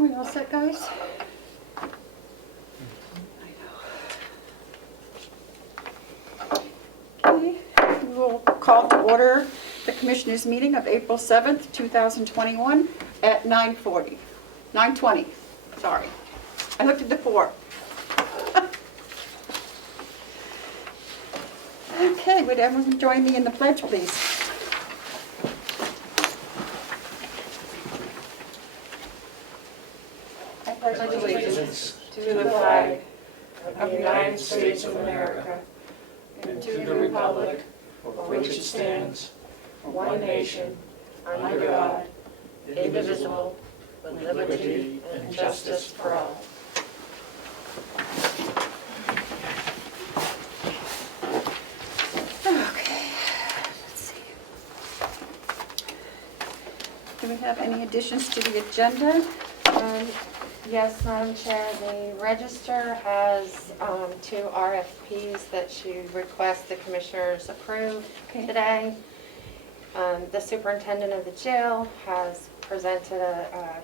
We all set, guys? Okay, we will call to order the Commissioners' meeting of April 7th, 2021 at 9:20, sorry. I looked at the 4. Okay, would everyone join me in the pledge, please? I pledge Allegiance to the flag of the United States of America and to the republic for which it stands, one nation, under God, indivisible, with liberty and justice for all. Okay, let's see. Do we have any additions to the agenda? Yes, Madam Chair, the Register has 2 RFPs that she requests the Commissioners approve today. The Superintendent of the Jail has presented a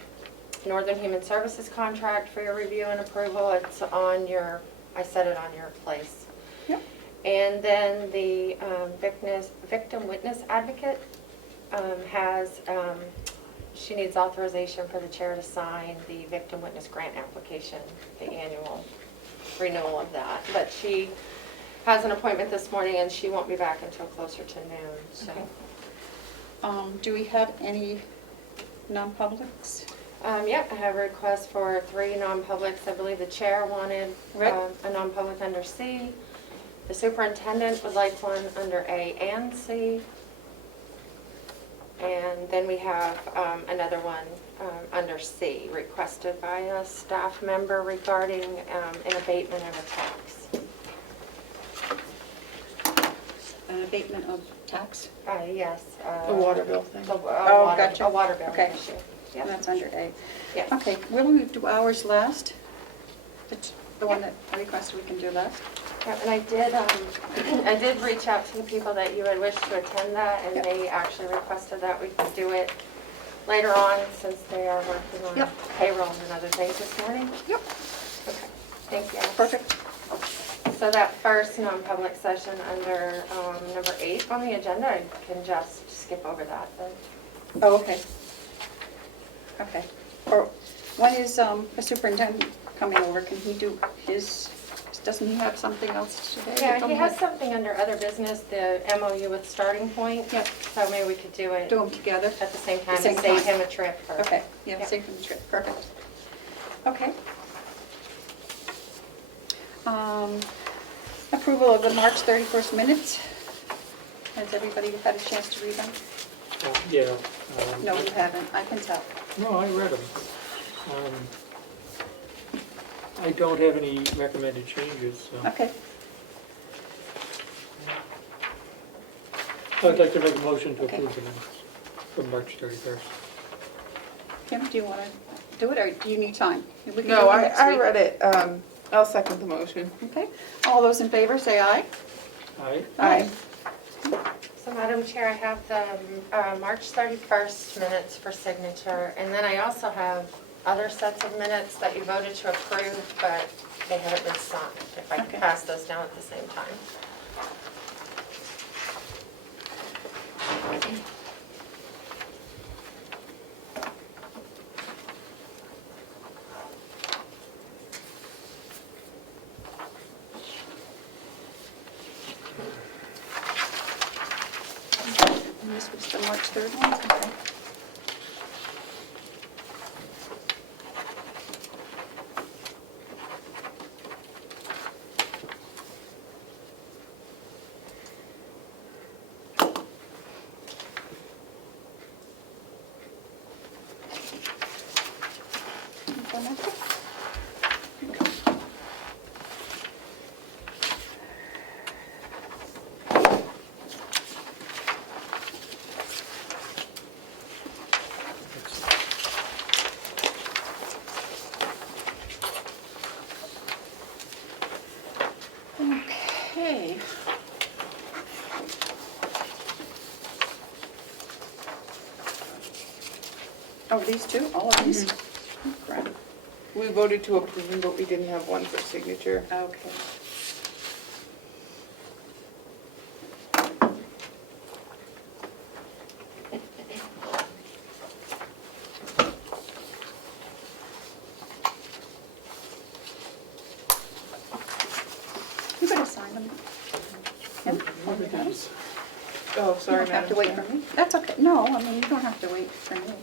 Northern Human Services contract for your review and approval. It's on your, I set it on your place. Yep. And then the Victim Witness Advocate has, she needs authorization for the chair to sign the Victim Witness Grant application, the annual renewal of that. But she has an appointment this morning and she won't be back until closer to noon, so. Okay. Do we have any non-publics? Yep, I have a request for 3 non-publics. I believe the chair wanted Right. a non-public under C. The superintendent would like one under A and C. And then we have another one under C, requested by a staff member regarding an abatement of a tax. An abatement of tax? Yes. The water bill thing. Gotcha. A water bill Okay. issue. And Yep. that's under A. Yes. Okay, will we do ours last? The one that I requested we can do last? Yep, and I did reach out to the people that you had wished to attend that, and Yep. they actually requested that we could do it later on since they are working on Yep. payroll and other things this morning. Yep. Okay, thank you. Perfect. So that first non-public session under number 8 on the agenda, I can just skip over that then. Oh, okay. Okay. Or when is the superintendent coming over? Can he do his, doesn't he have something else today? Yeah, he has something under other business, the MOU with Starting Point. Yeah. So maybe we could do it Do them together? at the same time The same and save time. him a trip. or- Okay, yeah, Yeah. save him the trip, perfect. Okay. Approval of the March 31st minutes. Has everybody had a chance to read them? Yeah. No, you haven't, I can tell. No, I read them. I don't have any recommended changes, so. Okay, I'd like to make a motion to Okay. approve the minutes from March 31st. Kim, do you want to do it, or do you need time? We can do No, it next I week. read it. I'll second the motion. Okay, all those in favor, say aye. Aye? Aye. So Madam Chair, I have the March 31st minutes for signature, and then I also have other sets of minutes that you voted to approve, but they haven't been signed. If I Okay. could pass those down at the same time. And this was the March 3rd one, okay. Okay. Oh, these two, all of these? Graham. We voted to approve them, but we didn't have one for signature. Okay. You better sign them. Yep. Oh, You sorry, don't have to Madam wait Chair. for me. That's okay. No, I mean, you don't have to wait for me.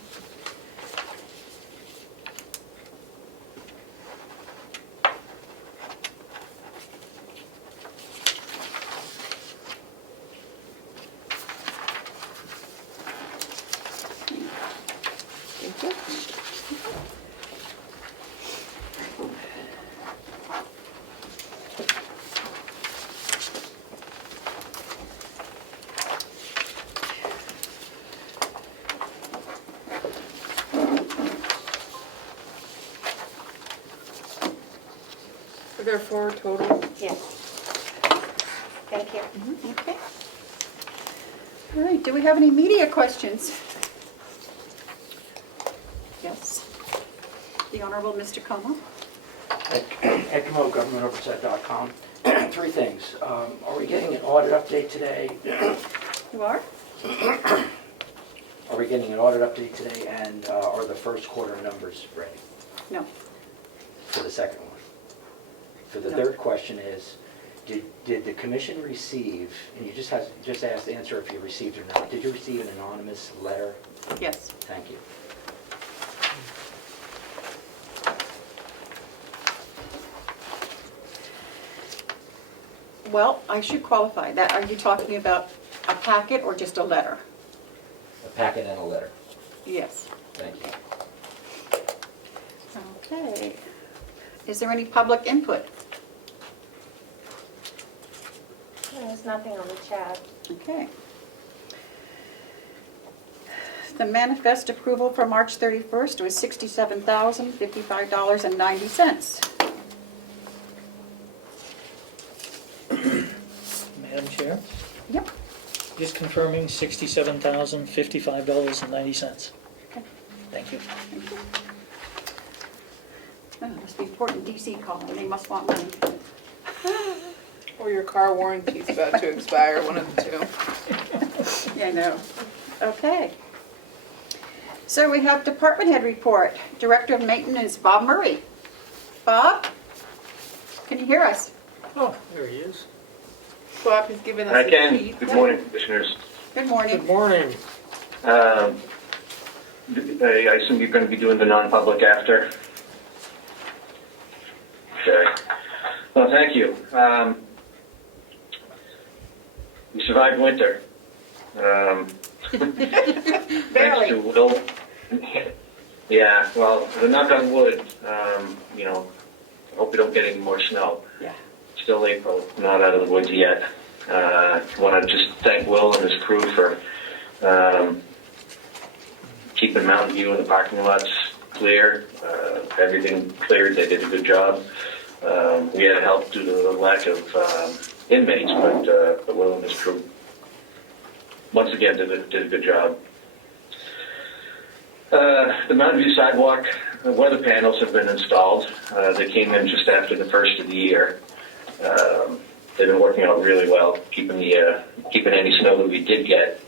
Thank you. Are there 4 total? Yes. Thank you. Okay. All right, do we have any media questions? Yes. The Honorable Mr. Comeau. At Comeau, GovernmentOversite.com. 3 things. Are we getting an audit update today? You are? Are we getting an audit update today, and are the first quarter numbers ready No. for the second one? For the No. third question is, did the commission receive, and you just asked to answer if you received or not, did you receive an anonymous letter? Yes. Thank you. Well, I should qualify that. Are you talking about a packet or just a letter? A packet and a letter. Yes. Thank you. Okay. Is there any public input? There's nothing on the chat. Okay. The manifest approval for March 31st was $67,055.90. Madam Chair, Yep. just confirming $67,055.90. Okay. Thank you. Oh, must be important DC calling. They must want money. Or your car warranty's about to expire, one of the two. Yeah, I know. Okay. So we have department head report. Director of Maintenance, Bob Murray. Bob? Can you hear us? Oh, there he is. Bob has given us I a can. sheet. Good morning, Commissioners. Good Good morning. morning. I assume you're going to be doing the non-public after? Okay. Well, thank you. We survived winter. Thanks to Will. Yeah, well, the knock on wood, I hope we don't get any more snow. Yeah. Still April, not out of the woods yet. I want to just thank Will and his crew for keeping Mountain View and the parking lots clear. Everything cleared. They did a good job. We had help due to the lack of inmates, but Will and his crew once again did a good job. The Mountain View sidewalk weather panels have been installed. They came in just after the first of the year. They've been working out really well, keeping any snow that we did get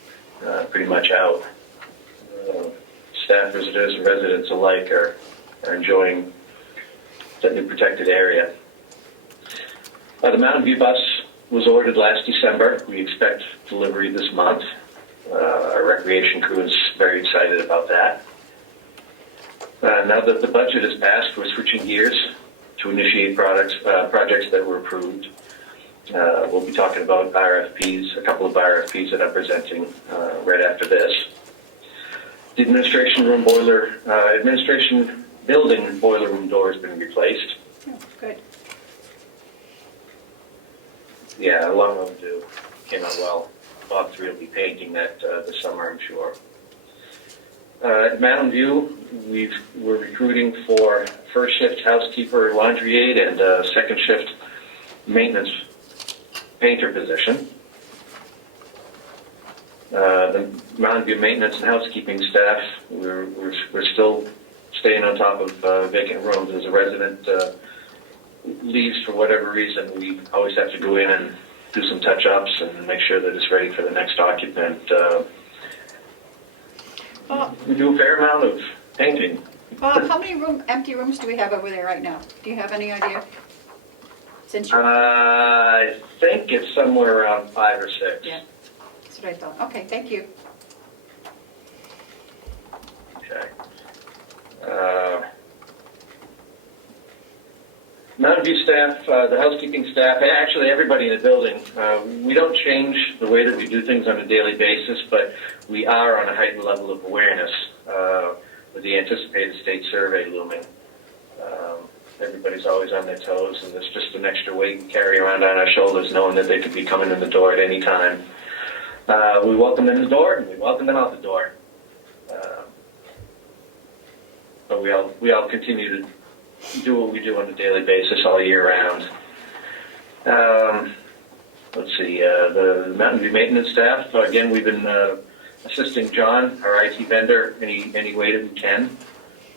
pretty much out. Staff, visitors, and residents alike are enjoying that new protected area. The Mountain View bus was ordered last December. We expect delivery this month. Our recreation crew is very excited about that. Now that the budget is passed, we're switching gears to initiate projects that were approved. We'll be talking about RFPs, a couple of RFPs that I'm presenting right after this. The administration building boiler room door has been replaced. Oh, good. Yeah, long overdue. Came out well. Bob 3 will be painting that this summer, I'm sure. At Mountain View, we're recruiting for first shift housekeeper, laundry aide, and second shift maintenance painter position. The Mountain View maintenance and housekeeping staff, we're still staying on top of vacant rooms. As a resident leaves for whatever reason, we always have to go in and do some touch-ups and make sure that it's ready for the next occupant. We do a fair amount of painting. Bob, how many empty rooms do we have over there right now? Do you have any idea? Since you're, I think it's somewhere around 5 or 6. yeah, that's what I thought. Okay, thank you. Okay. Mountain View staff, the housekeeping staff, and actually everybody in the building, we don't change the way that we do things on a daily basis, but we are on a heightened level of awareness with the anticipated state survey looming. Everybody's always on their toes, and there's just an extra weight we carry around on our shoulders knowing that they could be coming in the door at any time. We welcome them in the door, and we welcome them out the door. But we all continue to do what we do on a daily basis all year round. Let's see, the Mountain View maintenance staff, again, we've been assisting John, our IT vendor, any way that we can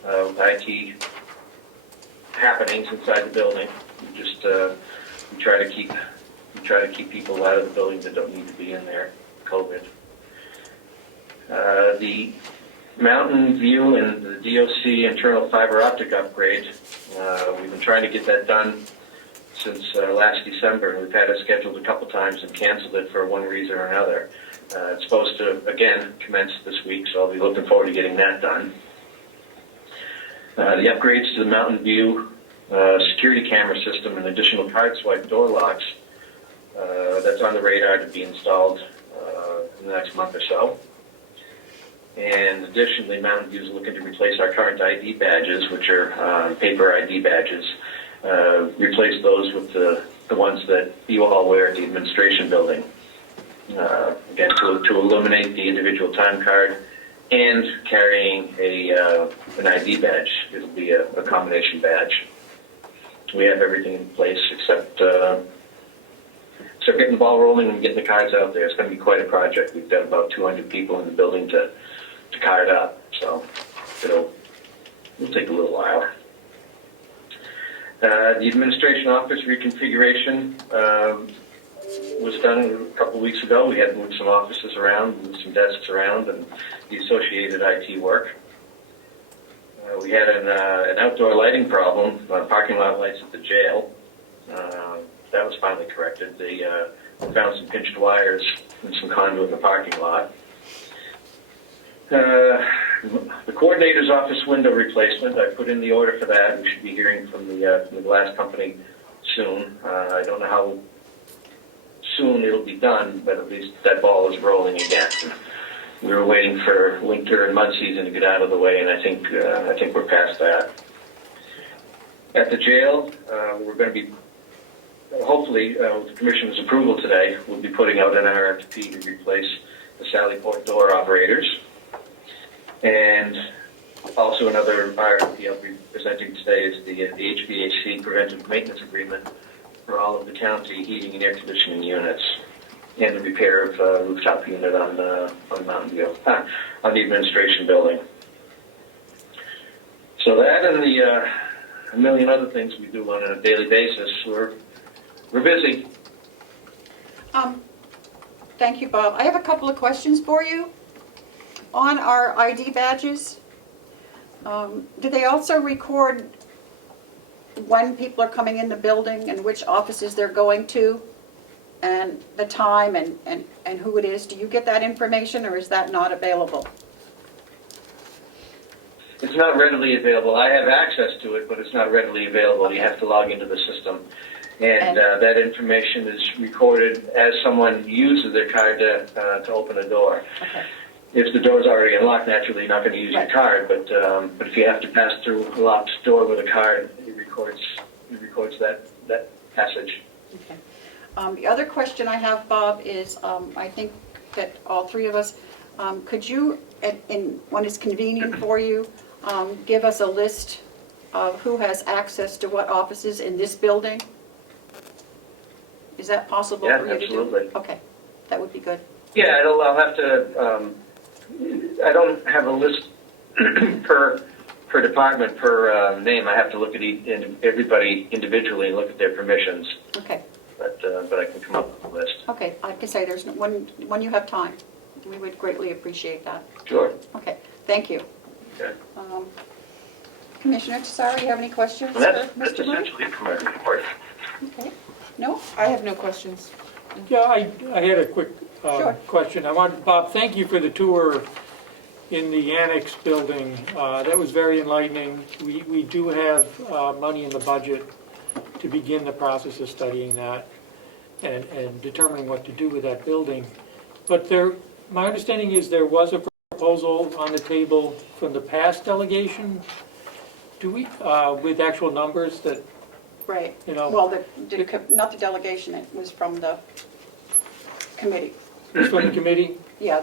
with IT happenings inside the building. We just we try to keep people out of the building that don't need to be in there. COVID. The Mountain View and the DOC internal fiber optic upgrade. We've been trying to get that done since last December. We've had it scheduled a couple times and canceled it for one reason or another. It's supposed to, again, commence this week, so I'll be looking forward to getting that done. The upgrades to the Mountain View security camera system and additional card swipe door locks, that's on the radar to be installed in the next month or so. And additionally, Mountain View is looking to replace our current ID badges, which are paper ID badges, replace those with the ones that you all wear at the administration building. Again, to eliminate the individual time card and carrying an ID badge. It'll be a combination badge. We have everything in place except getting the ball rolling and getting the cards out there. It's going to be quite a project. We've got about 200 people in the building to card up, so it'll take a little while. The administration office reconfiguration was done a couple of weeks ago. We had moved some offices around, moved some desks around, and the associated IT work. We had an outdoor lighting problem on parking lot lights at the jail. That was finally corrected. They found some pinched wires and some conduit in the parking lot. The coordinator's office window replacement, I put in the order for that. We should be hearing from the glass company soon. I don't know how soon it'll be done, but at least that ball is rolling again. We were waiting for winter and mud season to get out of the way, and I think we're past that. At the jail, we're going to be, hopefully, with the Commission's approval today, we'll be putting out an RFP to replace the Sally Port door operators. And also another RFP I'll be presenting today is the HVAC preventive maintenance agreement for all of the county heating and air conditioning units and the repair of rooftop unit on Mountain View, on the administration building. So that and a million other things we do on a daily basis, we're busy. Thank you, Bob. I have a couple of questions for you. On our ID badges, do they also record when people are coming in the building and which offices they're going to and the time and who it is? Do you get that information, or is that not available? It's not readily available. I have access to it, but it's not readily available. You have to log into the system. And that information is recorded as someone uses their card to open a door. Okay. If the door's already unlocked, naturally you're not going to use your card, but if you have to pass through a locked door with a card, it records that passage. Okay. The other question I have, Bob, is I think that all three of us, could you, when it's convenient for you, give us a list of who has access to what offices in this building? Is that possible for you to do? Yeah, absolutely. Okay, that would be good. Yeah, I'll have to, I don't have a list per per department, per name, I have to look at everybody individually and look at their permissions, Okay, but I can come up with a list. okay, I can say there's, when you have time, we would greatly appreciate that. Sure. Okay, thank you. Okay. Commissioner Tesaro, you have any questions for Well, that's Mr. Murray? essentially it for my report. Okay, no? I have no questions. Yeah, I had a quick Sure. question. Bob, thank you for the tour in the annex building. That was very enlightening. We do have money in the budget to begin the process of studying that and determining what to do with that building. But my understanding is there was a proposal on the table from the past delegation. Do we, with actual numbers that, Right. you know, Well, not the delegation, it was from the committee. was from the committee? Yeah,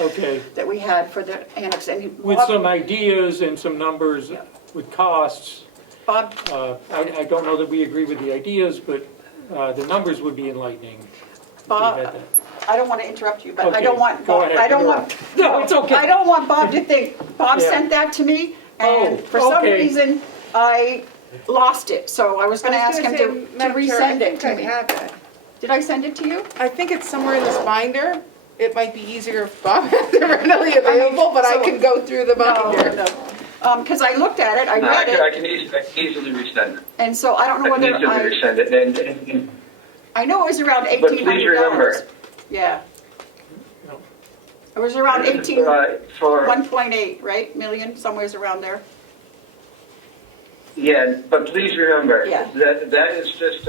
Okay. that we had for the annex. And With Bob- some ideas and some numbers Yeah. with costs. Bob, I don't know that we agree with the ideas, but the numbers would be enlightening. if we Bob, had that. I don't want to interrupt you, but I Okay, don't want, go ahead. I don't want, No, it's okay. I don't want Bob to think, Bob Yeah. sent that to me, Oh, and for some okay. reason, I lost it. So I was going to ask him to resend it to me. I have it. Did I send it to you? I think it's somewhere in this binder. It might be easier if Bob has it readily available, but I so- can go through the binder. No. Because I looked at it, I No, read I it, can easily resend it. and so I don't know I can whether easily resend it. And I know it was around But please $1,800. remember- Yeah. No. It was around 18, for 1.8, right, million, somewhere's around there. Yeah, but please remember, Yeah. that is just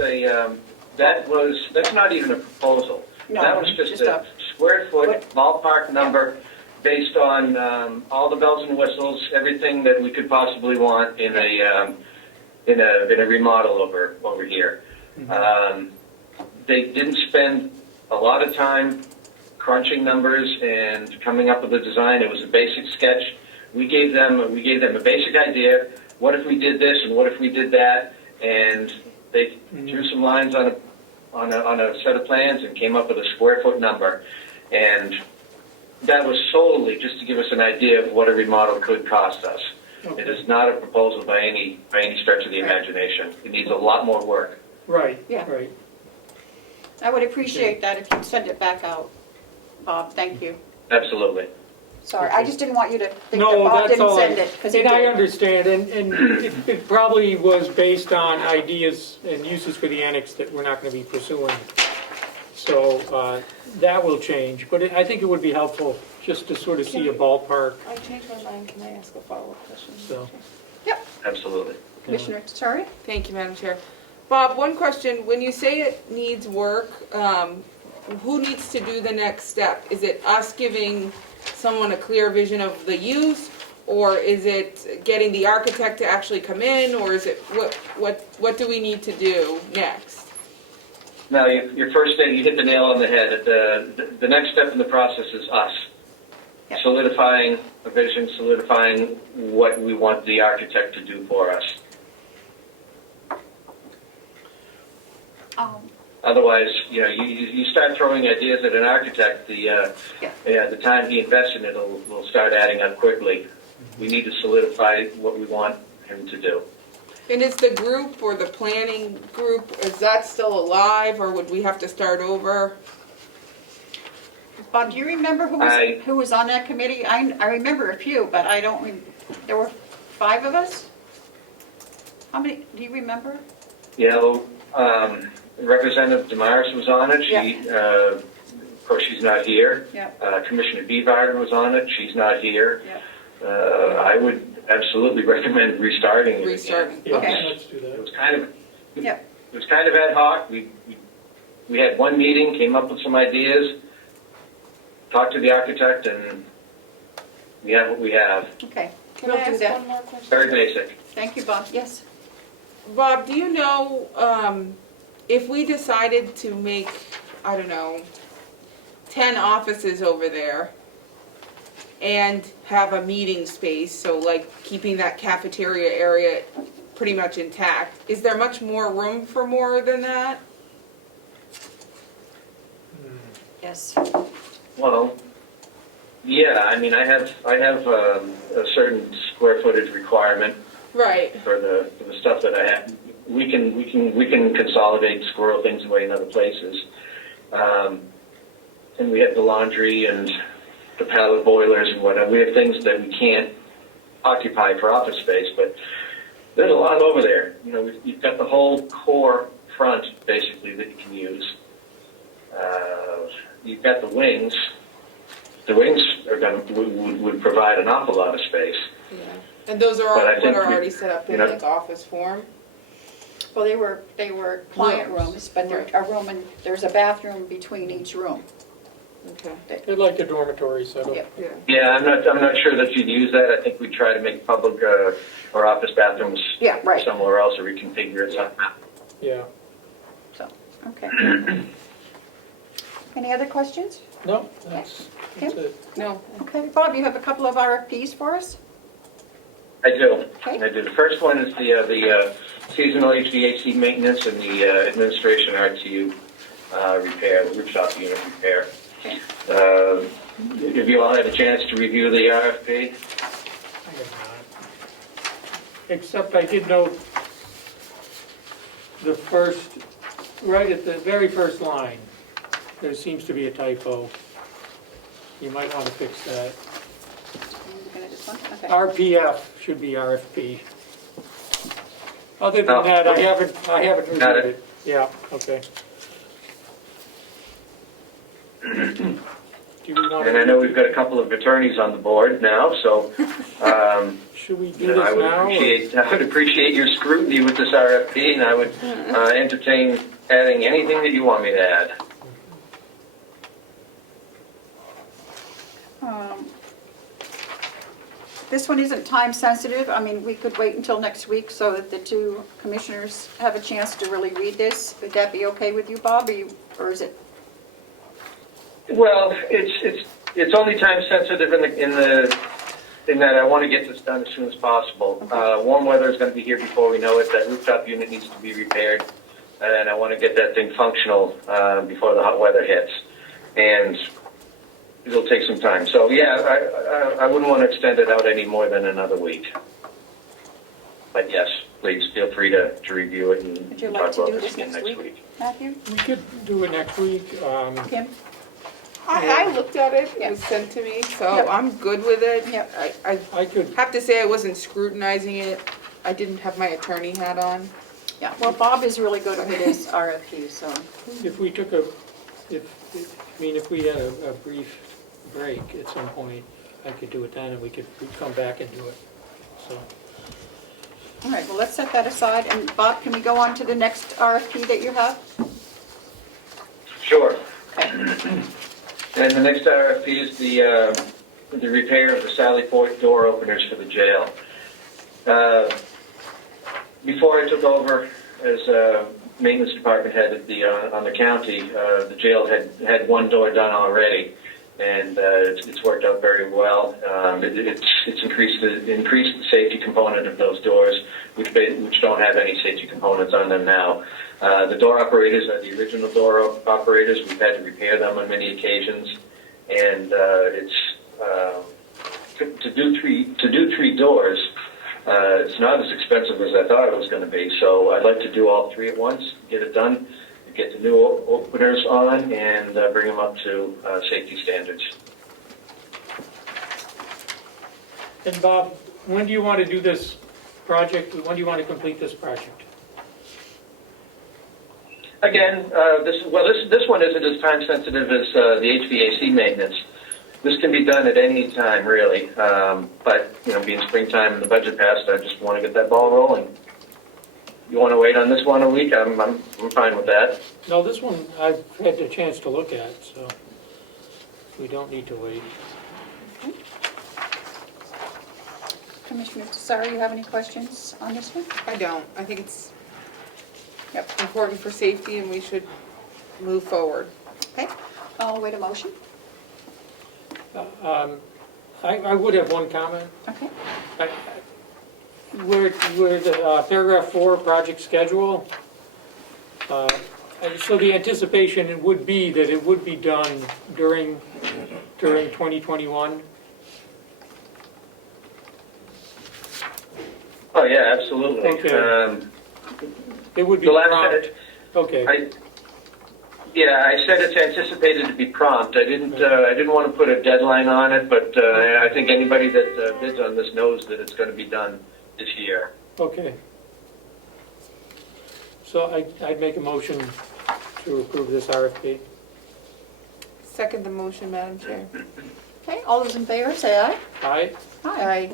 that's not even a proposal. No, That was just just a a- square foot What- ballpark number based on all the bells and whistles, everything that we could possibly want in a remodel over here. They didn't spend a lot of time crunching numbers and coming up with a design. It was a basic sketch. We gave them a basic idea. What if we did this and what if we did that? And they drew some lines on a set of plans and came up with a square foot number. And that was solely just to give us an idea of what a remodel could cost us. It is not a proposal by any stretch of the imagination. It needs a lot more work. Right, Yeah. right. I would appreciate that if you'd send it back out, Bob, thank you. Absolutely. Sorry, I just didn't want you to think that No, Bob that's all. didn't send it, because he And I did. understand, and it probably was based on ideas and uses for the annex that we're not going to be pursuing. So that will change, but I think it would be helpful just to sort of see a ballpark, I changed my mind. Can I ask a follow-up question? so. Absolutely. Commissioner, sorry? Thank you, Madam Chair. Bob, one question. When you say it needs work, who needs to do the next step? Is it us giving someone a clear vision of the use, or is it getting the architect to actually come in, or is it what do we need to do next? Now, your first thing, you hit the nail on the head. The next step in the process is us. Yep. Solidifying a vision, solidifying what we want the architect to do for us. Otherwise, you start throwing ideas at an architect, the time he invests in it will start adding up quickly. We need to solidify what we want him to do. And is the group or the planning group, is that still alive, or would we have to start over? Bob, do you remember who was on that committee? I remember a few, but I don't, there were 5 of us? How many, do you remember? Yeah, Representative Damaris was on it. She, of course, she's not here. Yeah. Commissioner Beavard was on it. She's not here. Yeah. I would absolutely recommend restarting it again. Restarting. Yeah, Okay. let's do It that. was kind of, Yeah. it was kind of ad hoc. We had one meeting, came up with some ideas, talked to the architect, and we have what we have. Okay, Can we'll I do ask that. one more question? Very basic. Thank you, Bob. Yes? Bob, do you know, if we decided to make, I don't know, 10 offices over there and have a meeting space, so like keeping that cafeteria area pretty much intact, is there much more room for more than that? Yes. Well, Yeah, I mean, I have a certain square footage requirement Right. for the stuff that I have. We can consolidate, squirrel things away in other places. And we have the laundry and the pallet boilers and whatnot. We have things that we can't occupy for office space, but there's a lot over there. You know, you've got the whole core front, basically, that you can use. You've got the wings. The wings are would provide an awful lot of space. Yeah. And those are all But I what think are we- already set up in you know- like office form. Well, they were client rooms, but there's a bathroom between each room. Okay. They're like a dormitory setup. Yep. Yeah. Yeah, I'm not sure that you'd use that. I think we try to make public or office bathrooms Yeah, right. somewhere else, or reconfigure it somehow. Yeah. So, okay. Any other questions? No, that's it. No. Okay, Bob, you have a couple of RFPs for us? I do. Okay. I do. The first one is the seasonal HVAC maintenance and the administration RTU repair, the rooftop unit repair. Okay. Have you all had a chance to review the RFP? I have not. Except I did note the first, right at the very first line, there seems to be a typo. You might want to fix that. Looking at this one? Okay. RPF should be RFP. Other Oh, than that, I okay. haven't reviewed Got it. it. Yeah, okay. Do we want And I know we've got a couple of attorneys on the board now, so should we do you know, this I now? would appreciate your scrutiny with this RFP, and I would entertain adding anything that you want me to add. This one isn't time sensitive. I mean, we could wait until next week so that the two commissioners have a chance to really read this. Would that be okay with you, Bob, or is it? Well, it's only time sensitive in that I want to get this done as soon as possible. Warm weather is going to be here before we know it. That rooftop unit needs to be repaired, and I want to get that thing functional before the hot weather hits. And it'll take some time. So yeah, I wouldn't want to extend it out any more than another week. But yes, please feel free to review it and Would you talk like to about do this this again next week, Matthew? We could do it next week. Kim? I looked at it. Yeah. It was sent to me, so Yep. I'm good with it. Yep. I could, Have to say I wasn't scrutinizing it. I didn't have my attorney hat on. Yeah, well, Bob is really good with his RFQ, so. if we took if we had a brief break at some point, I could do it then and we'd come back and do it, so. All right, well, let's set that aside. And Bob, can we go on to the next RFP that you have? Sure. Okay. And the next RFP is the repair of the Sally Port door openers for the jail. Before I took over as maintenance department head on the county, the jail had one door done already, and it's worked out very well. It's increased the safety component of those doors, which don't have any safety components on them now. The door operators are the original door operators. We've had to repair them on many occasions, and to do three doors. It's not as expensive as I thought it was going to be, so I'd like to do all three at once, get it done, get the new openers on, and bring them up to safety standards. And Bob, when do you want to do this project? When do you want to complete this project? Again, this one isn't as time sensitive as the HVAC maintenance. This can be done at any time, really. But being springtime and the budget passed, I just want to get that ball rolling. You want to wait on this one a week? I'm fine with that. No, this one I've had a chance to look at, so we don't need to wait. Commissioner Tesaro, you have any questions on this one? I don't. I think it's Yep. important for safety and we should move forward. Okay, I'll wait a motion. I would have one comment. Okay. Where the paragraph 4, project schedule, So the anticipation would be that it would be done during 2021? Oh, yeah, absolutely. Okay. It would be The last, prompt? Okay, I said it's anticipated to be prompt. I didn't want to put a deadline on it, but I think anybody that bids on this knows that it's going to be done this year. okay. So I'd make a motion to approve this RFP. Second the motion, Madam Chair. Okay, all those in favor, say aye. Aye? Aye.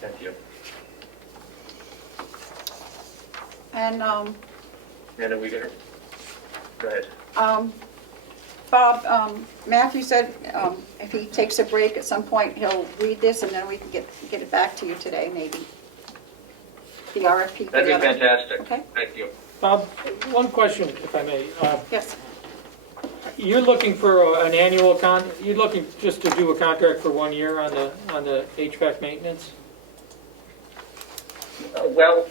Thank you. And, And are we going to, go ahead. Bob, Matthew said if he takes a break at some point, he'll read this and then we can get it back to you today, maybe. The RFP. for That'd be the other- fantastic. Okay. Thank you. Bob, one question, if I may. Yes. You're looking for an annual you're looking just to do a contract for 1 year on the HVAC maintenance? Well,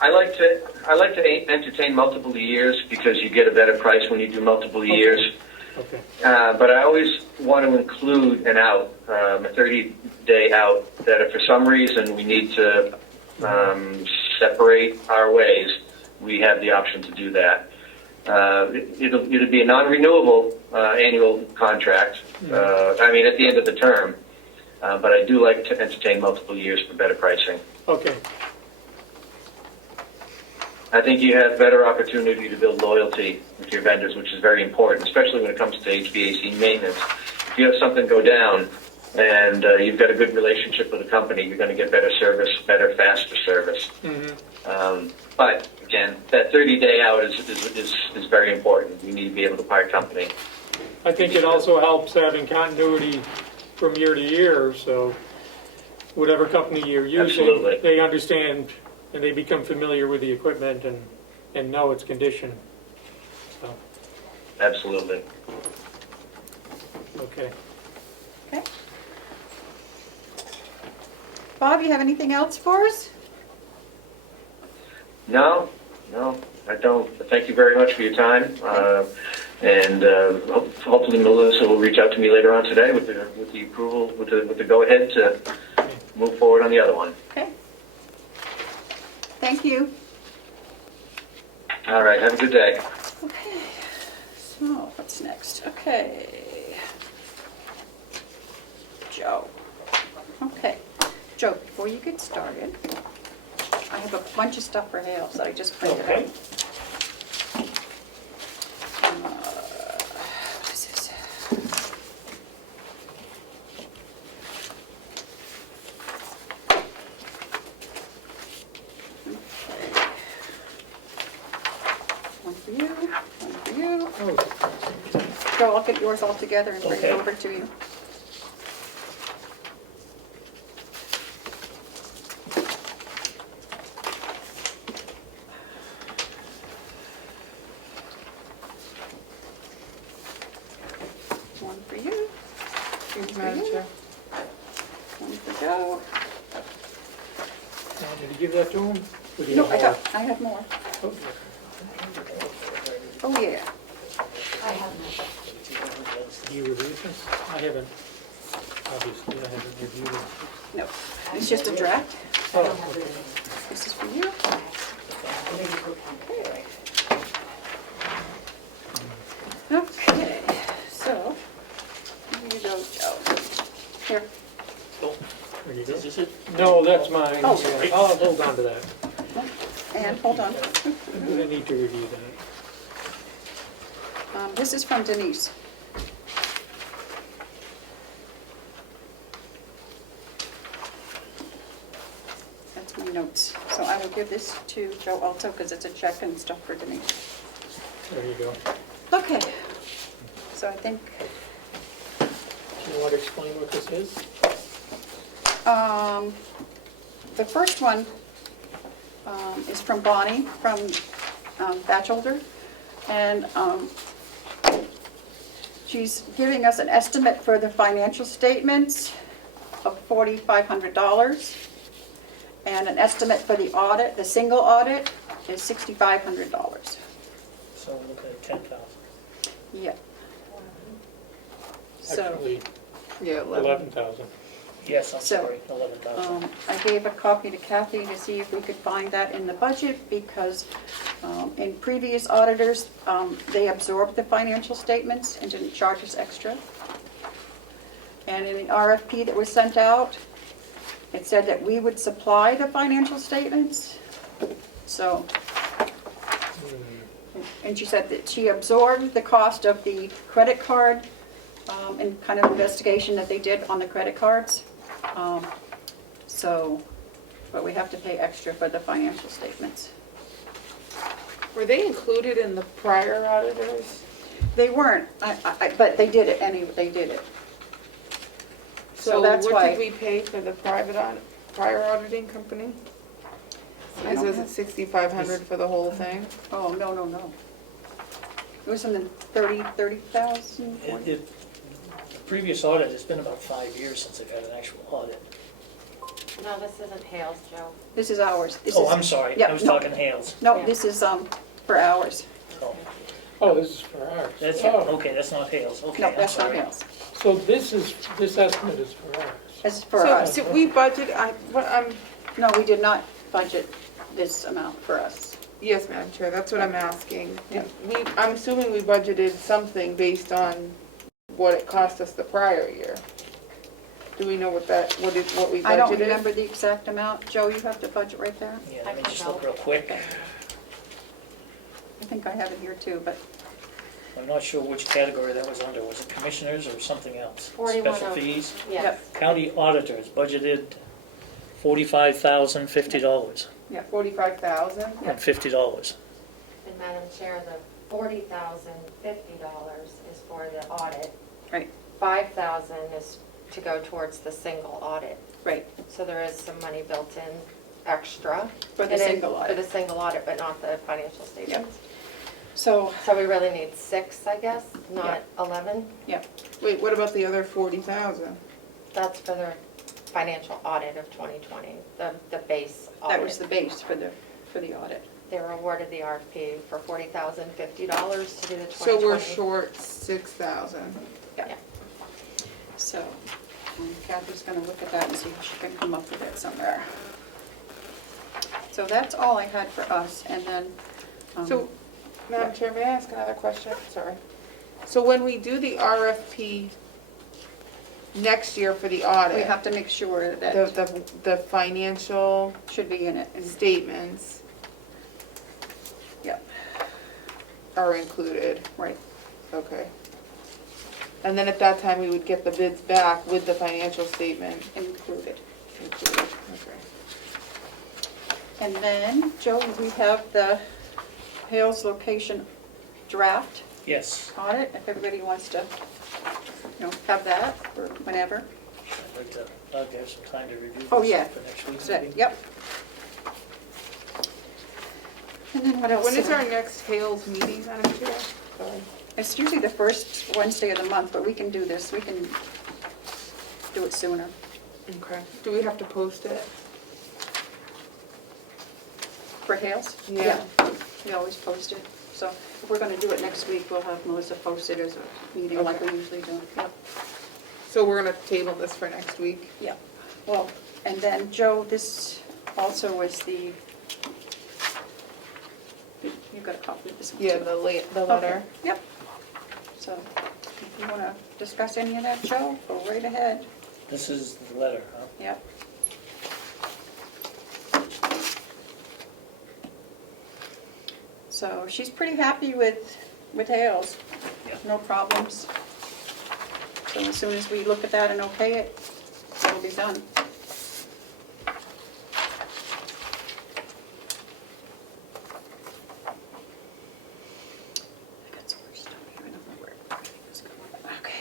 I like to entertain multiple years because you get a better price when you do multiple years. Okay. But I always want to include an out, a 30-day out, that if for some reason we need to separate our ways, we have the option to do that. It'll be a non-renewable annual contract, I mean, at the end of the term. But I do like to entertain multiple years for better pricing. Okay. I think you have better opportunity to build loyalty with your vendors, which is very important, especially when it comes to HVAC maintenance. If you have something go down and you've got a good relationship with a company, you're going to get better service, better, faster service. Mm-hmm. But again, that 30-day out is very important. You need to be able to part company. I think it also helps having continuity from year to year, so whatever company you're using, Absolutely. they understand and they become familiar with the equipment and know its condition. So, Absolutely. okay. Okay. Bob, you have anything else for us? No, I don't. Thank you very much for your time. And hopefully Melissa will reach out to me later on today with the approval, with the go-ahead to move forward on the other one. Okay. Thank you. All right, have a good day. Okay. So, what's next? Okay. Joe. Okay. Joe, before you get started, I have a bunch of stuff for Hales that I just printed out. What is this? One for you, one for you. Oh, Joe, I'll get yours all together and bring it over to you. One for you, Thank you, Madam Chair. one for Joe. now, did you give that to him? Or do you No, have I have more. more? Okay. Oh, yeah. Do you review this? I haven't, obviously, I haven't reviewed it. No, it's just a draft. Oh, okay. This is for you. Okay, so, here you go, Joe. Here. There you go. Is this it? No, that's mine. Oh. Yeah, I'll hold on to that. And hold on. I'm gonna need to review that. This is from Denise. That's my notes. So I will give this to Joe also because it's a check and stuff for Denise. There you go. Okay. So I think Do you want to explain what this is? the first one is from Bonnie from Batchelder. And she's giving us an estimate for the financial statements of $4,500 and an estimate for the audit, the single audit is $6,500. So we're looking at 10,000. Yeah. So, Actually, Yeah, 11,000. Yes, I'm So, sorry, 11,000. I gave a copy to Kathy to see if we could find that in the budget, because in previous auditors, they absorbed the financial statements and didn't charge us extra. And in the RFP that was sent out, it said that we would supply the financial statements. So, and she said that she absorbed the cost of the credit card and kind of investigation that they did on the credit cards. So, but we have to pay extra for the financial statements. were they included in the prior auditors? They weren't, but they did it anyway, they did it. So that's what why- did we pay for the prior auditing company? I Is don't it have- 6,500 for the whole thing? Oh, no, no, no. It was in the 30,000. The previous audit, it's been about 5 years since they've had an actual audit. No, this isn't Hales, Joe. This is ours. This Oh, is- I'm sorry, yeah, I was no. talking Hales. No, Yeah. this is for ours. Oh, Oh, this is for ours. that's, Oh, okay, that's not Hales, okay, No, I'm that's not sorry. ours. so this estimate is for ours. It's for So, us. did we budget, No, we did not budget this amount for us. yes, Madam Chair, that's what I'm asking. Yeah. I'm assuming we budgeted something based on what it cost us the prior year. Do we know what we budgeted? I don't remember the exact amount. Joe, you have the budget right there? Yeah, I let me can just help. look real quick. I think I have it here too, but I'm not sure which category that was under. Was it commissioners or something else? 41 Special of- fees? Yes. County auditors budgeted $45,050 45,000? and $50. And Madam Chair, the $40,050 is for the audit. Right. 5,000 is to go towards the single audit. right, So there is some money built in extra. for the And it- single For the audit. single audit, but not the financial statements. So, So we really need 6, I guess, not 11. Wait, what about the other 40,000? That's for the financial audit of 2020, the base audit. that was the base for the audit. They were awarded the RFP for $40,050 to do the 2020. So we're short 6,000. So Kathy's gonna look at that and see if she can come up with it somewhere. So that's all I had for us, and then, So, Madam Chair, may I ask another question? Sorry. So when we do the RFP next year for the we audit, have to make sure that the financial should be in it. And statements Yep, are included. right. Okay. And then at that time, we would get the bids back with the financial statement Included. included. Okay. And then, Joe, we have the Hales location draft Yes, audit, if everybody wants to, have that for whenever. I'd like to, I'll have some time to review Oh, this yeah. for next week's So, meeting. yep. And then what else? When is our next Hales meeting, Madam Chair? Sorry. It's usually the first Wednesday of the month, but we can do this, we can do it sooner. Okay. Do we have to post it? For Hales? Yeah. We always post it. So if we're gonna do it next week, we'll have Melissa post it as a meeting like we usually do. Yep. So we're gonna table this for next week? Yeah. Well, and then, Joe, this also was the, you got a copy of this one too? Yeah, the letter. Okay. Yep. So if you wanna discuss any of that, Joe, go right ahead. This is the letter, huh? Yep. So she's pretty happy with Hales. Yeah. No problems. So as soon as we look at that and okay it, it'll be done. I got so much stuff here, I don't know where everything's going. Okay.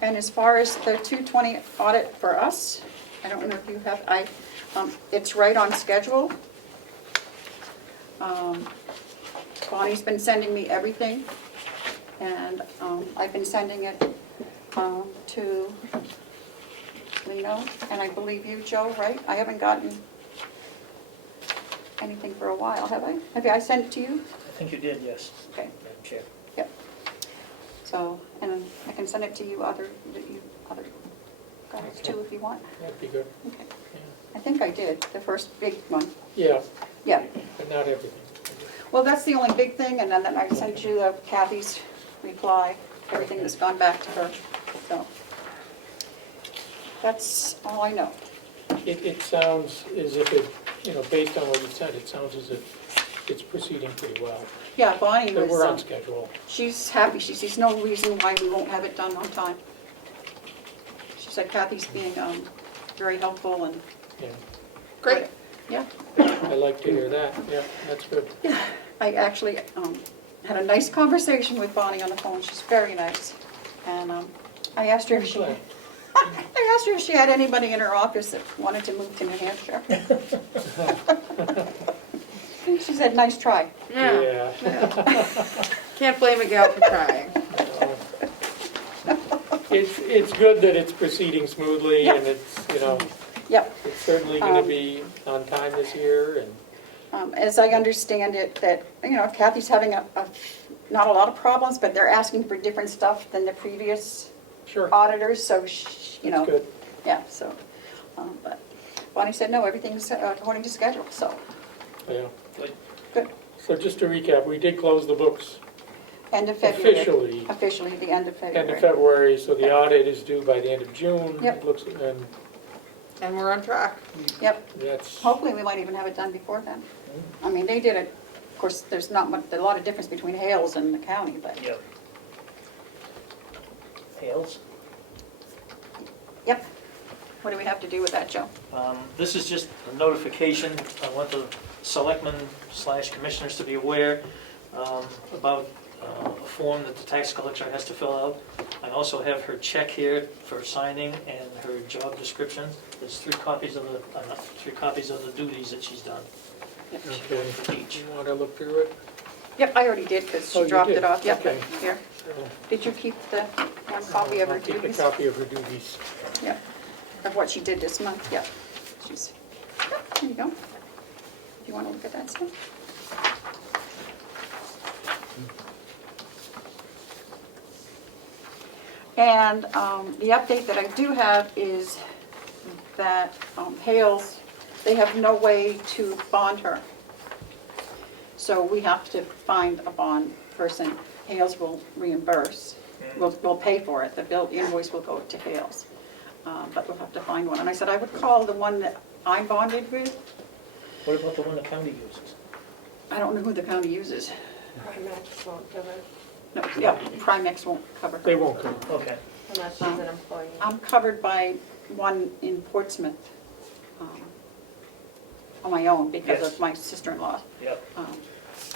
And as far as the 220 audit for us, I don't know if you have, it's right on schedule. Bonnie's been sending me everything, and I've been sending it to Lino, and I believe you, Joe, right? I haven't gotten anything for a while, have I? Have I sent it to you? I think you did, yes, Okay, Madam Chair. yep. So, and I can send it to you other guys too if you want. That'd be good. Okay. I think I did, the first big one. Yeah, Yeah. but not everything. Well, that's the only big thing, and then I sent you Kathy's reply, everything that's gone back to her, so. That's all I know. It sounds as if it, based on what you said, it sounds as if it's proceeding pretty well. Yeah, Bonnie But we're on was, schedule. she's happy, she sees no reason why we won't have it done on time. She said Kathy's being very helpful and. Yeah, Great. Yeah, I like to hear that. Yeah, that's good. I actually had a nice conversation with Bonnie on the phone, she's very nice. And I asked her if she, Good. I asked her if she had anybody in her office that wanted to move to New Hampshire. She said, nice try. Yeah, Yeah. can't blame a gal for trying. It's good that it's proceeding smoothly and it's, Yep. it's certainly going to be on time this year and, As I understand it, that, Kathy's having not a lot of problems, but they're asking for different stuff than the previous sure, auditors, so, that's good. yeah, so. But Bonnie said, no, everything's according to schedule, so, Yeah. Good. good. So just to recap, we did close the books End of February. officially Officially, the end of February. end of February, so the audit is due by the end of June. Yep. It looks, and And we're on track. Yep. that's, Hopefully, we might even have it done before then. I mean, they did it, of course, there's not much, a lot of difference between Hales and the county, but, Yep. Hales? yep. What do we have to do with that, Joe? This is just a notification. I want the selectmen/commissioners to be aware about a form that the tax collector has to fill out. I also have her check here for signing and her job description. There's 3 copies of the duties that she's done okay. for each. You want to look through it? Yep, I already did, because Oh, she you dropped did? it off. Yep, Okay. here. So, Did you keep the one copy of her I'll keep the duties? copy of her duties. Yep, of what she did this month, yep. She's, there you go. Do you want to look at that stuff? And the update that I do have is that Hales, they have no way to bond her. So we have to find a bond person. Hales will reimburse, we'll pay for it. The invoice will go to Hales. But we'll have to find one. And I said I would call the one that I'm bonded with. What about the one the county uses? I don't know who the county uses. Primex won't cover No, yeah, Primex won't cover her. They won't come. Okay. unless she's an employee. I'm covered by one in Portsmouth on my own because Yes. of my sister-in-law. Yep.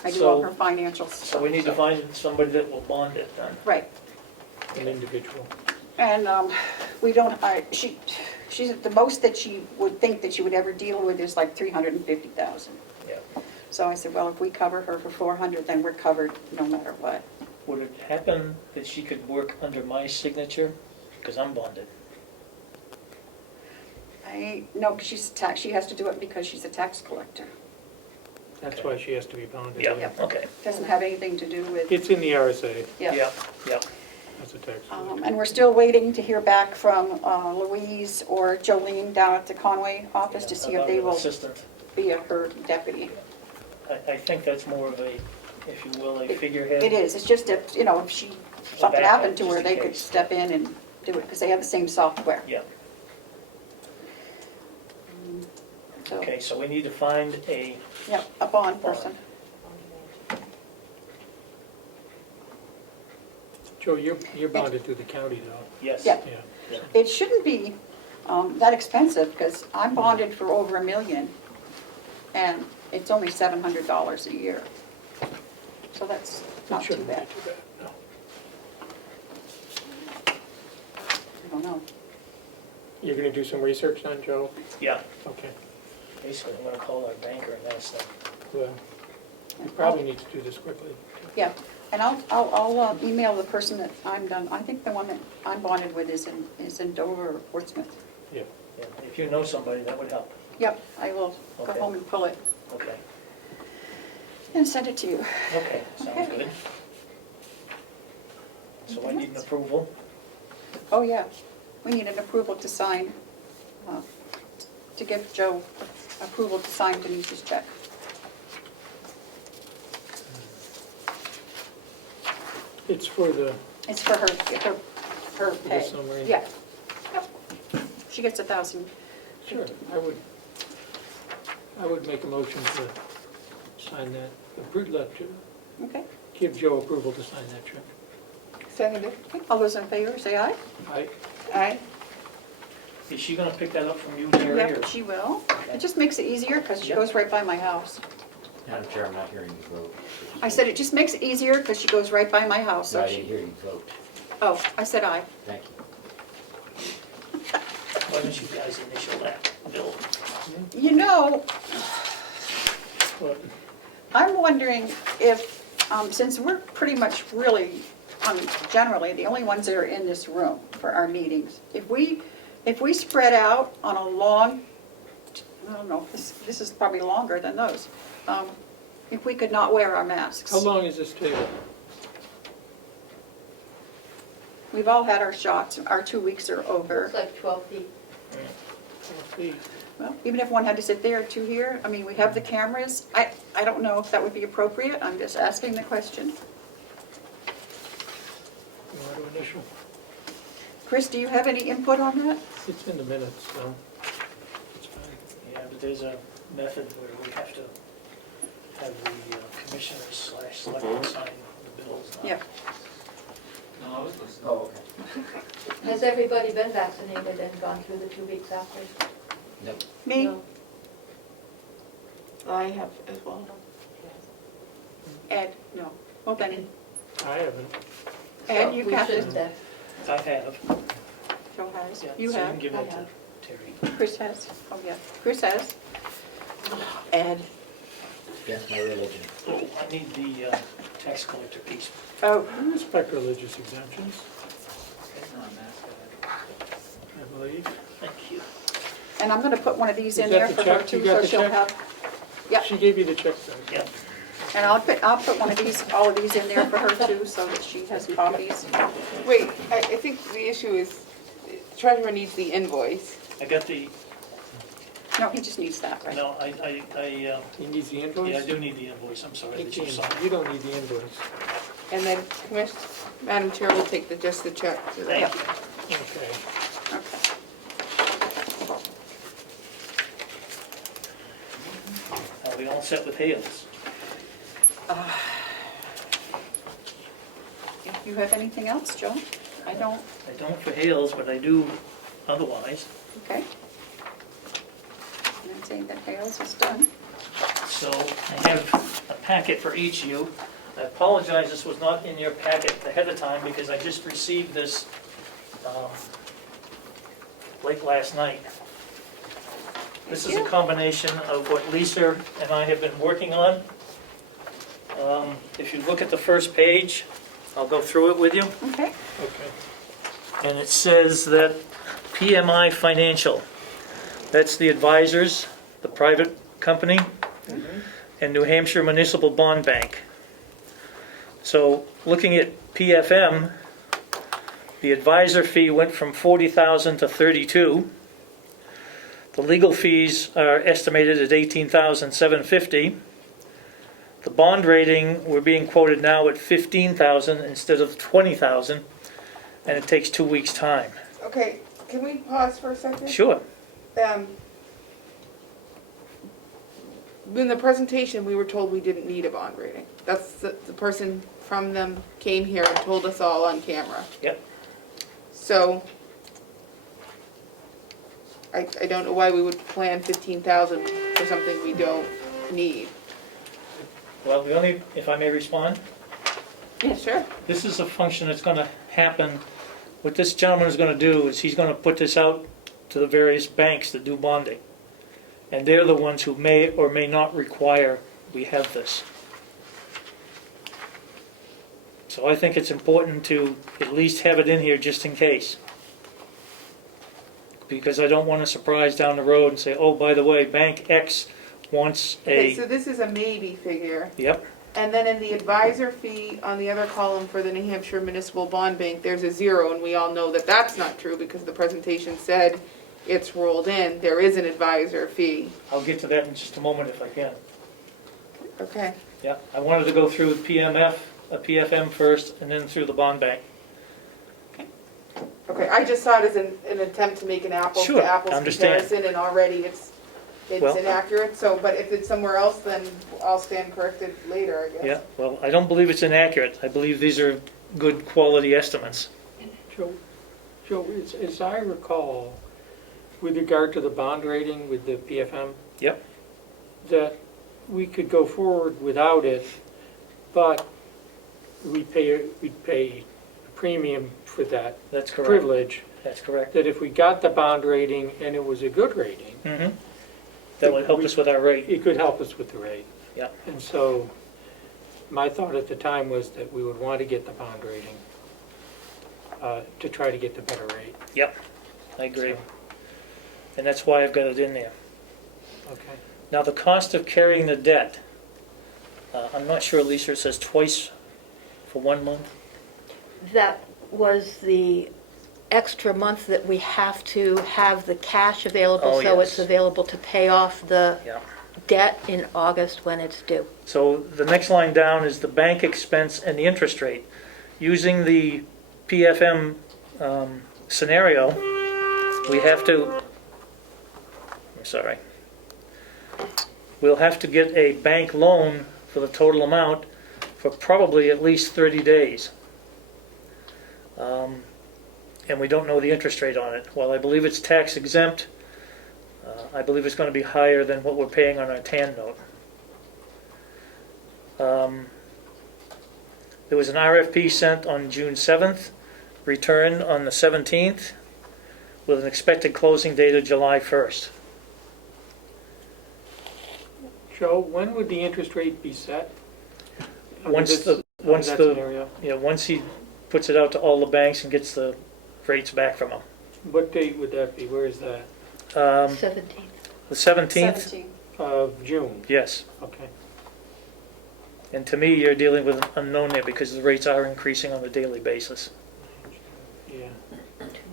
I do all So- her financials. So we need to find somebody that will bond it then. Right. An individual. And we don't, she's, the most that she would think that she would ever deal with is like $350,000. Yeah. So I said, well, if we cover her for 400, then we're covered no matter what. Would it happen that she could work under my signature? Because I'm bonded. No, because she's tax, she has to do it because she's a tax collector. That's Okay. why she has to be bonded. Yeah, Yep. okay. Doesn't have anything to do with, It's in the RSA, yeah. Yeah. that's a tax. And we're still waiting to hear back from Louise or Jolene down at the Conway office to see if About they an will assistant. be her deputy. I think that's more of a, if you will, a figurehead. It is, it's just if, if something backup, happened to her, just in they could case. step in and do it, because they have the same software. Yeah. So, Okay, so we need to find a, yeah, a bond person. Joe, you're bonded through the county though. yes. Yeah. Yeah. It shouldn't be that expensive, because I'm bonded for over $1 million, and it's only $700 a year. So that's It not too shouldn't be bad. too bad, no. I don't know. You're gonna do some research on Joe? Yeah, Okay, basically, I'm gonna call our banker and ask them. well, you probably need to do this quickly. Yeah, and I'll email the person that I'm done, I think the one that I'm bonded with is in Dover or Portsmouth. Yeah, if you know somebody, that would help. Yep, I will go Okay. home and pull it Okay, and send it to you. okay, sounds Okay. good. So I need an approval. Oh, yeah, we need an approval to sign, to give Joe approval to sign Denise's check. It's for the, It's for her the pay. summary. Yeah. Yep. She gets 1,000. Sure, I would make a motion to sign that, Okay. give Joe approval to sign that check. Seconded. All those in favor, say aye. Aye. Is she gonna pick that up from you, Terry, or? Yep, she will. It just makes it easier because she goes right by my house. Madam Chair, I'm not hearing you vote. I said it just makes it easier because she goes right by my house. No, So I didn't she, hear you vote. oh, I said aye. Thank you. Why don't you guys initial that bill? You know, But I'm wondering if, since we're pretty much really, generally, the only ones that are in this room for our meetings, if we spread out on a long, I don't know, this is probably longer than those, if we could not wear our masks. how long is this table? We've all had our shots, our 2 weeks are over. Looks like 12 feet. Let's see. Well, even if one had to sit there, two here, I mean, we have the cameras. I don't know if that would be appropriate, I'm just asking the question. You want to initial? Chris, do you have any input on that? It's in the minutes, so it's fine. Yeah, but there's a method where we have to have the commissioners / selectmen sign the bills. Yeah. Oh, okay. Has everybody been vaccinated and gone through the 2 weeks after? No. Me? No. I have as well. Ed? No. Well, then, I haven't. Ed, you We have should to. then. I have. Joe has. Yeah, You so you can have. give I that to have. Terry. Chris has. Oh, yeah. Chris has. Ed. Against my religion. Oh, I need the tax collector piece. Oh, I respect religious exemptions, I believe. Thank you. and I'm gonna put one of these in Is that there the for her check? too, You got so the she'll check? have. Yep. She gave you the check then. Yep. And I'll put one of these, all of these in there for her too, so that she has copies. Wait, I think the issue is treasurer needs the invoice. I got the, No, he just needs that, right? no, He needs the invoice? yeah, I do need the invoice, I'm sorry. He that you can. signed. You don't need the invoice. And then Madam Chair will take just the check. Thank you. Okay. Okay. Are we all set with Hales? You have anything else, Joe? I don't, I don't for Hales, but I do otherwise. okay. I'm saying that Hales is done. So I have a packet for each of you. I apologize, this was not in your packet ahead of time because I just received this late last night. This is a combination of what Lisa and I have been working on. If you look at the first page, I'll go through it with you. Okay. Okay. And it says that PMI Financial, that's the advisors, the private company, and New Hampshire Municipal Bond Bank. So looking at PFM, the advisor fee went from $40,000 to $32,000. The legal fees are estimated at $18,750. The bond rating, we're being quoted now at $15,000 instead of $20,000, and it takes 2 weeks' time. Okay, can we pause for a second? Sure. In the presentation, we were told we didn't need a bond rating. That's the person from them came here and told us all on camera. Yep. So, I don't know why we would plan 15,000 for something we don't need. Well, we only, if I may respond, Yeah, sure. this is a function that's going to happen. What this gentleman is going to do is he's going to put this out to the various banks that do bonding. And they're the ones who may or may not require we have this. So I think it's important to at least have it in here just in case. because I don't want a surprise down the road and say, oh, by the way, Bank X wants Okay, so a, this is a maybe figure. yep, And then in the advisor fee on the other column for the New Hampshire Municipal Bond Bank, there's a 0, and we all know that that's not true because the presentation said it's rolled in. There is an advisor fee. I'll get to that in just a moment if I can. Okay. Yeah, I wanted to go through PFM first and then through the bond bank. Okay, I just saw it as an attempt to make an apples Sure, to apples understand. comparison, and already it's Well- inaccurate, so, but if it's somewhere else, then I'll stand corrected later, I guess. Yeah, well, I don't believe it's inaccurate. I believe these are good quality estimates. Joe, as I recall, with regard to the bond rating with the PFM, Yep, that we could go forward without it, but we'd pay a premium for that that's correct. privilege, That's correct. that if we got the bond rating and it was a good rating, Mm-hmm. That would help us with our rate. it could help us with the rate. Yeah. And so my thought at the time was that we would want to get the bond rating to try to get the better rate. Yep, I agree. And that's why I've got it in there. Okay. Now, the cost of carrying the debt, I'm not sure, Lisa, it says twice for 1 month? That was the extra month that we have to have the cash available, Oh, so yes. it's available to pay off the Yeah. debt in August when it's due. So the next line down is the bank expense and the interest rate. Using the PFM scenario, we have to, I'm sorry, we'll have to get a bank loan for the total amount for probably at least 30 days. And we don't know the interest rate on it. While I believe it's tax exempt, I believe it's going to be higher than what we're paying on our TAN note. There was an RFP sent on June 7th, returned on the 17th, with an expected closing date of July 1st. Joe, when would the interest rate be set? Under Once this- the, under once that the, scenario? once he puts it out to all the banks and gets the rates back from them. What date would that be? Where is that? 17th. The 17th? 17. Of June, Yes. okay. And to me, you're dealing with an unknown there because the rates are increasing on a daily basis. Yeah,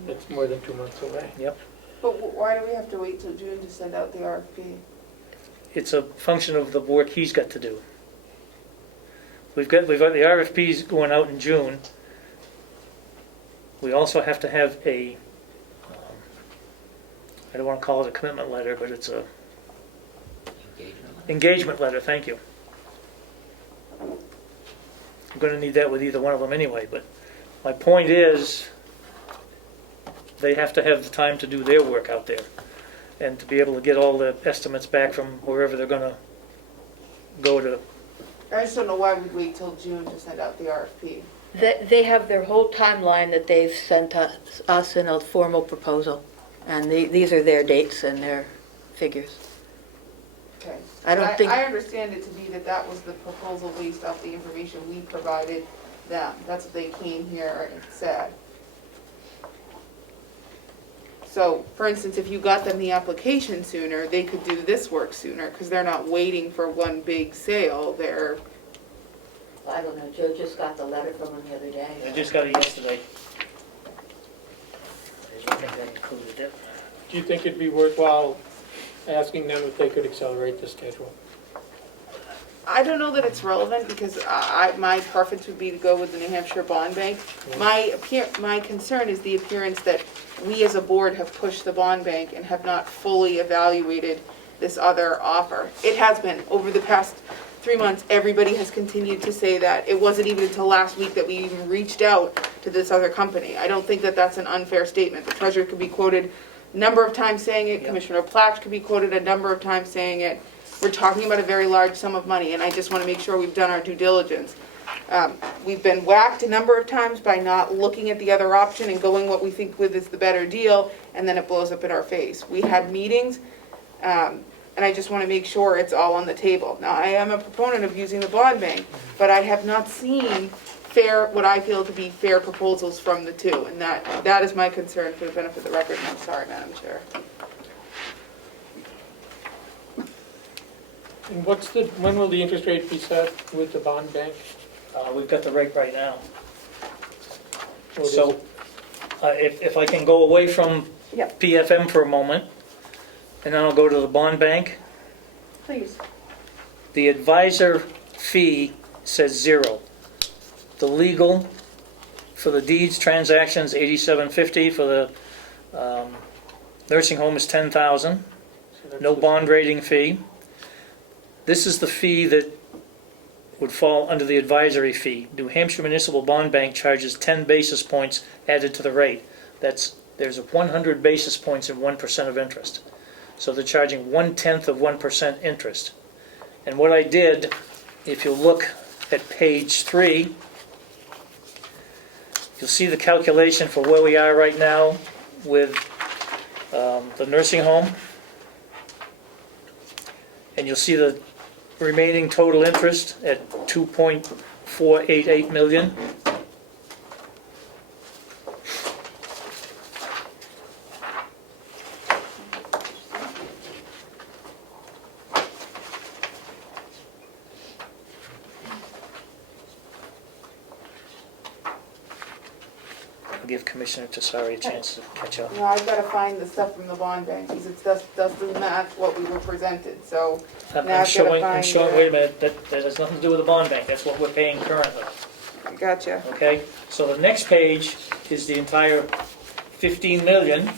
that's more than 2 months away. But why do we have to wait till June to send out the RFP? It's a function of the work he's got to do. We've got the RFPs going out in June. We also have to have a, I don't want to call it a commitment letter, but it's a engagement letter, thank you. I'm going to need that with either one of them anyway, but my point is, they have to have the time to do their work out there and to be able to get all the estimates back from wherever they're going to go to. I just don't know why we'd wait till June to send out the RFP. They have their whole timeline that they've sent us in a formal proposal, and these are their dates and their figures. Okay. I don't But think- I understand it to be that was the proposal based off the information we provided them. That's what they came here and said. So, for instance, if you got them the application sooner, they could do this work sooner, because they're not waiting for one big sale, they're, I don't know, Joe just got the letter from them the other day. I just got it yesterday. I don't think that included it. Do you think it'd be worthwhile asking them if they could accelerate the schedule? I don't know that it's relevant, because my preference would be to go with the New Hampshire Bond Bank. My concern is the appearance that we as a board have pushed the bond bank and have not fully evaluated this other offer. It has been, over the past 3 months, everybody has continued to say that. It wasn't even until last week that we even reached out to this other company. I don't think that that's an unfair statement. The treasurer could be quoted a number of times saying it, Commissioner Platt could be quoted a number of times saying it. We're talking about a very large sum of money, and I just want to make sure we've done our due diligence. We've been whacked a number of times by not looking at the other option and going what we think with is the better deal, and then it blows up in our face. We had meetings, and I just want to make sure it's all on the table. Now, I am a proponent of using the bond bank, but I have not seen fair, what I feel to be fair proposals from the two, and that is my concern for the benefit of the record, and I'm sorry, Madam Chair. And when will the interest rate be set with the bond bank? We've got the rate right now. What is So, it? if I can go away from Yep. PFM for a moment, and then I'll go to the bond bank. Please. The advisor fee says 0. The legal for the deeds transactions, $87.50. For the nursing home is $10,000. So that's No the- bond rating fee. This is the fee that would fall under the advisory fee. New Hampshire Municipal Bond Bank charges 10 basis points added to the rate. There's 100 basis points and 1% of interest. So they're charging 1/10 of 1% interest. And what I did, if you look at page 3, you'll see the calculation for where we are right now with the nursing home. And you'll see the remaining total interest at 2.488 million. I'll give Commissioner Tassari a chance to catch up. No, I've gotta find the stuff from the bond bank, because it doesn't match what we were presented, so. I'm Now I've gotta I'm find showing, the- wait a minute, that has nothing to do with the bond bank, that's what we're paying currently, I gotcha. okay? So the next page is the entire 15 million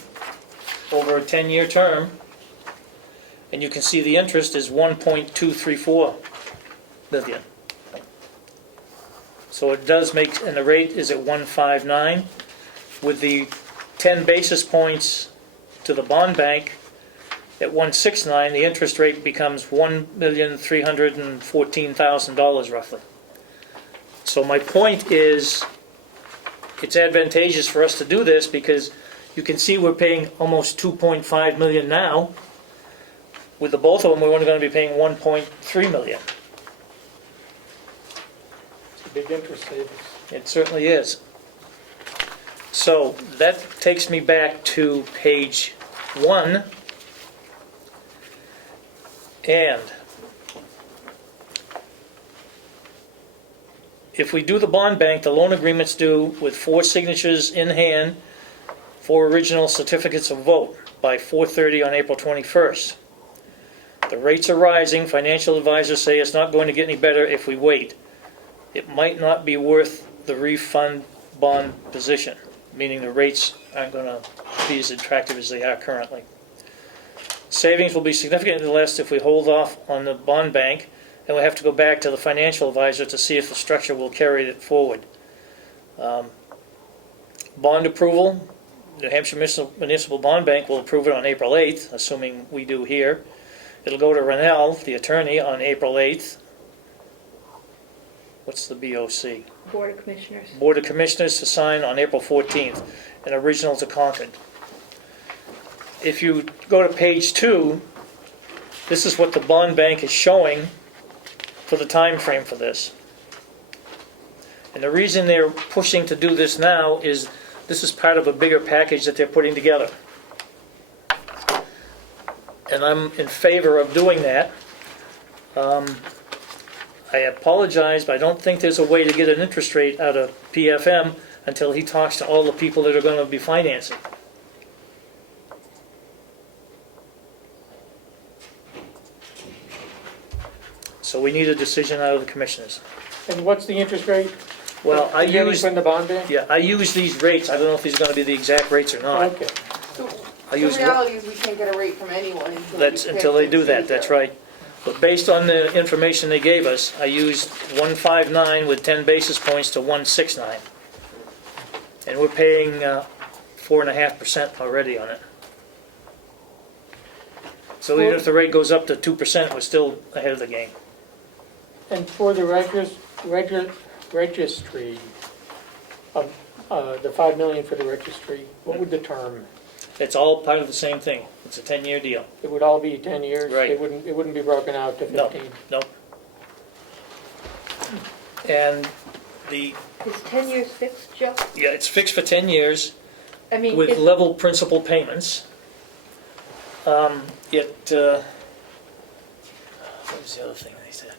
over a 10-year term, and you can see the interest is 1.234 million. So it does make, and the rate is at 159. With the 10 basis points to the bond bank at 169, the interest rate becomes $1,314,000 roughly. So my point is, it's advantageous for us to do this because you can see we're paying almost 2.5 million now. With the both of them, we're only going to be paying 1.3 million. It's a big interest savings. It certainly is. So that takes me back to page 1. And if we do the bond bank, the loan agreement's due with 4 signatures in hand, 4 original certificates of vote by 4:30 on April 21st. The rates are rising. Financial advisors say it's not going to get any better if we wait. It might not be worth the refund bond position, meaning the rates aren't going to be as attractive as they are currently. Savings will be significantly less if we hold off on the bond bank, and we have to go back to the financial advisor to see if the structure will carry it forward. Bond approval, New Hampshire Municipal Bond Bank will approve it on April 8th, assuming we do here. It'll go to Rennell, the attorney, on April 8th. What's the BOC? Board of Commissioners. Board of Commissioners to sign on April 14th, and original to Concord. If you go to page 2, this is what the bond bank is showing for the time frame for this. And the reason they're pushing to do this now is this is part of a bigger package that they're putting together. And I'm in favor of doing that. I apologize, but I don't think there's a way to get an interest rate out of PFM until he talks to all the people that are going to be financing. So we need a decision out of the commissioners. And what's the interest rate? Well, I You're getting use, from the bond bank? yeah, I use these rates. I don't know if these are going to be the exact rates or not. Okay. So I the use, reality is we can't get a rate from anyone until. that's we until pick they do the that, that's speaker. right. But based on the information they gave us, I used 159 with 10 basis points to 169. And we're paying 4.5% already on it. So even if the rate goes up to 2%, we're still ahead of the game. And for the registry, of the 5 million for the registry, what would the term? It's all part of the same thing. It's a 10-year deal. It would all be 10 years? Right. It wouldn't be broken out to No. 15? Nope. And the Is 10 years fixed, Joe? Yeah, it's fixed for 10 years I mean, with level principal payments. What was the other thing they said?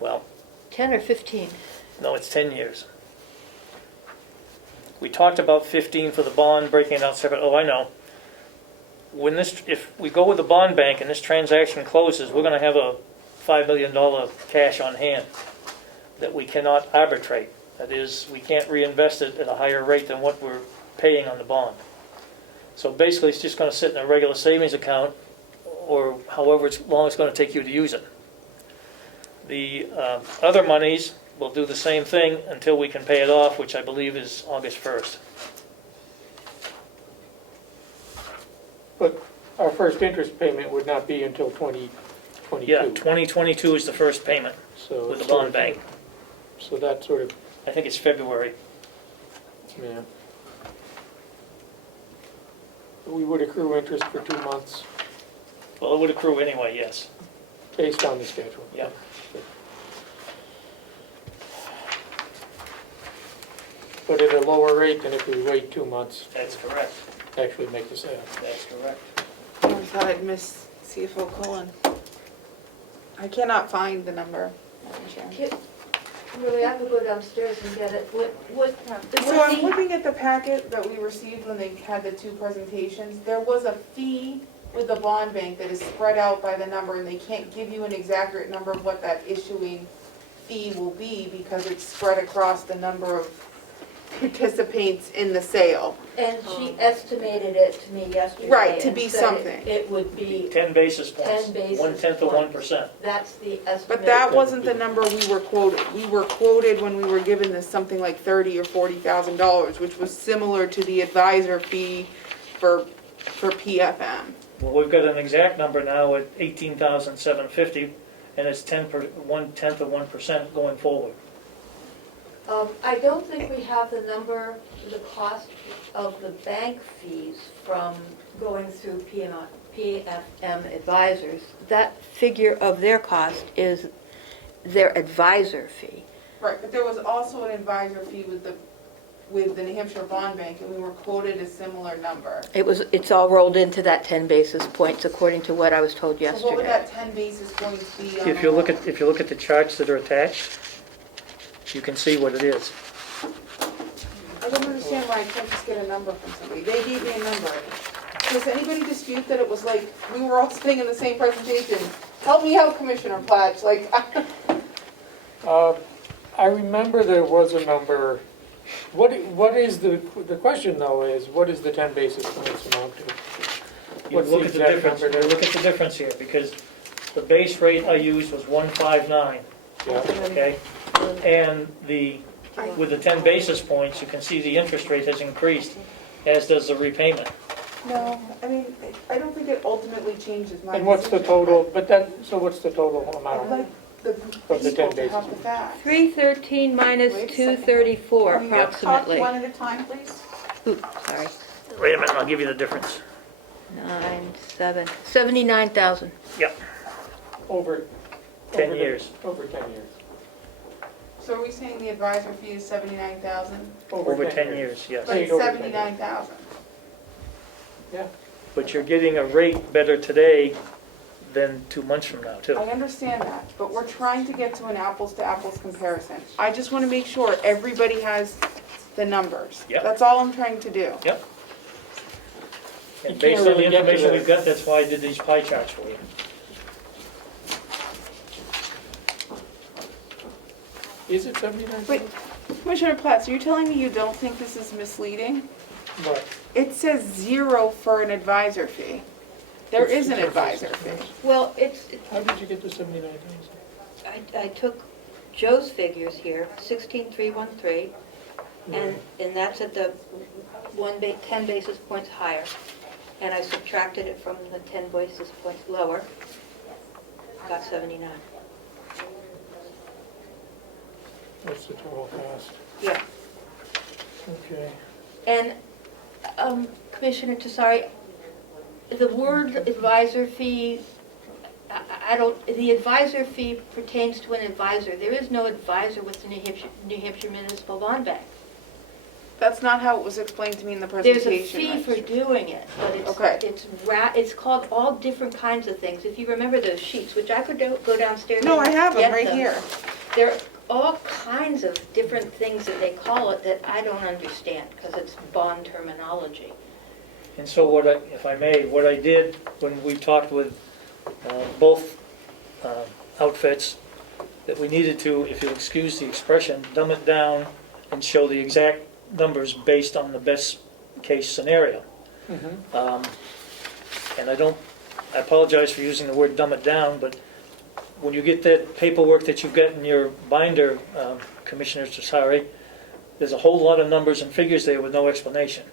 Well, 10 or 15? no, it's 10 years. We talked about 15 for the bond, breaking it out separate. Oh, I know. If we go with the bond bank and this transaction closes, we're going to have a $5 million cash on hand that we cannot arbitrate. That is, we can't reinvest it at a higher rate than what we're paying on the bond. So basically, it's just going to sit in a regular savings account, or however long it's going to take you to use it. The other monies will do the same thing until we can pay it off, which I believe is August 1st. But our first interest payment would not be until 2022. Yeah, 2022 is the first payment So with the it's sort bond of- bank. So that sort of, I think it's February. yeah. We would accrue interest for 2 months Well, it would accrue anyway, yes. based on the schedule. Yeah. But at a lower rate than if we wait 2 months That's correct. to actually make the sale. That's correct. I thought I'd miss CFO Cullen. I cannot find the number, Madam Chair. Really, I could go downstairs and get it. So I'm looking at the packet that we received when they had the two presentations. There was a fee with the bond bank that is spread out by the number, and they can't give you an exact number of what that issuing fee will be because it's spread across the number of participants in the sale. And she estimated it to me yesterday. Right, to and be said something. It would be, 10 basis points. 10 basis 1/10 of points. 1%. that's the estimate. But that wasn't the number we were quoted. We were quoted when we were given this something like $30,000 or $40,000, which was similar to the advisor fee for PFM. Well, we've got an exact number now at 18,750, and it's 1/10 of 1% going forward. I don't think we have the number, the cost of the bank fees from going through PFM advisors. That figure of their cost is their advisor fee. Right, but there was also an advisor fee with the New Hampshire Bond Bank, and we were quoted a similar number. It's all rolled into that 10 basis points according to what I was told So what would yesterday. that 10 basis points be on? If you look at the charts that are attached, you can see what it is. I don't understand why I can't just get a number from somebody. They gave me a number. Does anybody dispute that it was like, we were all sitting in the same presentation? Help me out, Commissioner Platch, like, I remember there was a number. What is the question though is, what is the 10 basis points amount to? You What's look the at the exact difference, number you there? look at the difference here, because the base rate I used was 159, Yeah. okay? And with the 10 basis points, you can see the interest rate has increased, as does the repayment. no, I mean, I don't think it ultimately changes my And what's the decision. total, so what's the total I'd amount? like the Of the 10 people to basis have the facts. 313 minus Wait a second. 234 Can you talk approximately. one at a time, please? Oops, sorry. Wait a minute, I'll give you the difference. 79,000. Yep, Over 10 over the- years. Over 10 years. So are we saying the advisor fee is 79,000? Over 10 years, yes. But it's Over 10 years. 79,000. Yeah. But you're getting a rate better today than 2 months from now, too. I understand that, but we're trying to get to an apples to apples comparison. I just want to make sure everybody has the numbers. Yep. That's all I'm trying to do. Yep. You And can't based on the really get to information the- we've got, that's why I did these pie charts for you. Is it 79? Wait. Commissioner Platts, you're telling me you don't think this is misleading? But It says 0 for an advisor fee. There What's is the an advisor difference? fee. Well, how did you get to 79,000? I took Joe's figures here, 16,313, and that's at the 10 basis points higher. And I subtracted it from the 10 basis points lower, got 79. What's the total cost? Yeah. Okay. And Commissioner Tessari, the word advisor fee, I don't, the advisor fee pertains to an advisor. There is no advisor with the New Hampshire Municipal Bond Bank. That's not how it was explained to me in the There's presentation. a fee for doing it, but Okay. it's called all different kinds of things. If you remember those sheets, which I could go downstairs. No, and I have them get right here. There are all kinds of different things that they call it that I don't understand, because it's bond terminology. And so what I, if I may, what I did when we talked with both outfits, that we needed to, if you'll excuse the expression, dumb it down and show the exact numbers based on the best case scenario. And I apologize for using the word dumb it down, but when you get that paperwork that you've got in your binder, Commissioner Tessari, there's a whole lot of numbers and figures there with no explanation.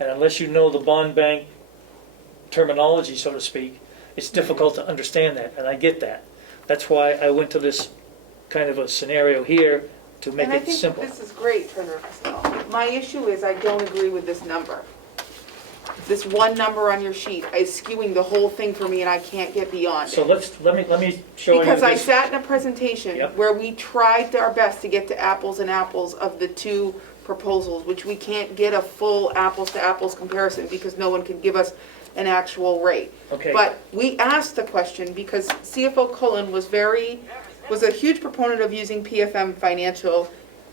And unless you know the bond bank terminology, so to speak, it's difficult to understand that, and I get that. That's why I went to this kind of a scenario here to make it simple. And I think this is great for the, my issue is I don't agree with this number. This one number on your sheet is skewing the whole thing for me and I can't get beyond So it. let me show you Because I this. sat in a presentation Yep. where we tried our best to get to apples and apples of the two proposals, which we can't get a full apples to apples comparison because no one can give us an actual rate. Okay. But we asked the question because CFO Cullen was a huge proponent of using PFM Financial.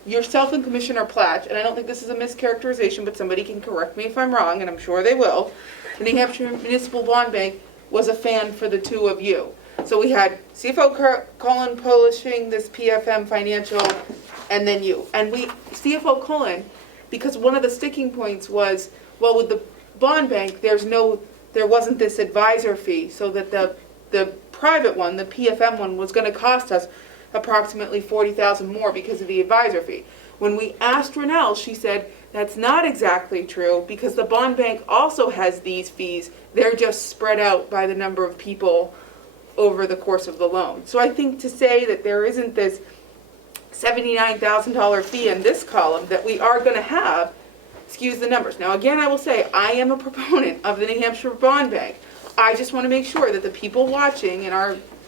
Yourself and Commissioner Platch, and I don't think this is a mischaracterization, but somebody can correct me if I'm wrong, and I'm sure they will. The New Hampshire Municipal Bond Bank was a fan for the two of you. So we had CFO Cullen publishing this PFM Financial, and then you. And CFO Cullen, because one of the sticking points was, well, with the bond bank, there wasn't this advisor fee, so that the private one, the PFM one, was going to cost us approximately $40,000 more because of the advisor fee. When we asked Renelle, she said that's not exactly true because the bond bank also has these fees. They're just spread out by the number of people over the course of the loan. So I think to say that there isn't this $79,000 fee in this column that we are going to have skews the numbers. Now again, I will say I am a proponent of the New Hampshire Bond Bank. I just want to make sure that the people watching and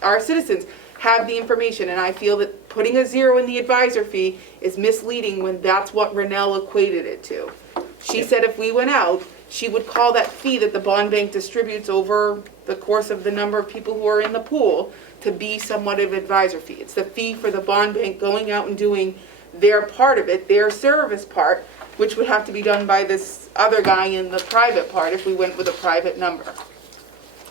our citizens have the information, and I feel that putting a zero in the advisor fee is misleading when that's what Renelle equated it to. She said if we went out, she would call that fee that the bond bank distributes over the course of the number of people who are in the pool to be somewhat of an advisor fee. It's the fee for the bond bank going out and doing their part of it, their service part, which would have to be done by this other guy in the private part if we went with a private number.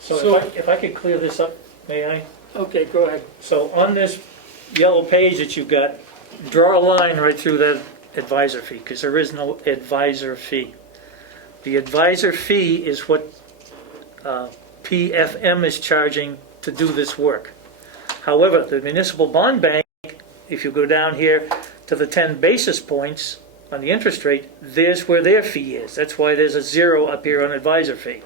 So if I could clear this up, may I? Okay, go ahead. So on this yellow page that you've got, draw a line right through that advisor fee, because there is no advisor fee. The advisor fee is what PFM is charging to do this work. However, the municipal bond bank, if you go down here to the 10 basis points on the interest rate, there's where their fee is. That's why there's a zero up here on advisor fee.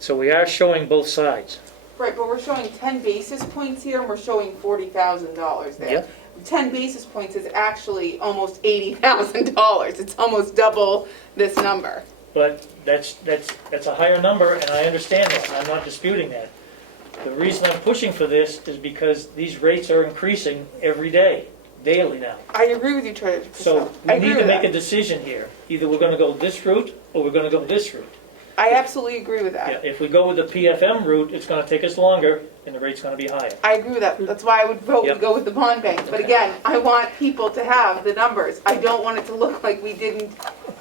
So we are showing both sides. Right, but we're showing 10 basis points here, and we're showing $40,000 there. Yep. 10 basis points is actually almost $80,000. It's almost double this number. But that's a higher number, and I understand that. I'm not disputing that. The reason I'm pushing for this is because these rates are increasing every day, daily now. I agree with you, Treasurer. So we need to make a decision here. Either we're going to go this route, or we're going to go this route. I absolutely agree with that. Yeah, if we go with the PFM route, it's going to take us longer, and the rate's going to be higher. I agree with that. That's why I would vote to Yep. go with the bond bank. But again, I want people to have the numbers. I don't want it to look like we didn't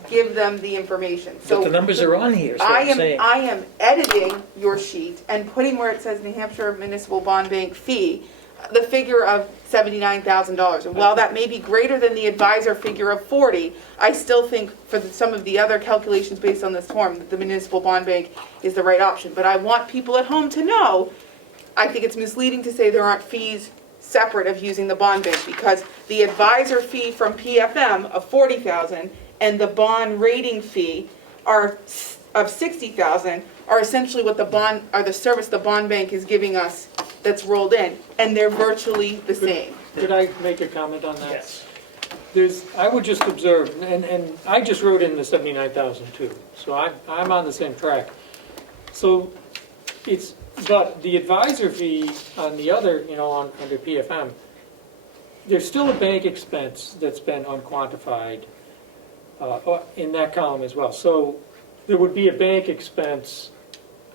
give them the information. But the numbers are on here, is what I'm saying. I am editing your sheet and putting where it says New Hampshire Municipal Bond Bank fee, the figure of $79,000. And while that may be greater than the advisor figure of 40, I still think for some of the other calculations based on this form that the municipal bond bank is the right option. But I want people at home to know, I think it's misleading to say there aren't fees separate of using the bond bank because the advisor fee from PFM of $40,000 and the bond rating fee are of $60,000 are essentially what the service the bond bank is giving us that's rolled in, and they're virtually the same. Could I make a comment on that? Yes. I would just observe, and I just wrote in the 79,000 too, so I'm on the same track. So it's But the advisor fee on the other, under PFM, there's still a bank expense that's been unquantified in that column as well. So there would be a bank expense,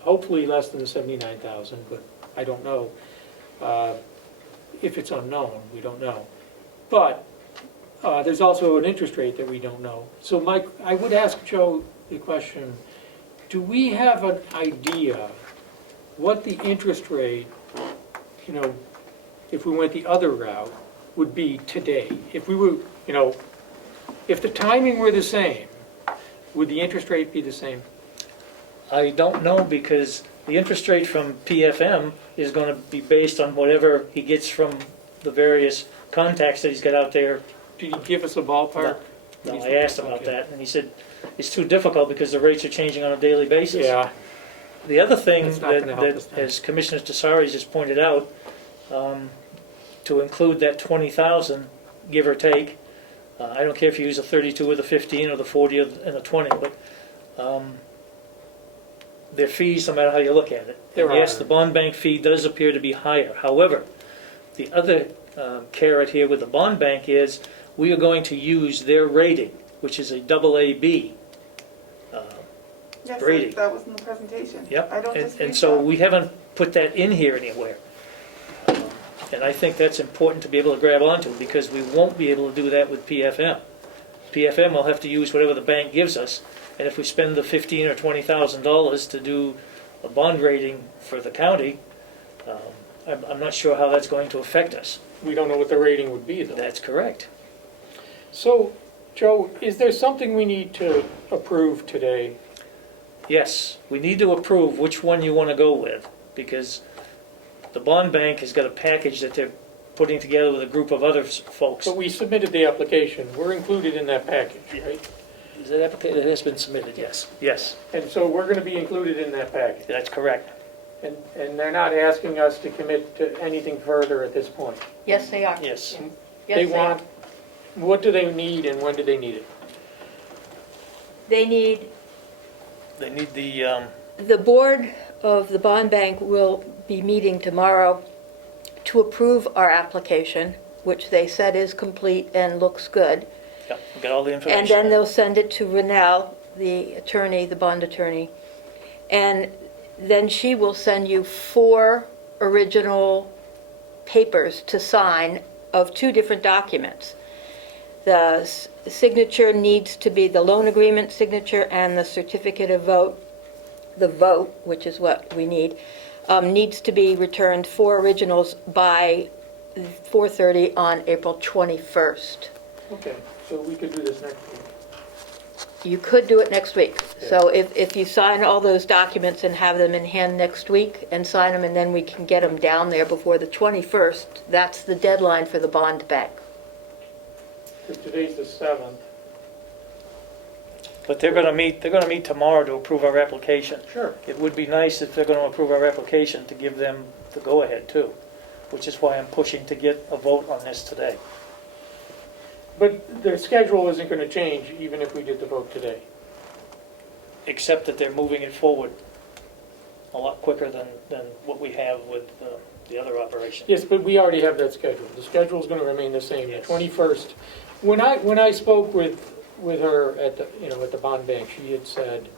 hopefully less than the 79,000, but I don't know. If it's unknown, we don't know. But there's also an interest rate that we don't know. So Mike, I would ask Joe the question, do we have an idea what the interest rate, if we went the other route, would be today? If we were, if the timing were the same, would the interest rate be the same? I don't know, because the interest rate from PFM is going to be based on whatever he gets from the various contacts that he's got out there. Did you give us a ballpark? No, I asked him about that, and he said it's too difficult because the rates are changing on a daily basis. Yeah. The other thing That's not gonna help us that then. as Commissioner Tesari just pointed out, to include that 20,000, give or take, I don't care if you use a 32 or the 15 or the 40 and the 20, but their fees, no matter how you look at it. There And yes, are. the bond bank fee does appear to be higher. However, the other carrot here with the bond bank is we are going to use their rating, which is a AA-B. Yes, Rating. that was in the presentation. Yep, I don't and dispute so that. we haven't put that in here anywhere. And I think that's important to be able to grab onto, because we won't be able to do that with PFM. PFM will have to use whatever the bank gives us, and if we spend the $15,000 or $20,000 to do a bond rating for the county, I'm not sure how that's going to affect us. We don't know what the rating would be, though. That's correct. So, Joe, is there something we need to approve today? Yes, we need to approve which one you want to go with, because the bond bank has got a package that they're putting together with a group of other folks. So we submitted the application, we're included in that package, right? Is that application that has been submitted? Yes. Yes, And so we're gonna be included in that package. that's correct. And they're not asking us to commit to anything further at this point. Yes, they are. Yes. Yes, They they are. want, what do they need and when do they need it? They need, They need the, the board of the bond bank will be meeting tomorrow to approve our application, which they said is complete and looks good. yeah, we got all the information. And then they'll send it to Renell, the attorney, the bond attorney. And then she will send you 4 original papers to sign of 2 different documents. The signature needs to be the loan agreement signature, and the certificate of vote, the vote, which is what we need, needs to be returned 4 originals by 4:30 on April 21st. Okay, so we could do this next week. You could do it next week. So if you sign all those documents and have them in hand next week and sign them, and then we can get them down there before the 21st, that's the deadline for the bond bank. Because today's the 7th. But they're going to meet tomorrow to approve our application. Sure. It would be nice if they're going to approve our application to give them the go-ahead too, which is why I'm pushing to get a vote on this today. But their schedule isn't gonna change even if we did the vote today. Except that they're moving it forward a lot quicker than what we have with the other operation. Yes, but we already have that schedule. The schedule's gonna remain the same, the Yes. 21st. When I spoke with her at the, at the bond bank, she had said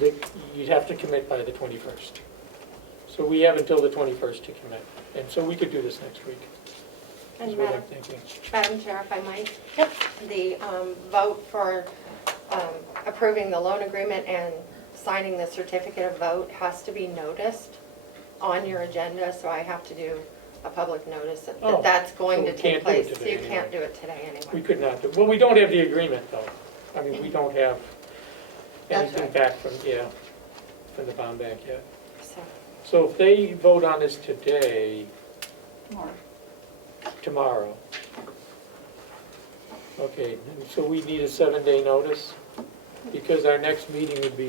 that you'd have to commit by the 21st. So we have until the 21st to commit, and so we could do this next week, is And what I'm thinking. Madam Chair, if I might? Yep. The vote for approving the loan agreement and signing the certificate of vote has to be noticed on your agenda, so I have to do a public notice that Oh, that's going so to we take can't do it place. today You can't anyway. do it today We anyway. could not do, well, we don't have the agreement, though. I mean, we don't have That's anything right. back from the bond bank yet. So, So if they vote on this today, More. tomorrow, okay, so we need a 7-day notice? Because our next meeting would be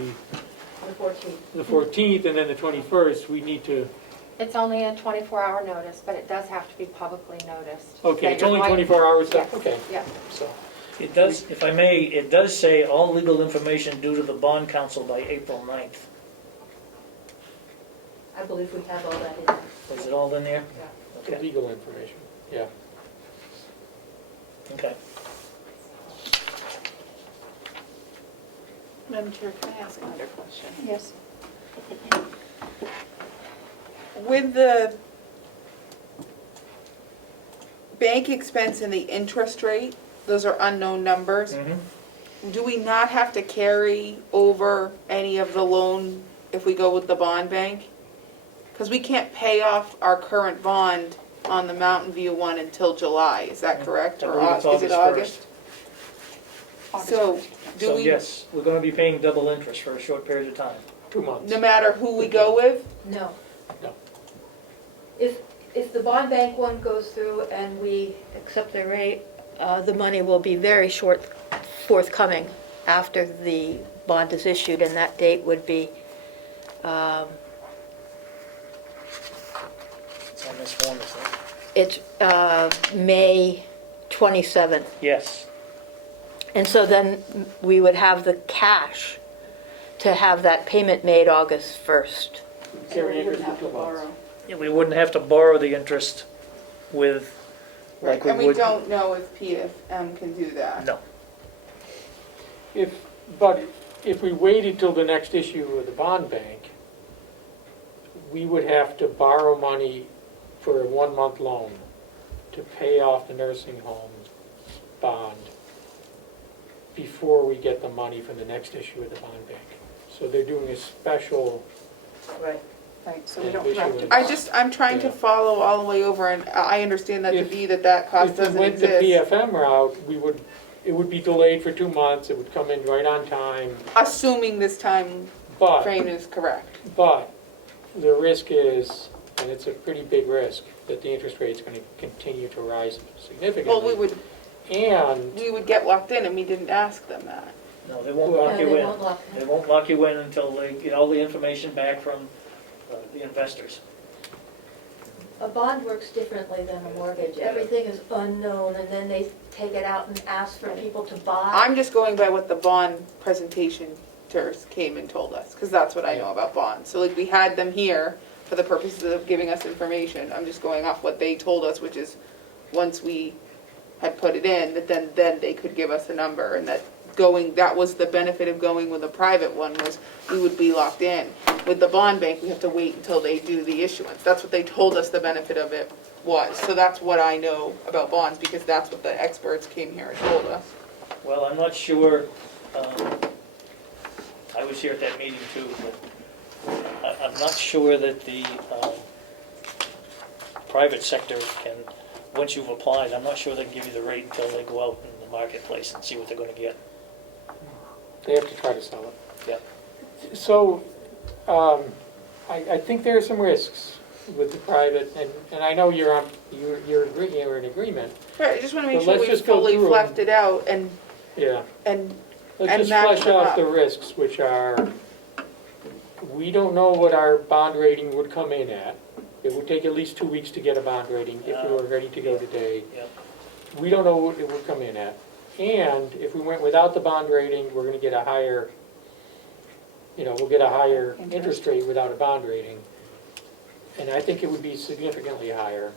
The 14th. the 14th, and then the 21st, we need to, it's only a 24-hour notice, but it does have to be publicly noticed. okay, that it's you're only going- 24 hours, Yes. okay, Yeah. so, It does, if I may, it does say all legal information due to the bond counsel by April 9th. I believe we have all that in there. Was it all in there? The Okay, legal information, yeah. okay. Madam Chair, can I ask another question? Yes. With the bank expense and the interest rate, those are unknown numbers. Do we not have to carry over any of the loan if we go with the bond bank? Because we can't pay off our current bond on the Mountain View one until July, is that correct? I Or believe it's is it August August? So, do So we, yes, we're gonna be paying double interest for a short period of time. 2 months. no matter who we go with? No. No. If the bond bank one goes through and we accept their rate, the money will be very forthcoming after the bond is issued, and that date would be, It's on this form, isn't it? it's May 27th. Yes. And so then we would have the cash to have that payment made August 1st. Carry interest for 2 months. Yeah, we wouldn't have to borrow the interest with, like we And would. we don't know if PFM can do that. No. But if we waited till the next issue of the bond bank, we would have to borrow money for a 1-month loan to pay off the nursing home bond before we get the money from the next issue of the bond bank. So they're doing a special Right. Right, so we don't have to. I'm trying to Yeah. follow all the way over, and I understand that to If- be that cost If we doesn't went the exist. PFM route, it would be delayed for 2 months, it would come in right on time, Assuming this time but frame is correct. But the risk is, and it's a pretty big risk, that the interest rate's going to continue to rise significantly. Well, And, we would get locked in, and we didn't ask them that. No, they won't Well, lock No, you they in. won't lock They won't lock you in until they get all the information back from the investors. A bond works differently than a mortgage. Everything is unknown, and then they take it out and ask for people to buy. I'm just going by what the bond presentators came and told us, because that's what I know about bonds. So like, we had them here for the purposes of giving us information. I'm just going off what they told us, which is, once we had put it in, that then they could give us a number, and that was the benefit of going with a private one, was we would be locked in. With the bond bank, we have to wait until they do the issuance. That's what they told us the benefit of it was. So that's what I know about bonds, because that's what the experts came here and told us. Well, I'm not sure, I was here at that meeting too, but I'm not sure that the private sector can, once you've applied, I'm not sure they can give you the rate until they go out in the marketplace and see what they're gonna get. they have to try to sell it. Yeah. So, I think there are some risks with the private, and I know you're in agreement. Right, I just want to make So sure let's we just go fully through 'em. fleshed it out and, Yeah. and, Let's And just match flesh them out up. the risks, which are, we don't know what our bond rating would come in at. It would take at least 2 weeks to get a bond rating if we were ready to go today. Yep. We don't know what it would come in at. And if we went without the bond rating, we're gonna get a higher, we'll get a higher interest rate without a bond rating. And I think it would be significantly higher.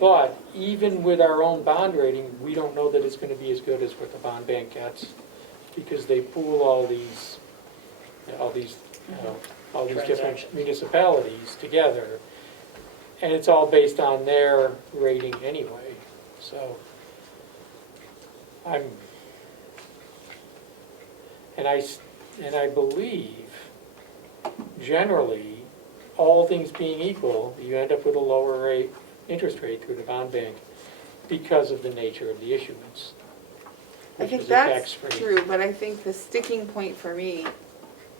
But even with our own bond rating, we don't know that it's gonna be as good as what the bond bank gets, because they pool all these different Transactions. municipalities together. And it's all based on their rating anyway, so. And I believe, generally, all things being equal, you end up with a lower interest rate through the bond bank because of the nature of the issuance. I which think is a that's tax-free. true, but I think the sticking point for me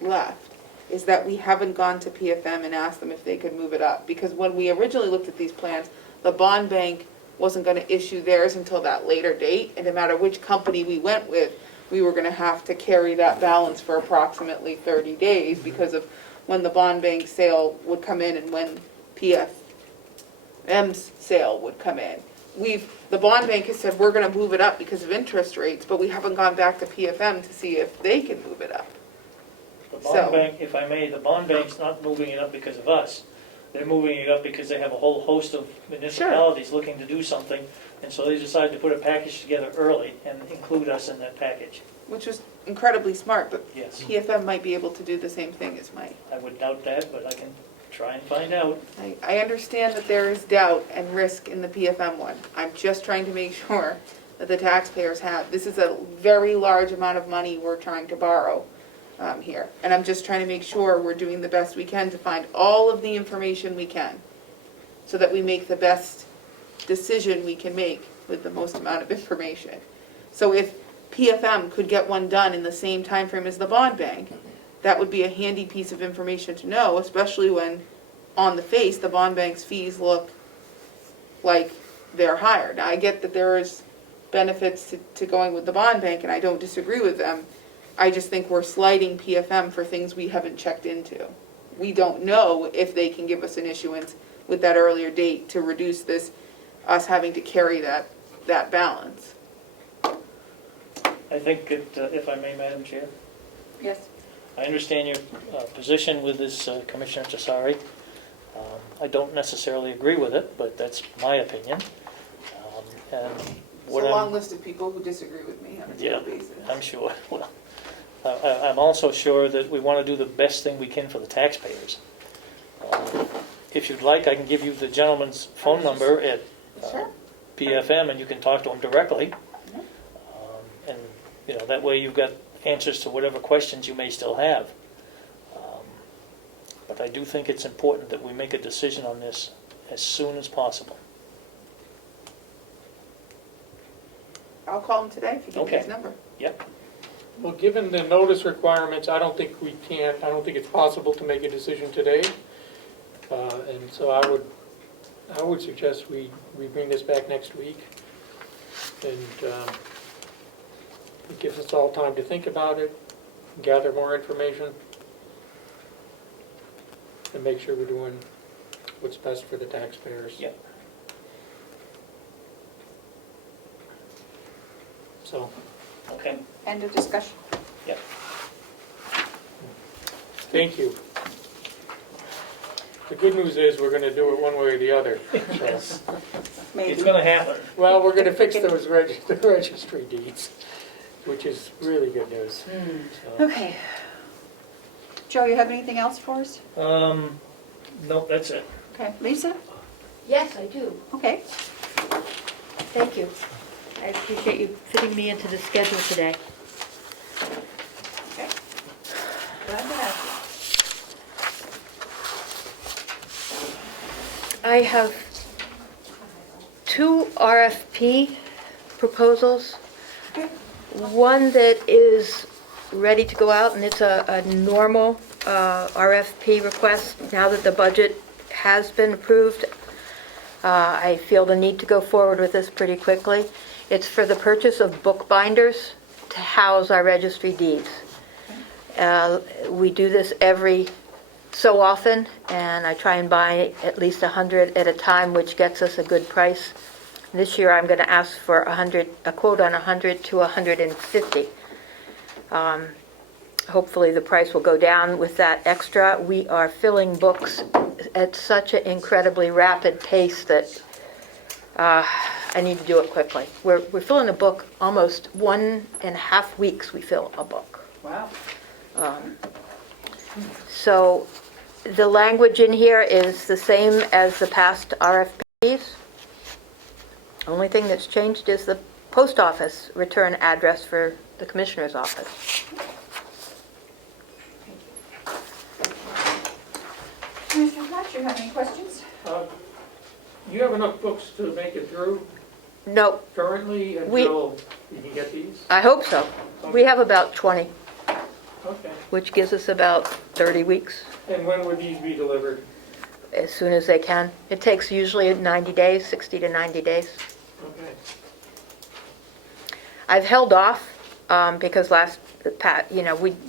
left is that we haven't gone to PFM and asked them if they could move it up. Because when we originally looked at these plans, the bond bank wasn't gonna issue theirs until that later date, and no matter which company we went with, we were gonna have to carry that balance for approximately 30 days because of when the bond bank sale would come in and when PFM's sale would come in. The bond bank has said, we're gonna move it up because of interest rates, but we haven't gone back to PFM to see if they can move it up. But So- bond bank, if I may, the bond bank's not moving it up because of us. They're moving it up because they have a whole host of municipalities looking to do something, and so they decided to put a package together early and include us in that package. Which was incredibly smart, but Yes, PFM might be able to do the same thing as Mike. I would doubt that, but I can try and find out. I understand that there is doubt and risk in the PFM one. I'm just trying to make sure that the taxpayers have, this is a very large amount of money we're trying to borrow here. And I'm just trying to make sure we're doing the best we can to find all of the information we can so that we make the best decision we can make with the most amount of information. So if PFM could get one done in the same time frame as the bond bank, that would be a handy piece of information to know, especially when, on the face, the bond bank's fees look like they're higher. Now, I get that there is benefits to going with the bond bank, and I don't disagree with them. I just think we're slighting PFM for things we haven't checked into. We don't know if they can give us an issuance with that earlier date to reduce this, us having to carry that balance. I think, if I may, Madam Chair, Yes. I understand your position with this, Commissioner Tassari. I don't necessarily agree with it, but that's my opinion. And It's a what long I'm, list of people who disagree with me on a Yeah, daily basis. I'm sure, well, I'm also sure that we want to do the best thing we can for the taxpayers. If you'd like, I can give you the gentleman's phone number at Sure. PFM, and you can talk to him directly. And, you know, that way you've got answers to whatever questions you may still have. But I do think it's important that we make a decision on this as soon as possible. I'll call him today if you give me his Okay. number. Yep. Well, given the notice requirements, I don't think it's possible to make a decision today. And so I would suggest we bring this back next week. And it gives us all time to think about it, gather more information, and make sure we're doing what's best for the taxpayers. Yep. So, Okay. End of discussion. Yep. thank you. The good news is we're going to do it one way or the other. So, It's Maybe. going to happen. well, we're going to fix those the registry deeds, which is really good news. So, Okay. Joe, you have anything else for us? No, that's it. Okay. Lisa? Yes, I do. Okay. Thank you. I appreciate you fitting me into the schedule today. Okay. Glad to have I have 2 RFP proposals. Okay. One that is ready to go out, and it's a normal RFP request. Now that the budget has been approved, I feel the need to go forward with this pretty quickly. It's for the purchase of bookbinders to house our registry deeds. We do this every so often, and I try and buy at least 100 at a time, which gets us a good price. This year, I'm going to ask for a quote on 100 to 150. Hopefully, the price will go down with that extra. We are filling books at such an incredibly rapid pace that I need to do it quickly. We're filling a book almost 1.5 weeks. We fill a book. Wow. So the language in here is the same as the past RFPs. Only thing that's changed is the post office return address for the commissioner's office. Mr. Fletcher, you have any questions? you have enough books to make it through No, currently We- until you can get these? I hope so. We have about 20, Okay. which gives us about 30 weeks, And when would these be delivered? as soon as they can. It takes usually 90 days, 60 to 90 days. Okay. I've held off because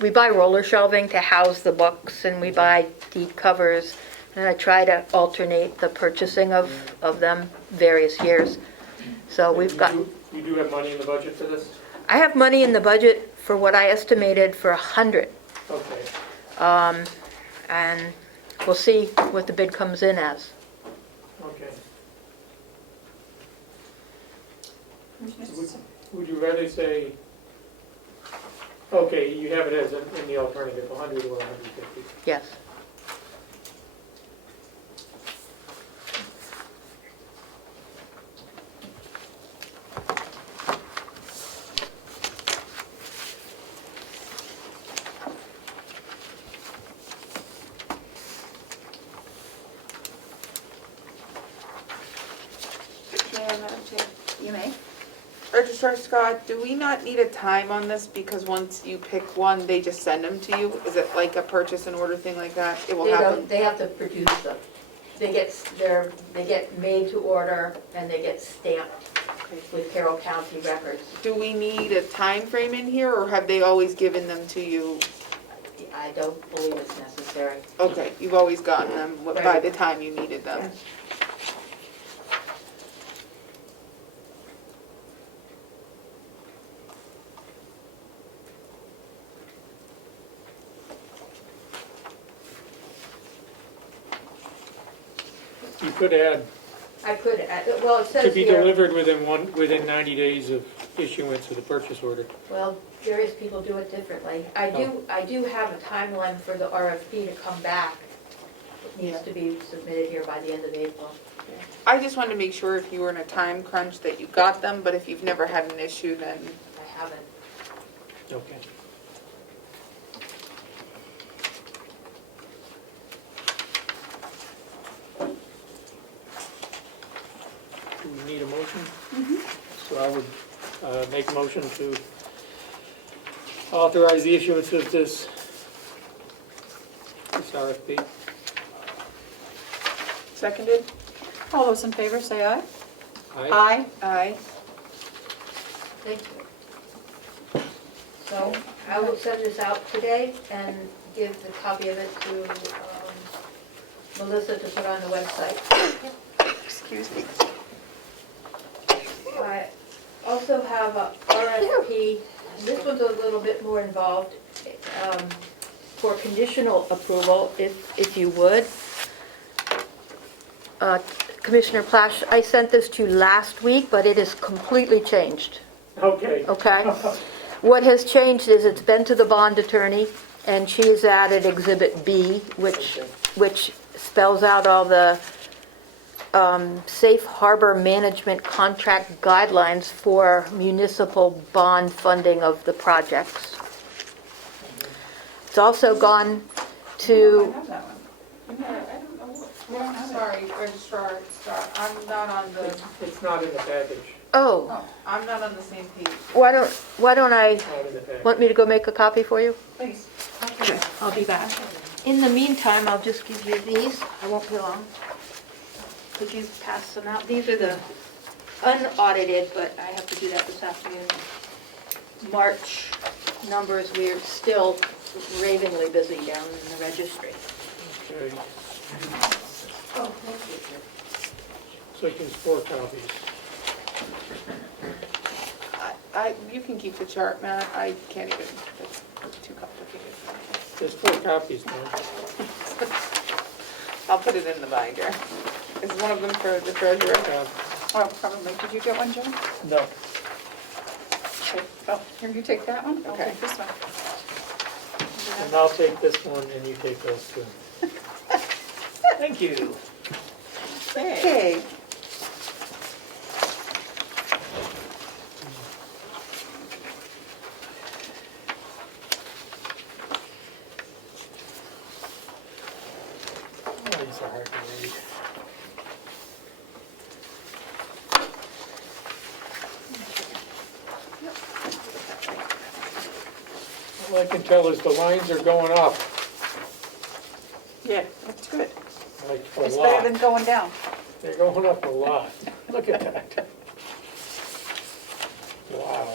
we buy roller shelving to house the books, and we buy deed covers, and I try to alternate the purchasing of them various years. So we've got, You do have money in the budget for this? I have money in the budget for what I estimated for 100. Okay. And we'll see what the bid comes in as. Okay. Commissioners? Would you rather say, okay, you have it as in the alternative, 100 or 150? Yes. May I, Madam Chair? You may. Registrar Scott, do we not need a time on this because once you pick one, they just send them to you? Is it like a purchase and order thing like that? It will happen? They have to produce them. They get made to order and they get stamped with Carroll County records. Do we need a time frame in here or have they always given them to you? I don't believe it's necessary. Okay, you've always gotten them by Right. the time you needed them. Yes. You could add, I could, well, it to says be here, delivered within 90 days of issuance of the purchase order. well, various people do it differently. I do have a timeline for the RFP to come back. It needs to be submitted here by the end of April. I just wanted to make sure if you were in a time crunch that you got them, but if you've never had an issue, then I haven't. Okay. Do we need a motion? So I would make a motion to authorize the issuance of this RFP. seconded? All those in favor, say aye. Aye. Aye. Thank you. So I will send this out today and give the copy of it to Melissa to put on the website. Excuse me. I also have a RFP, this one's a little bit more involved, for conditional approval, if you would. Commissioner Plash, I sent this to you last week, but it is completely changed, Okay. okay? What has changed is it's been to the bond attorney, and she has added Exhibit B, which spells out all the safe harbor management contract guidelines for municipal bond funding of the projects. It's also gone I to, have that one. I'm sorry, Registrar Scott, I'm not on the, It's not in the package. oh, I'm not on the same page. why don't I, Not in the package. want me to go make a copy for you? Please. Okay, I'll be back. In the meantime, I'll just give you these. I won't be long. Could you pass them out? These are the unaudited, but I have to do that this afternoon. March numbers, we're still ravingly busy down in the registry. Okay. Oh, thank you. So there's 4 copies. You can keep the chart, Matt, I can't even, that's too complicated. There's 4 copies now. I'll put it in the binder. Is one of them for the treasurer? Oh, probably. Did you get one, Joe? No. Okay. Oh, here, you take that one. I'll Okay. take this one. And I'll take this one and you take those 2. Thank you. Okay. Oh, these are hard to read. All I can tell is the lines are going up, Yeah, that's good. like a It's better lot. than going down. They're going up a lot. Look at that. Wow.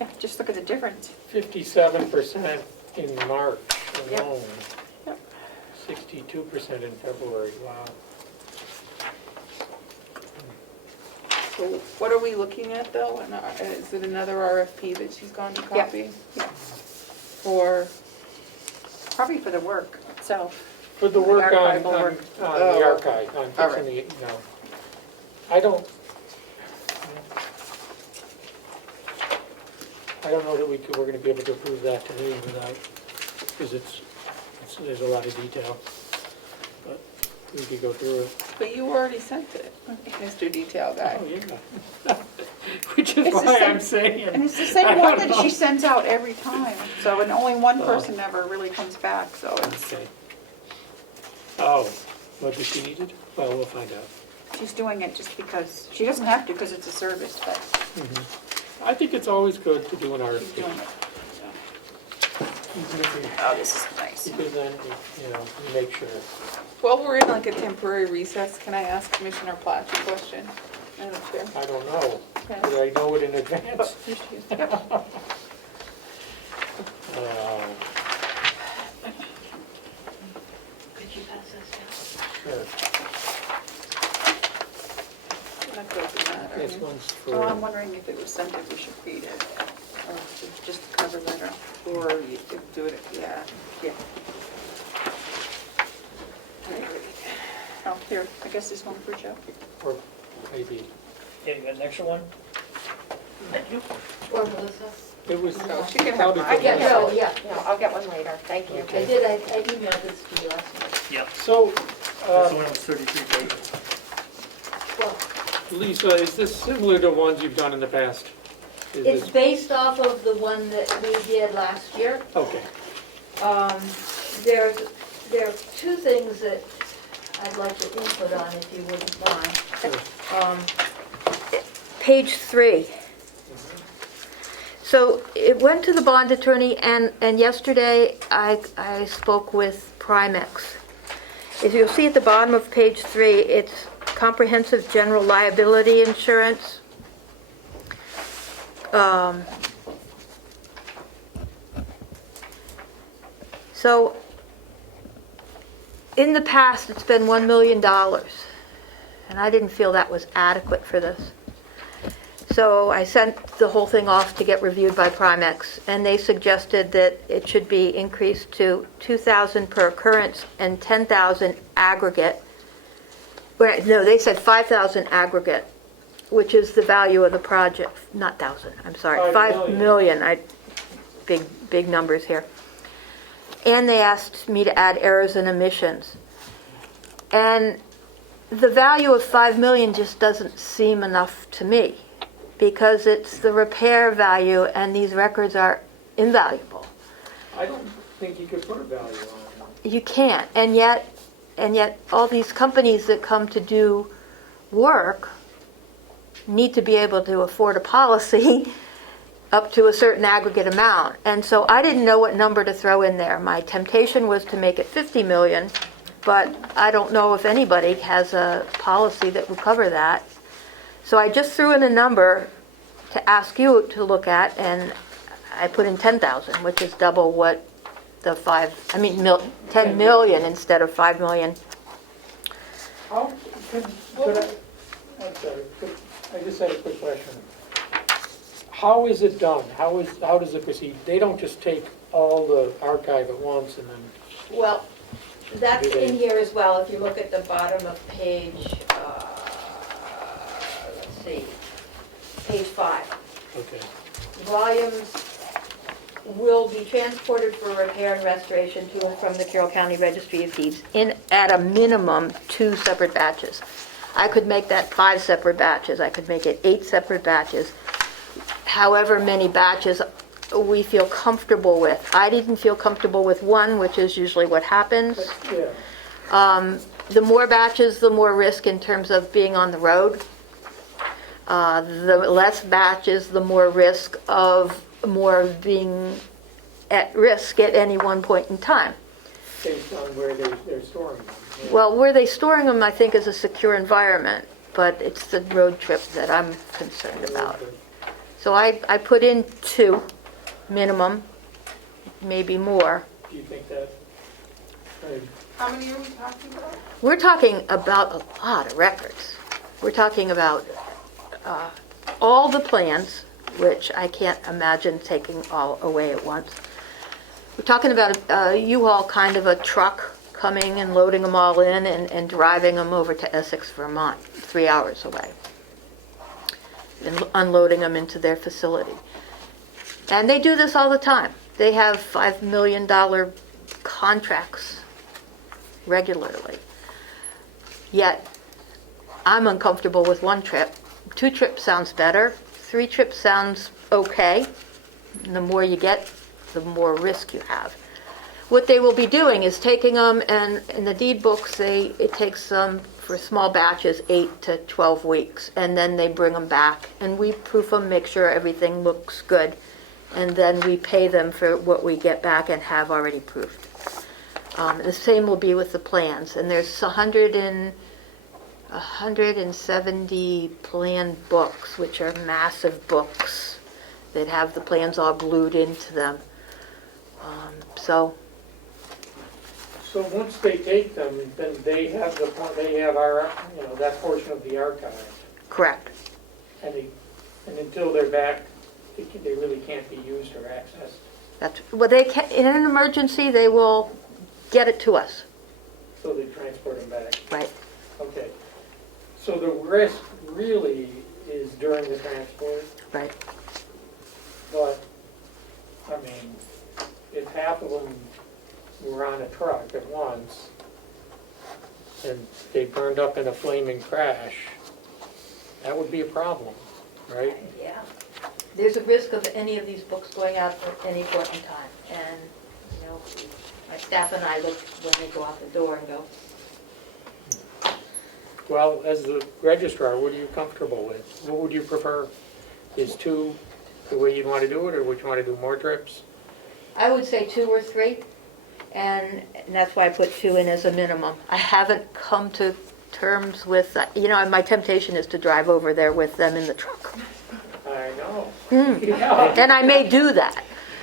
Yeah, just look at the difference. 57% in March Yep. alone. Yep. 62% in February, wow. So what are we looking at though? Is it another RFP that she's gone to Yeah. copy? Yeah. For, Probably for the work itself. For the work on archival work. the Oh, archive, on all fixing the, I don't know that we're gonna be able to approve that today without, because there's a lot of detail. But we could go through it. but you already sent it, Mr. Detail Guy. Oh, yeah. Which is It's the why same- I'm saying. And it's the I same don't one that know. she sends out every time, so, and only one Oh. person ever really comes back, so it's, Okay. Oh, what does she need it? Well, we'll find out. she's doing it just because, she doesn't have to because it's a service, but I think it's always good to do an she's RFP. doing it. Even if we- Oh, this is nice. Because then, you make sure. While we're in like a temporary recess, can I ask Commissioner Platch a question? Madam Chair? I don't know. Yes. Did I know it in advance? Yep. Could you pass this down? Sure. I'm not gonna open that, are This you? one's Well, I'm for, wondering if it was sent, if we should read it, or if it's just a cover letter. Or you could do it, yeah. Yeah. Oh, here, I guess this one for Joe. or maybe, Okay, you got an extra one? Thank you. Or Melissa? it was. No, she can have probably mine. for Yeah, Melissa. no, yeah. No, I'll get one later, thank you. I did, I emailed this to you last night. Yep. So, That's the one that was 33 pages. Well, Lisa, is this similar to ones you've done in the past? Is it's this, based off of the one that we did last year. okay, There are two things that I'd like your input on, if you wouldn't mind. sure. Page 3. So it went to the bond attorney, and yesterday I spoke with Primex. If you'll see at the bottom of page 3, it's comprehensive general liability insurance. So in the past, it's been $1 million, and I didn't feel that was adequate for this. So I sent the whole thing off to get reviewed by Primex, and they suggested that it should be increased to $2,000 per occurrence and $10,000 aggregate. No, they said $5,000 aggregate, which is the value of the project, not thousand, I'm sorry, 5 $5 million. Big numbers here. And they asked me to add errors and omissions. And the value of $5 million just doesn't seem enough to me, because it's the repair value, and these records are invaluable. I don't think you could put a value on it. You can't, and yet all these companies that come to do work need to be able to afford a policy up to a certain aggregate amount. And so I didn't know what number to throw in there. My temptation was to make it 50 million, but I don't know if anybody has a policy that would cover that. So I just threw in a number to ask you to look at, and I put in 10,000, which is double what the 10 million instead of 5 million. How, could I'm sorry, I just had a quick question. How is it done? How does it proceed? They don't just take all the archive at once and then, Well, that's in here as well, if you look at the bottom of page, let's see, page 5. okay. Volumes will be transported for repair and restoration to and from the Carroll County Registry of Deeds in, at a minimum, 2 separate batches. I could make that 5 separate batches, I could make it 8 separate batches, however many batches we feel comfortable with. I didn't feel comfortable with 1, which is usually what happens. Yeah, The more batches, the more risk in terms of being on the road. The less batches, the more risk of more being at risk at any one point in time. based on where they're storing them. Yeah. Well, where they storing them, I think, is a secure environment, but it's the road trip that I'm concerned about. So I put in 2 minimum, maybe more. Do you think that, How many are we talking about? We're talking about a lot of records. We're talking about all the plans, which I can't imagine taking all away at once. We're talking about a U-Haul kind of a truck coming and loading them all in and driving them over to Essex, Vermont, 3 hours away, and unloading them into their facility. And they do this all the time. They have $5 million contracts regularly. Yet, I'm uncomfortable with 1 trip. 2 trips sounds better. 3 trips sounds okay. And the more you get, the more risk you have. What they will be doing is taking them, and in the deed books, it takes them for small batches 8 to 12 weeks, and then they bring them back, and we proof them, make sure everything looks good, and then we pay them for what we get back and have already proofed. The same will be with the plans, and there's 170 plan books, which are massive books that have the plans all glued into them. So So once they take them, then they have our, that portion of the archive. correct. And until they're back, they really can't be used or accessed. Well, they can, in an emergency, they will get it to us. So they transport them back. Right. Okay. So the risk really is during the transport, Right. but, I mean, if half of them were on a truck at once and they burned up in a flaming crash, that would be a problem, right? Yeah. There's a risk of any of these books going out at any point in time. And, my staff and I look when they go out the door and go, Well, as the registrar, what are you comfortable with? What would you prefer? Is 2 the way you'd want to do it, or would you want to do more trips? I would say 2 or 3. And that's why I put 2 in as a minimum. I haven't come to terms with, my temptation is to drive over there with them in the truck. I know. Yeah. And I may do that.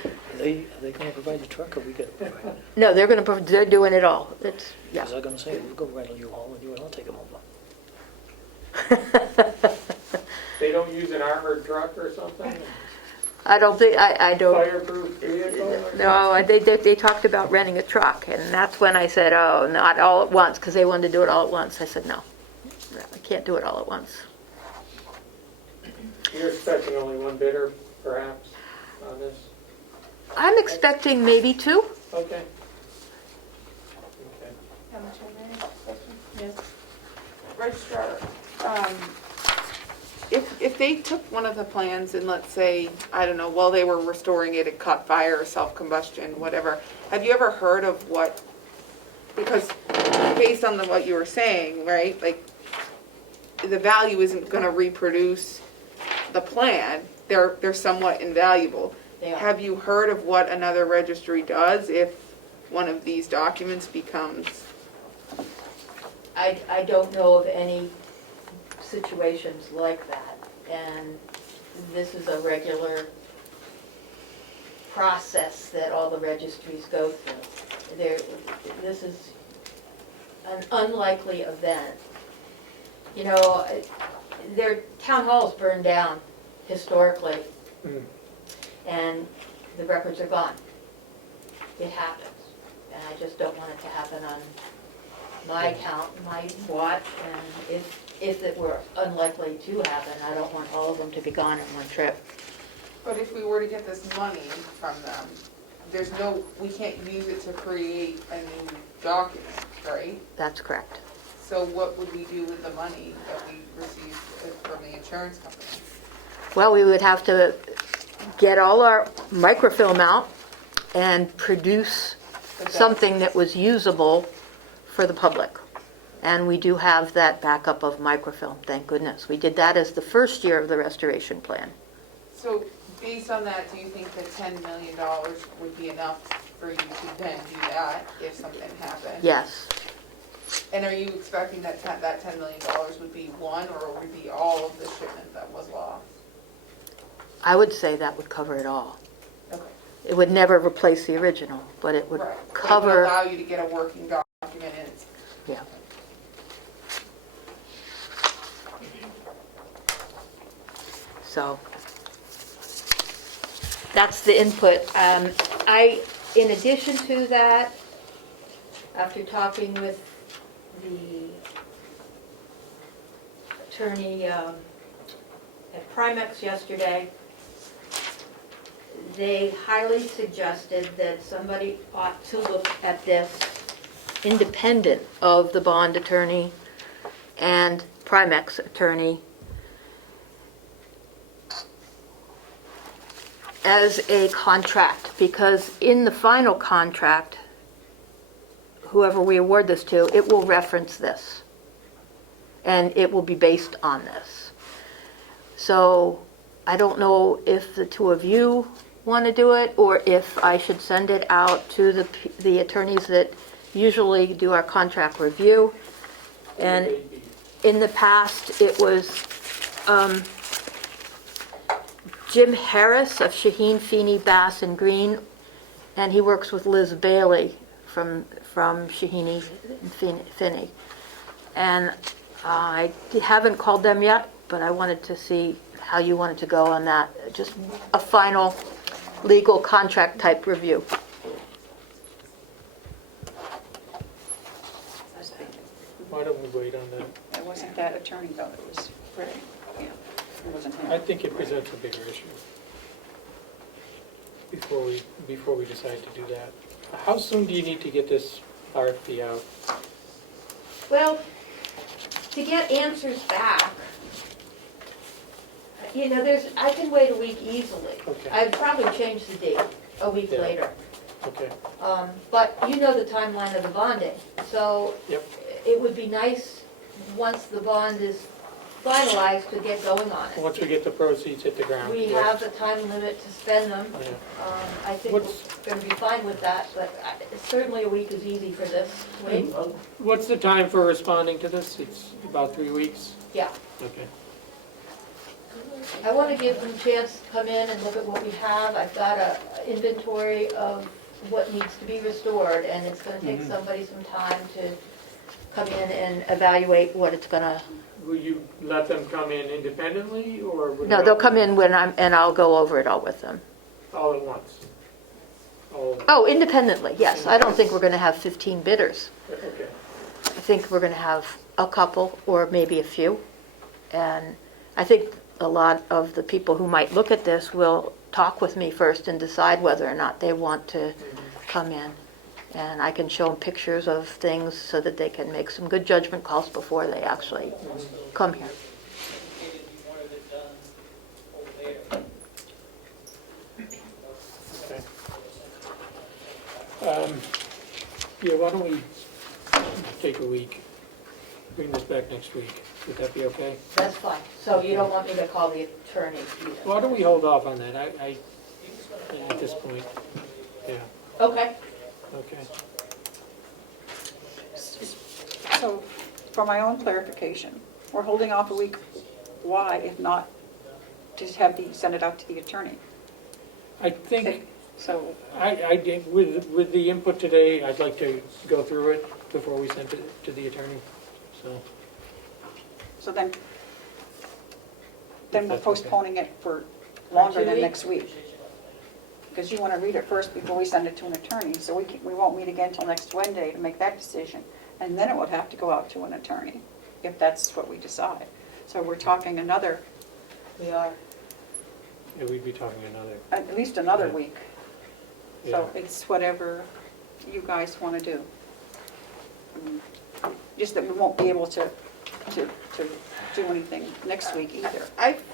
Are they going to provide the truck, or we got to provide it? No, they're doing it all. It's, yeah. Because I was going to say, we'll go rental U-Haul with you, and I'll take them over. They don't use an armored truck or something? I don't think, I don't. Fireproof vehicle or something? No, they talked about renting a truck, and that's when I said, oh, not all at once, because they wanted to do it all at once. I said, no, I can't do it all at once. You're expecting only 1 bidder, perhaps, on this? I'm expecting maybe 2. Okay. Okay. Yes. Registrar, if they took one of the plans and let's say, I don't know, while they were restoring it, it caught fire or self-combustion, whatever, have you ever heard of what, because based on what you were saying, right, like, the value isn't gonna reproduce the plan, they're somewhat invaluable. They are. Have you heard of what another registry does if one of these documents becomes? I don't know of any situations like that, and this is a regular process that all the registries go through. This is an unlikely event. Their town halls burned down historically, and the records are gone. It happens, and I just don't want it to happen on my account, my watch, and if it were unlikely to happen, I don't want all of them to be gone in one trip. But if we were to get this money from them, we can't use it to create a new document, right? That's correct. So what would we do with the money that we received from the insurance company? Well, we would have to get all our microfilm out and produce something that was usable for the public. And we do have that backup of microfilm, thank goodness. We did that as the first year of the restoration plan. So based on that, do you think that $10 million would be enough for you to then do that if something happened? Yes. And are you expecting that $10 million would be one, or would it be all of the shipment that was lost? I would say that would cover it all. Okay. It would never replace the original, but it would Right. But it would cover, allow you to get a working document and it's. yeah. So that's the input. In addition to that, after talking with the attorney at Primex yesterday, they highly suggested that somebody ought to look at this independent of the bond attorney and Primex attorney as a contract, because in the final contract, whoever we award this to, it will reference this, and it will be based on this. So I don't know if the two of you want to do it, or if I should send it out to the attorneys that usually do our contract review. And in the past, it was Jim Harris of Shaheen, Feeney, Bass, and Green, and he works with Liz Bailey from Shaheen and Finney. And I haven't called them yet, but I wanted to see how you wanted to go on that. Just a final legal contract type review. Why don't we wait on that? It wasn't that attorney though, it was Ray. Yeah, it wasn't I him. think it presents a bigger issue before we decide to do that. How soon do you need to get this RFP out? Well, to get answers back, you know, I can wait a week easily. Okay. I'd probably change the date a week Yeah. later. Okay, But you know the timeline of the bonding, so yep. it would be nice, once the bond is finalized, to get going on it. Once we get the proceeds hit the ground. We yes. have the time limit to spend them. Yeah. I think we're What's- going to be fine with that, but certainly a week is easy for this. Wait, What's the time for responding to this? It's about 3 weeks? yeah. Okay. I want to give them a chance to come in and look at what we have. I've got a inventory of what needs to be restored, and it's going to take somebody some time to come in and evaluate what it's going to. Will you let them come in independently, or? will No, you- they'll come in and I'll go over it all with them. All at once? All, Oh, independently, yes. I don't think we're going to have 15 bidders. okay. I think we're going to have a couple or maybe a few. And I think a lot of the people who might look at this will talk with me first and decide whether or not they want to come in. And I can show them pictures of things so that they can make some good judgment calls before they actually come here. Okay. Yeah, why don't we take a week, bring this back next week? Would that be okay? That's fine. So you don't want me to call the attorney either? Why don't we hold off on that? At this point, yeah, Okay. okay. So, for my own clarification, we're holding off a week. Why, if not, just send it out to the attorney? I think, So, I did, with the input today, I'd like to go through it before we send it to the attorney, so. then we're That's okay. postponing it for longer 2 than weeks? next week. Because you want to read it first before we send it to an attorney, so we won't meet again until next Wednesday to make that decision. And then it would have to go out to an attorney, if that's what we decide. So we're talking another, We are. Yeah, we'd be talking another, at least another Yeah. week. yeah. So it's whatever you guys want to do. Just that we won't be able to do anything next week either,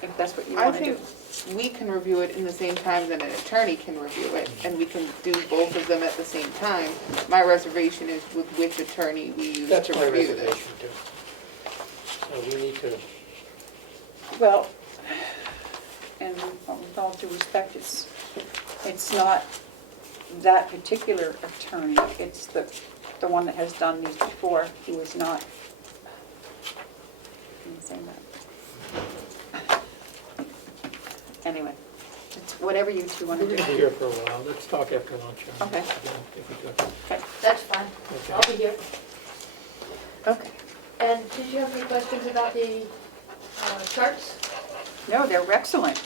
if that's what you I want to do. think we can review it in the same time that an attorney can review it, and we can do both of them at the same time. My reservation is with which attorney we use That's to my review this. reservation too. So we need to, Well, and with all due respect, it's not that particular attorney, it's the one that has done these before. He was not. Can you say that? Anyway, it's whatever you two want we're to gonna be do. here for a while, let's talk after lunch. Okay. If we could. Okay. That's fine. Okay. I'll be here. Okay. And did you have any questions about the charts? No, they're excellent.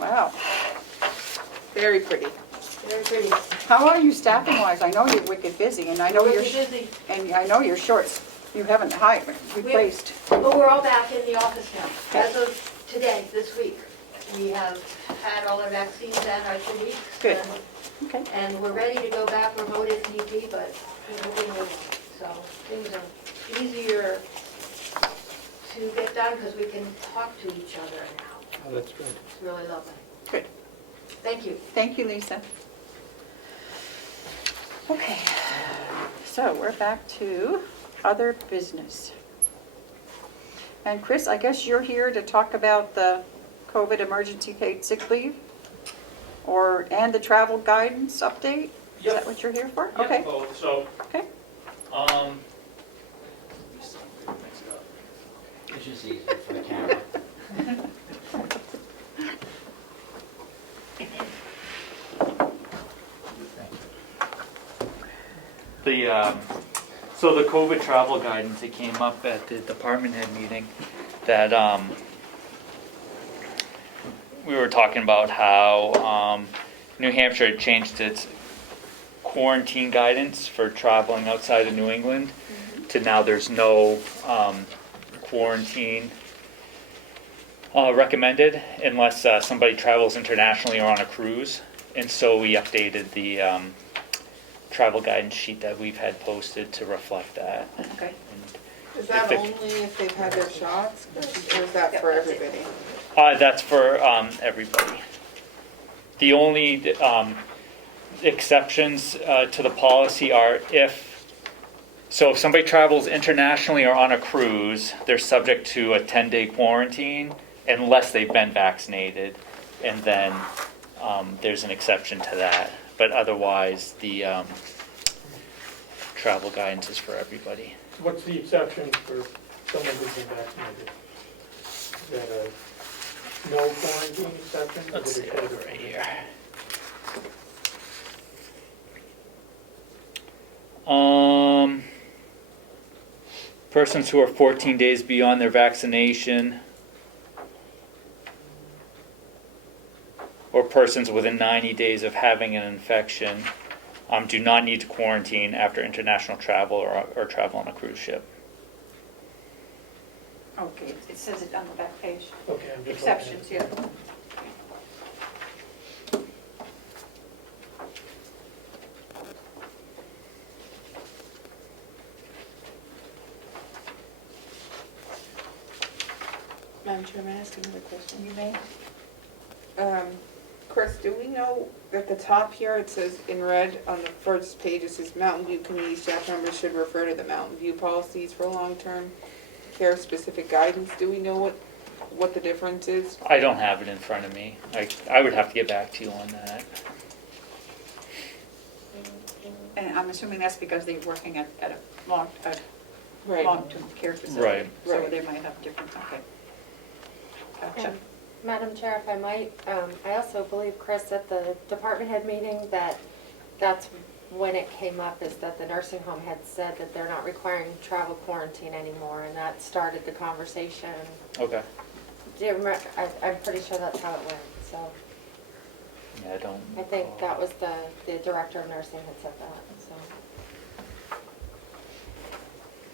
Wow. Very pretty. Very pretty. How are you staffing wise? I know you're wicked busy and I know We're you're, busy, and I know you're short. You haven't hired, replaced. but we're all back in the office now. As of today, this week, we have had all our vaccines and our 2 weeks. Good. and- Okay. And we're ready to go back remote if need be, but we're moving along. So things are easier to get done because we can talk to each other now. Oh, that's good. It's really lovely. Good. Thank you. Thank you, Lisa. Okay, so we're back to other business. And Chris, I guess you're here to talk about the COVID emergency paid sick leave? And the travel guidance update? Is Yep. that what you're here for? Yeah, Okay, both. So, okay. It's just easier for the camera. so the COVID travel guidance, it came up at the department head meeting that, we were talking about how, New Hampshire had changed its quarantine guidance for traveling outside of New England to now there's no, quarantine recommended unless somebody travels internationally or on a cruise. And so we updated the travel guidance sheet that we've had posted to reflect that. Okay. And Is that If it- only if they've had their shots, or is that for everybody? that's for everybody. The only exceptions to the policy are if somebody travels internationally or on a cruise, they're subject to a 10-day quarantine unless they've been vaccinated, and then there's an exception to that. But otherwise, the travel guidance is for everybody. What's the exception for someone who's been vaccinated? Is that a no quarantine exception? or Let's is see it a it COVID? right here. Persons who are 14 days beyond their vaccination, or persons within 90 days of having an infection, do not need to quarantine after international travel or travel on a cruise ship. Okay, it says it on the back page. Okay, I'm just. Exceptions, yeah. Madam Chair, may I ask another question? You may. Chris, do we know, at the top here, it says in red, on the first page, it says Mountain View community staff members should refer to the Mountain View policies for long-term care specific guidance. Do we know what the difference is? I don't have it in front of me. I would have to get back to you on that. And I'm assuming that's because they're working at a long-term care facility. Right. So Right. they might have different, okay. Gotcha. And Madam Chair, if I might, I also believe, Chris, at the department head meeting, that's when it came up, is that the nursing home had said that they're not requiring travel quarantine anymore, and that started the conversation. Okay. Do you remember, I'm pretty sure that's how it went, so Yeah, I don't. I think recall. that was the director of nursing had said that, so.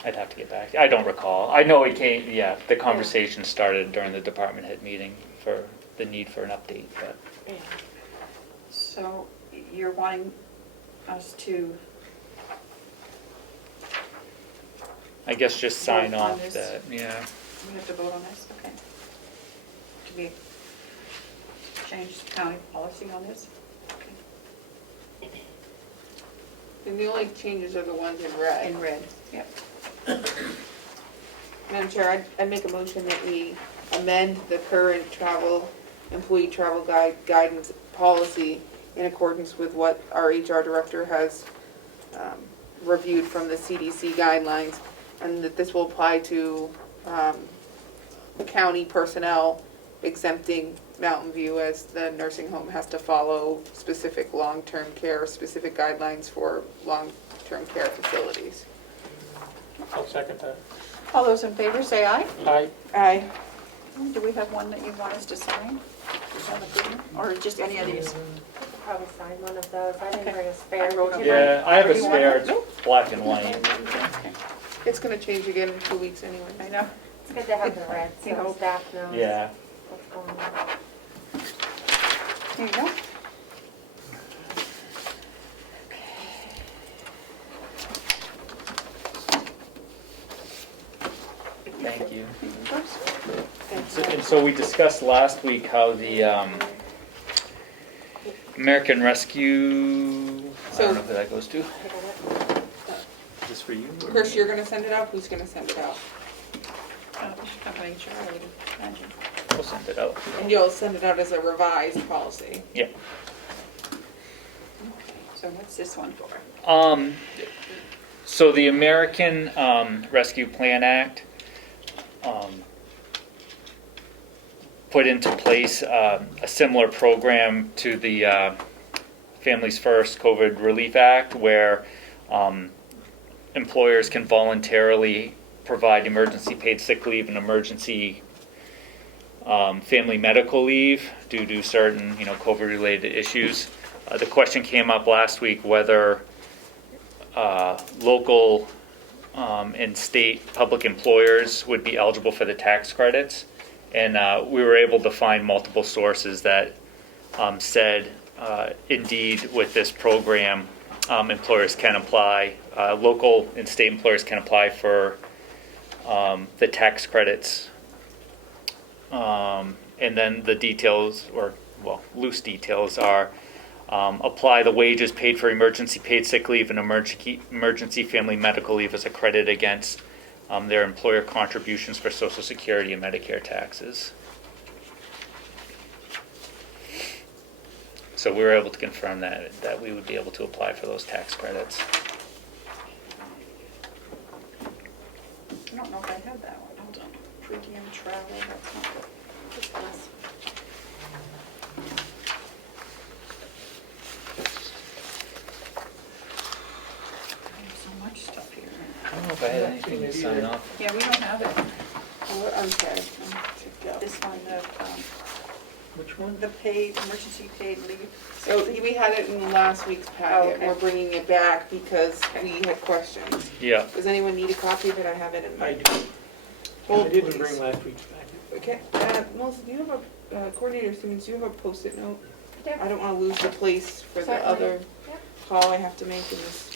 I'd have to get back. I don't recall. I know it came, yeah, the conversation started during the department head meeting for the need for an update, but Yeah. So you're wanting us to, I guess just sign Vote on off this. that, yeah. we have to vote on this, okay? To be, change county policy on this? Okay. And the only changes are the ones in red. In red, yep. Madam Chair, I'd make a motion that we amend the current employee travel guidance policy in accordance with what our HR director has reviewed from the CDC guidelines, and that this will apply to county personnel exempting Mountain View, as the nursing home has to follow specific long-term care, specific guidelines for long-term care facilities. I'll second that. All those in favor say aye. Aye. Aye. Do we have one that you want us to sign? Is that a good one? Or just any of these? I could probably sign one of those. I didn't Okay. bring a spare. I wrote Would them you Yeah, I have a You want spare, it? it's black and white. Okay. It's gonna change again in 2 weeks anyway. I know. It's good to have the red, You so hope. staff knows Yeah. what's going on. Here you go. Thank you. Here you go. And so we discussed last week how the American Rescue, I So- don't know who that goes to. Is I got it. this for you? or Chris, me? you're gonna send it out? Who's gonna send it out? Company Charlie, imagine. We'll send it out. And you'll send it out as a revised policy. Yeah. So what's this one for? So the American Rescue Plan Act put into place a similar program to the Families First COVID Relief Act, where employers can voluntarily provide emergency paid sick leave and emergency family medical leave due to certain, COVID-related issues. The question came up last week whether local and state public employers would be eligible for the tax credits. And we were able to find multiple sources that said, indeed, with this program, employers can apply, local and state employers can apply for the tax credits. And then the details, loose details are apply the wages paid for emergency paid sick leave and emergency family medical leave as a credit against their employer contributions for Social Security and Medicare taxes. So we were able to confirm that we would be able to apply for those tax credits. I don't know if I have that one. Hold on. Premium travel, that's not good. This is. I have so much stuff here. I don't know if I had anything to sign off. Yeah, we don't have it. Oh, I'm sorry. Check out. This one, Which one? the paid, emergency paid leave. So we had it in last week's packet. okay. We're bringing it back because we had questions. Yeah. Does anyone need a copy of it? I have it in I my. do. Hold, I didn't please. bring last week's packet. Okay, Melissa, do you have a, Coordinator Stevens, do you have a Post-it note? I do. I don't wanna lose the place for the Certainly. other Yep. call I have to make in this.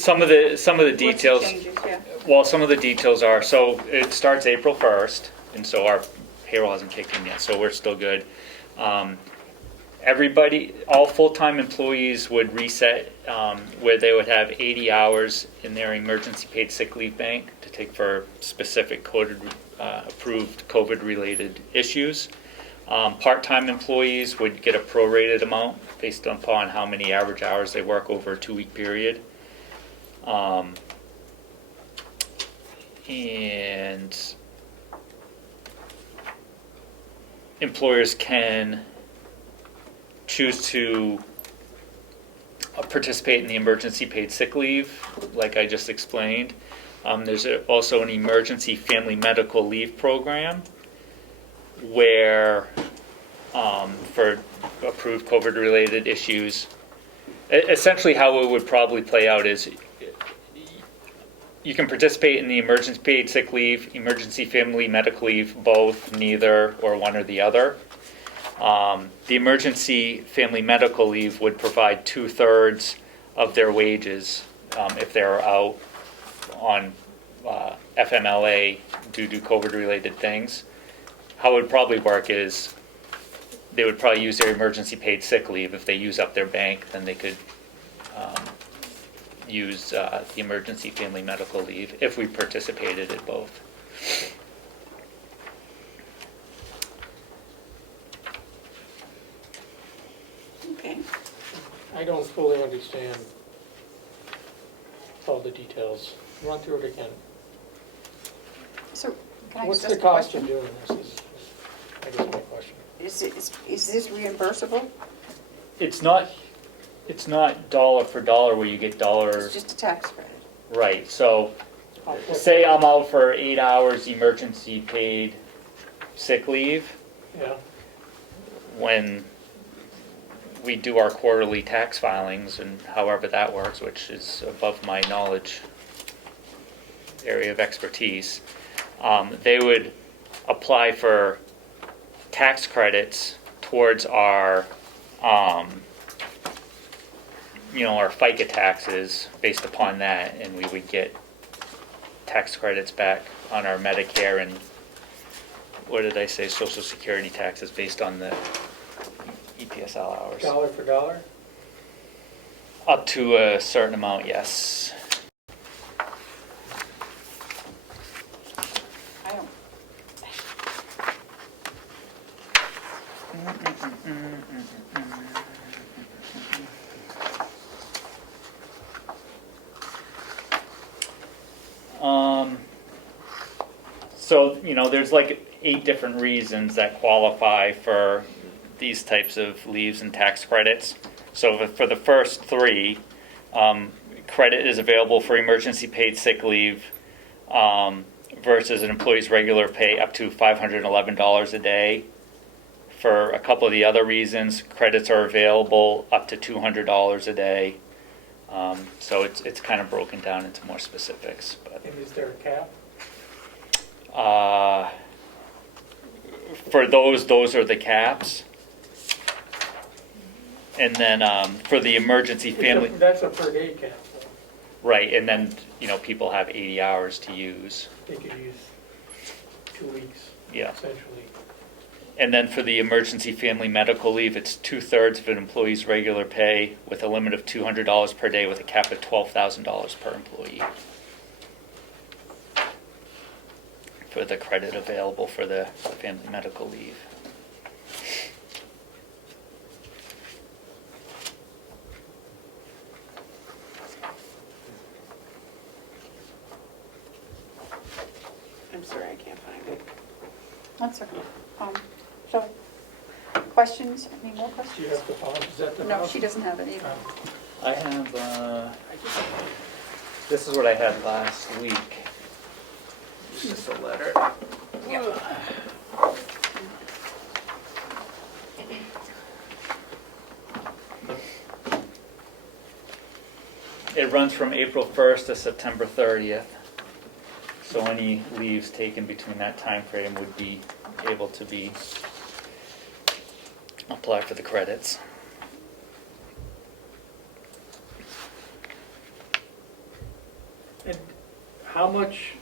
Some of the What's the details. changes? Yeah. Well, some of the details are, so it starts April 1st, and so our payroll hasn't kicked in yet, so we're still good. Everybody, all full-time employees would reset where they would have 80 hours in their emergency paid sick leave bank to take for specific approved COVID-related issues. Part-time employees would get a prorated amount based upon how many average hours they work over a 2-week period. And employers can choose to participate in the emergency paid sick leave, like I just explained. There's also an emergency family medical leave program where, for approved COVID-related issues, essentially how it would probably play out is you can participate in the emergency paid sick leave, emergency family medical leave, both, neither, or one or the other. The emergency family medical leave would provide 2/3 of their wages if they're out on FMLA due to COVID-related things. How it would probably work is they would probably use their emergency paid sick leave. If they use up their bank, then they could use the emergency family medical leave if we participated in both. Okay. I don't fully understand all the details. Run through it again. So can I What's just the ask a cost question? of doing this is, I guess, my question. Is this reimbursable? It's not dollar for dollar where you get dollar, It's just a tax credit. right, so say I'm out for 8 hours emergency paid sick leave Yeah, when we do our quarterly tax filings and however that works, which is above my knowledge area of expertise. They would apply for tax credits towards our, our FICA taxes based upon that, and we would get tax credits back on our Medicare and, what did I say, Social Security taxes based on the EPSL hours. dollar for dollar? Up to a certain amount, yes. I don't, So, there's like 8 different reasons that qualify for these types of leaves and tax credits. So for the first 3, credit is available for emergency paid sick leave versus an employee's regular pay up to $511 a day. For a couple of the other reasons, credits are available up to $200 a day. So it's kind of broken down into more specifics. But And is there a cap? for those are the caps. And then for the emergency family, That's a per day cap, though. right, and then, people have 80 hours to use, They could use 2 weeks, yeah. essentially. And then for the emergency family medical leave, it's 2/3 of an employee's regular pay with a limit of $200 per day with a cap of $12,000 per employee. For the credit available for the family medical leave. I'm sorry, I can't find it. that's okay. So, questions, any more Do you questions? have the file? Is that the No, file? she doesn't have it either. I have, this is what I had last week. It's just a letter. It runs from April 1st to September 30th. So any leaves taken between that time frame would be able to be applied for the credits. And how much,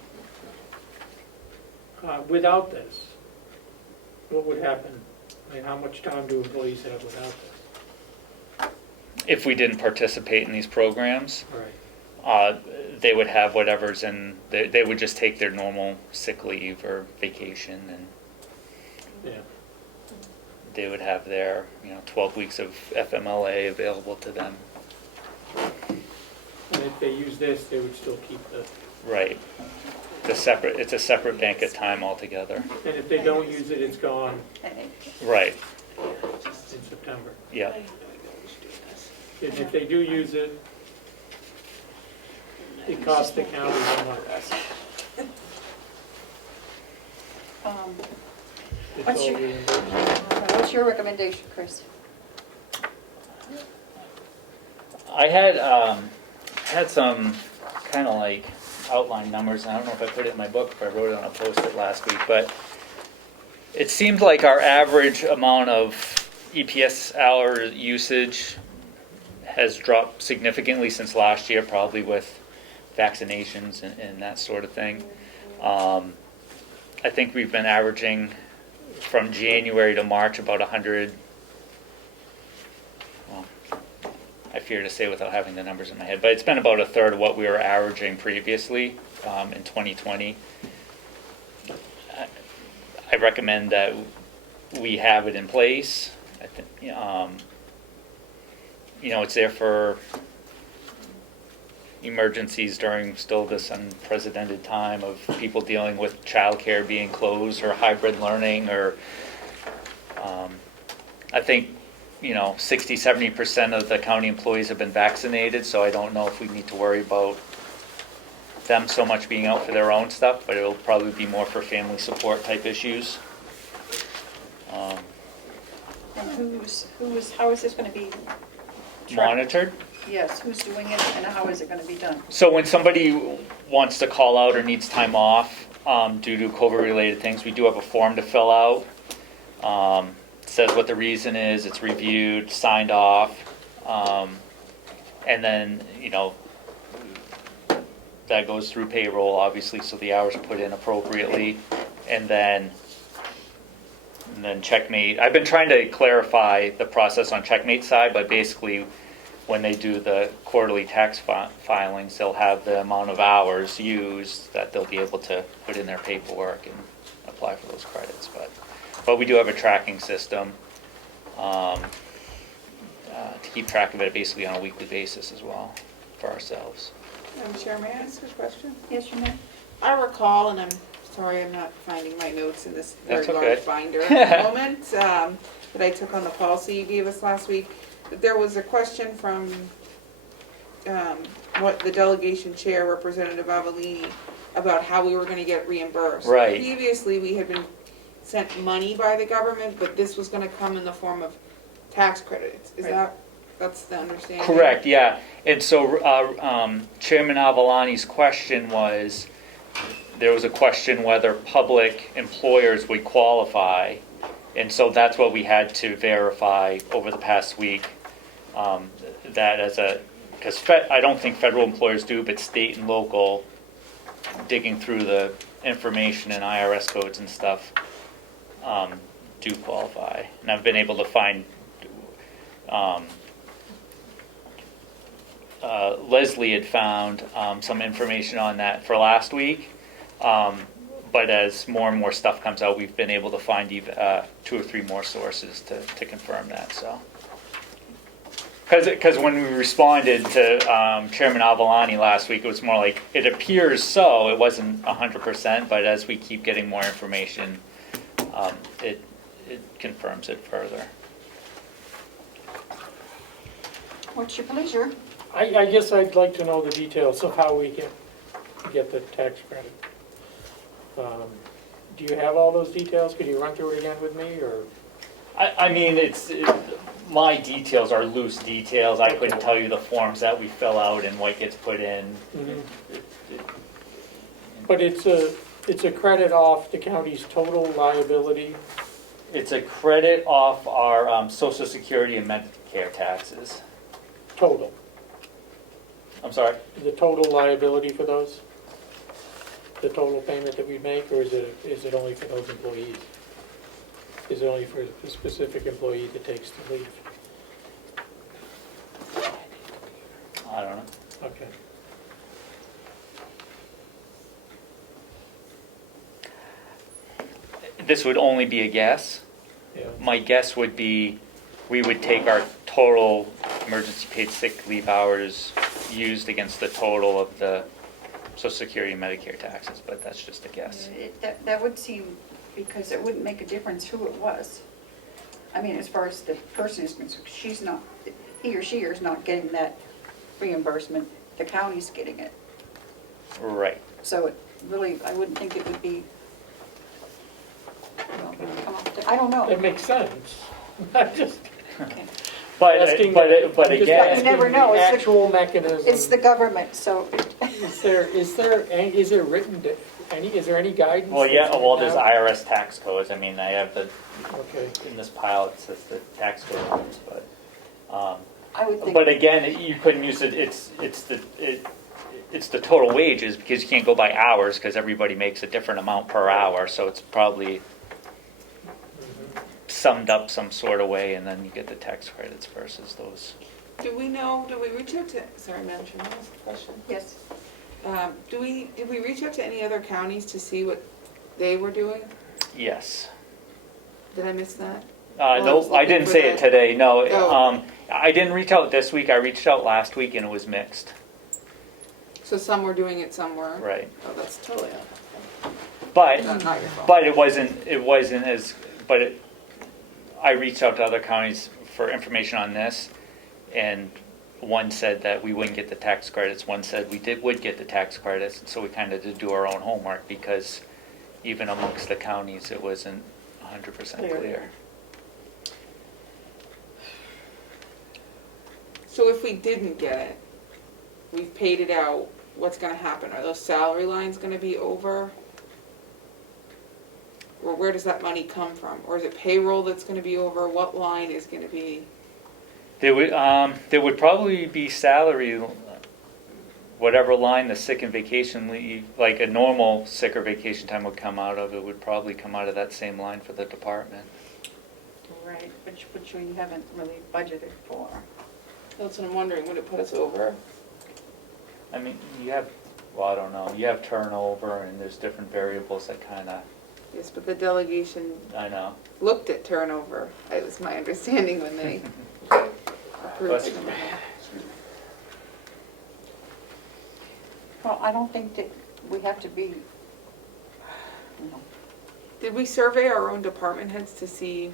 without this, what would happen? I mean, how much time do employees have without this? If we didn't participate in these programs, Right. they would have whatever's in, they would just take their normal sick leave or vacation, and Yeah. they would have their, 12 weeks of FMLA available to them. And if they use this, they would still keep the, Right. It's a separate bank of time altogether. and if they don't use it, it's gone Okay. Right, in September. yeah. And if they do use it, it costs the county how much? It's What's all your- reimbursed. What's your recommendation, Chris? I had some kind of like outline numbers, and I don't know if I put it in my book, if I wrote it on a post-it last week, but it seemed like our average amount of EPS hour usage has dropped significantly since last year, probably with vaccinations and that sort of thing. I think we've been averaging from January to March about 100. Well, I fear to say without having the numbers in my head, but it's been about 1/3 of what we were averaging previously in 2020. I recommend that we have it in place. I think, it's there for emergencies during still this unprecedented time of people dealing with childcare being closed or hybrid learning, or I think 60-70% of the county employees have been vaccinated, so I don't know if we need to worry about them so much being out for their own stuff, but it'll probably be more for family support type issues. And how is this gonna be tracked? Monitored. Yes, who's doing it and how is it gonna be done? So when somebody wants to call out or needs time off due to COVID-related things, we do have a form to fill out. It says what the reason is, it's reviewed, signed off, and then, that goes through payroll, obviously, so the hours are put in appropriately, and then Checkmate. I've been trying to clarify the process on Checkmate's side, but basically, when they do the quarterly tax filings, they'll have the amount of hours used that they'll be able to put in their paperwork and apply for those credits. But we do have a tracking system to keep track of it basically on a weekly basis as well for ourselves. Madam Chair, may I ask a question? Yes, you may. I recall, and I'm sorry I'm not finding my notes in this very That's large okay. binder at the moment, that I took on the policy you gave us last week. But there was a question from what the delegation chair, Representative Avellini, about how we were going to get reimbursed. Right. Previously, we had been sent money by the government, but this was going to come in the form of tax credits. Is Right. that's the understanding? Correct, yeah. And so Chairman Avalani's question was, there was a question whether public employers would qualify. And so that's what we had to verify over the past week, because I don't think federal employers do, but state and local, digging through the information and IRS codes and stuff, do qualify. And I've been able to find, Leslie had found some information on that for last week. But as more and more stuff comes out, we've been able to find even 2 or 3 more sources to confirm that. So, because when we responded to Chairman Avalani last week, it was more like it appears so. It wasn't 100%, but as we keep getting more information, it confirms it further. What's your pleasure? I guess I'd like to know the details of how we can get the tax credit. Do you have all those details? Could you run through it again with me, or? I mean, my details are loose details. I couldn't tell you the forms that we fill out and what gets put in. But it's a credit off the county's total liability. It's a credit off our Social Security and Medicare taxes. Total. I'm sorry? The total liability for those? The total payment that we make, or is it only for those employees? Is it only for the specific employee that takes the leave? I don't know. Okay. This would only be a guess. Yeah. My guess would be we would take our total emergency paid sick leave hours used against the total of the Social Security and Medicare taxes, but that's just a guess. That would seem, because it wouldn't make a difference who it was. I mean, as far as the person is concerned, he or she is not getting that reimbursement, the county's getting it. Right. So it really, I wouldn't think it would be, I don't know. It makes sense. I just Okay. But asking. but I'm just again, You never asking know. the It's the- actual mechanism. It's the government, so. Is there written is there any guidance? well, yeah. that's Well, there's out? IRS tax codes. I mean, I have the Okay. in this pile. It says the tax code ones, but. I would think. But again, you couldn't use it. It's the total wages, because you can't go by hours because everybody makes a different amount per hour. So it's probably summed up some sort of way, and then you get the tax credits versus those. Do we reach out to, sorry, Madam Chair, can I ask a question? Yes. Did we reach out to any other counties to see what they were doing? Yes. Did I miss that? I was No, I looking didn't for say it that. today. No, Oh. I didn't reach out this week. I reached out last week, and it was mixed. So some were doing it, some were? Right. Oh, that's totally okay. But Not your fault. but it wasn't as. But I reached out to other counties for information on this, and one said that we wouldn't get the tax credits. One said we would get the tax credits. And so we kind of did do our own homework, because even amongst the counties, it wasn't 100% clear. So if we didn't get it, we've paid it out, what's gonna happen? Are those salary lines gonna be over? Or where does that money come from? Or is it payroll that's gonna be over? What line is gonna be? There would probably be salary, whatever line the sick and vacation leave, like a normal sick or vacation time would come out of, it would probably come out of that same line for the department. Right, which we haven't really budgeted for. That's what I'm wondering, would it put us over? I mean, you have, well, I don't know, you have turnover and there's different variables that kind of, Yes, but the delegation I know. looked at turnover. It was my understanding when they approved it. Well, I don't think that we have to be, you know, Did we survey our own department heads to see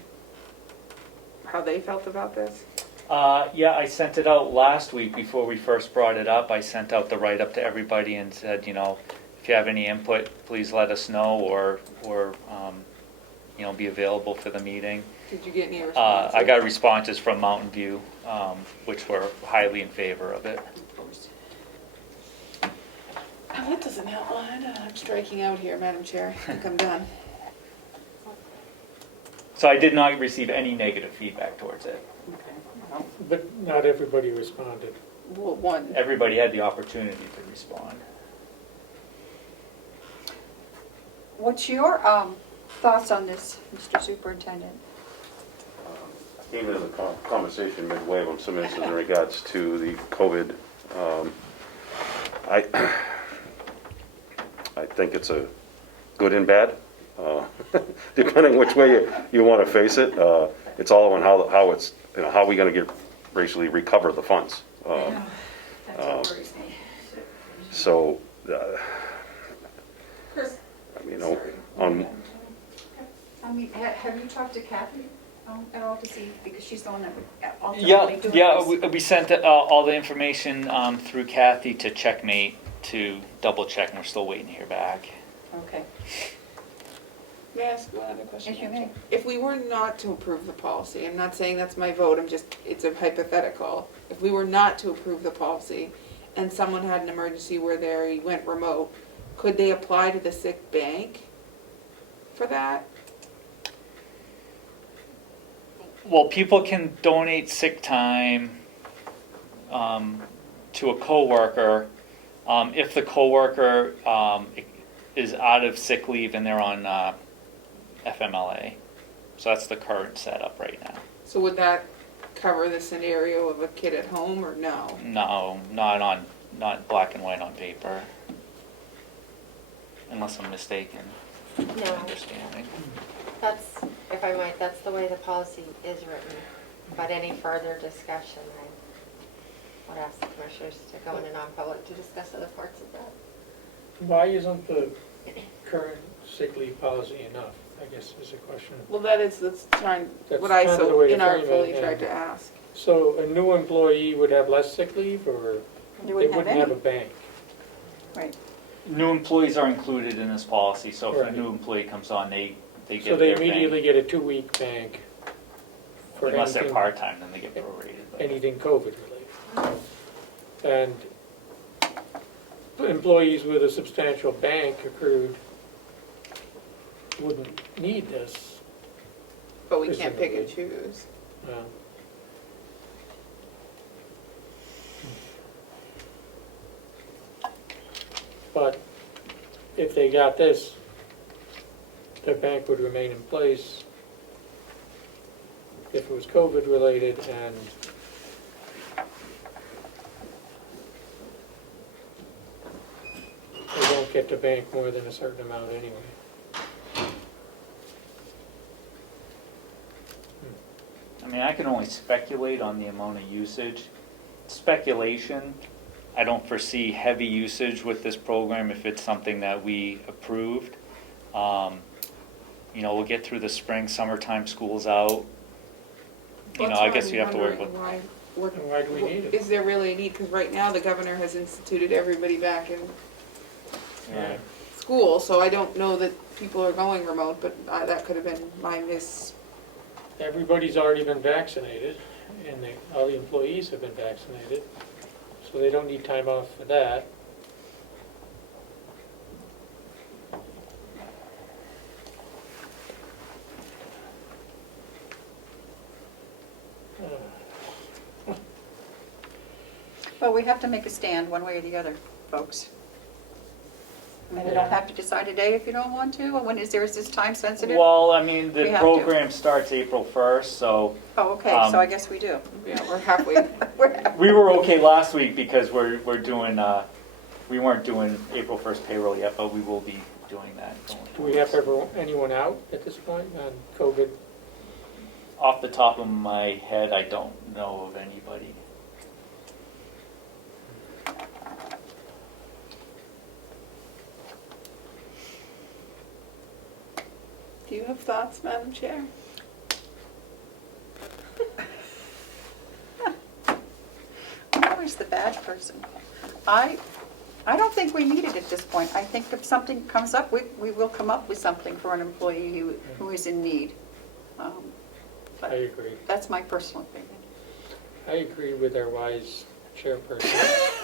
how they felt about this? Yeah, I sent it out last week before we first brought it up. I sent out the write-up to everybody and said, you know, if you have any input, please let us know or you know, be available for the meeting. Did you get any responses? I got responses from Mountain View, which were highly in favor of it. Oh, that doesn't help. I'm striking out here, Madam Chair. I think I'm done. So I did not receive any negative feedback towards it. But not everybody responded. Well, one. Everybody had the opportunity to respond. what's your thoughts on this, Mr. Superintendent? Came into the conversation midway on some instances in regards to the COVID. I think it's a good and bad, depending which way you want to face it. It's all on how it's, you know, how are we going to get basically recover the funds. That's what worries me. So, Chris, you know, on I mean, have you talked to Kathy at all to see, because she's the one that would Yeah, ultimately do yeah. this? We sent all the information through Kathy to Checkmate to double check, and we're still waiting to hear back. Okay. May I ask one other question? Yes, you may. If we were not to approve the policy, I'm not saying that's my vote, it's a hypothetical. If we were not to approve the policy and someone had an emergency where they went remote, could they apply to the sick bank for that? Well, people can donate sick time to a coworker if the coworker is out of sick leave and they're on FMLA. So that's the current setup right now. So would that cover the scenario of a kid at home or no? No, not black and white on paper. Unless I'm mistaken. in my No. Understanding. That's, if I might, that's the way the policy is written. But any further discussion, I would ask the commissioners to go into non-public to discuss other parts of that. Why isn't the current sick leave policy enough, I guess is a question. Well, that's trying, That's what I kind of the so way to frame it, inartfully yeah. tried to ask. So a new employee would have less sick leave, or They they wouldn't have wouldn't have a any. bank? Right. New employees are included in this policy, so if Right. a new employee comes on, they get So they their bank. immediately get a 2-week bank for Unless they're anything, part-time, then they get prorated. but- anything COVID related. And employees with a substantial bank accrued wouldn't need this. But we can't pick and Presumably. choose. But if they got this, their bank would remain in place if it was COVID related, and they won't get to bank more than a certain amount anyway. I mean, I can only speculate on the amount of usage. Speculation, I don't foresee heavy usage with this program if it's something that we approved. You know, we'll get through the spring, summertime, school's out. You know, I guess you have to work with. And why do we need it? Is there really a need? Because right now, the governor has instituted everybody back in Right. school, so I don't know that people are going remote, but that could have been my Everybody's already been vaccinated. and all the employees have been vaccinated, so they don't need time off for that. Well, we have to make a stand one way or the other, folks. I mean, we don't have to decide today if you don't want to, or when is this time sensitive? Well, I mean, We the have program starts April 1st, so Oh, okay, so I guess we do. Yeah, we're halfway. we were okay last week because we're doing, we weren't doing April 1st payroll yet, but we will be doing that going Do we have anyone out at this point on COVID? Off the top of my head, I don't know of anybody. Do you have thoughts, Madam Chair? I'm always the bad person. I don't think we need it at this point. I think if something comes up, we will come up with something for an employee who is in need. I agree. That's my personal opinion. I agree with our wise chairperson.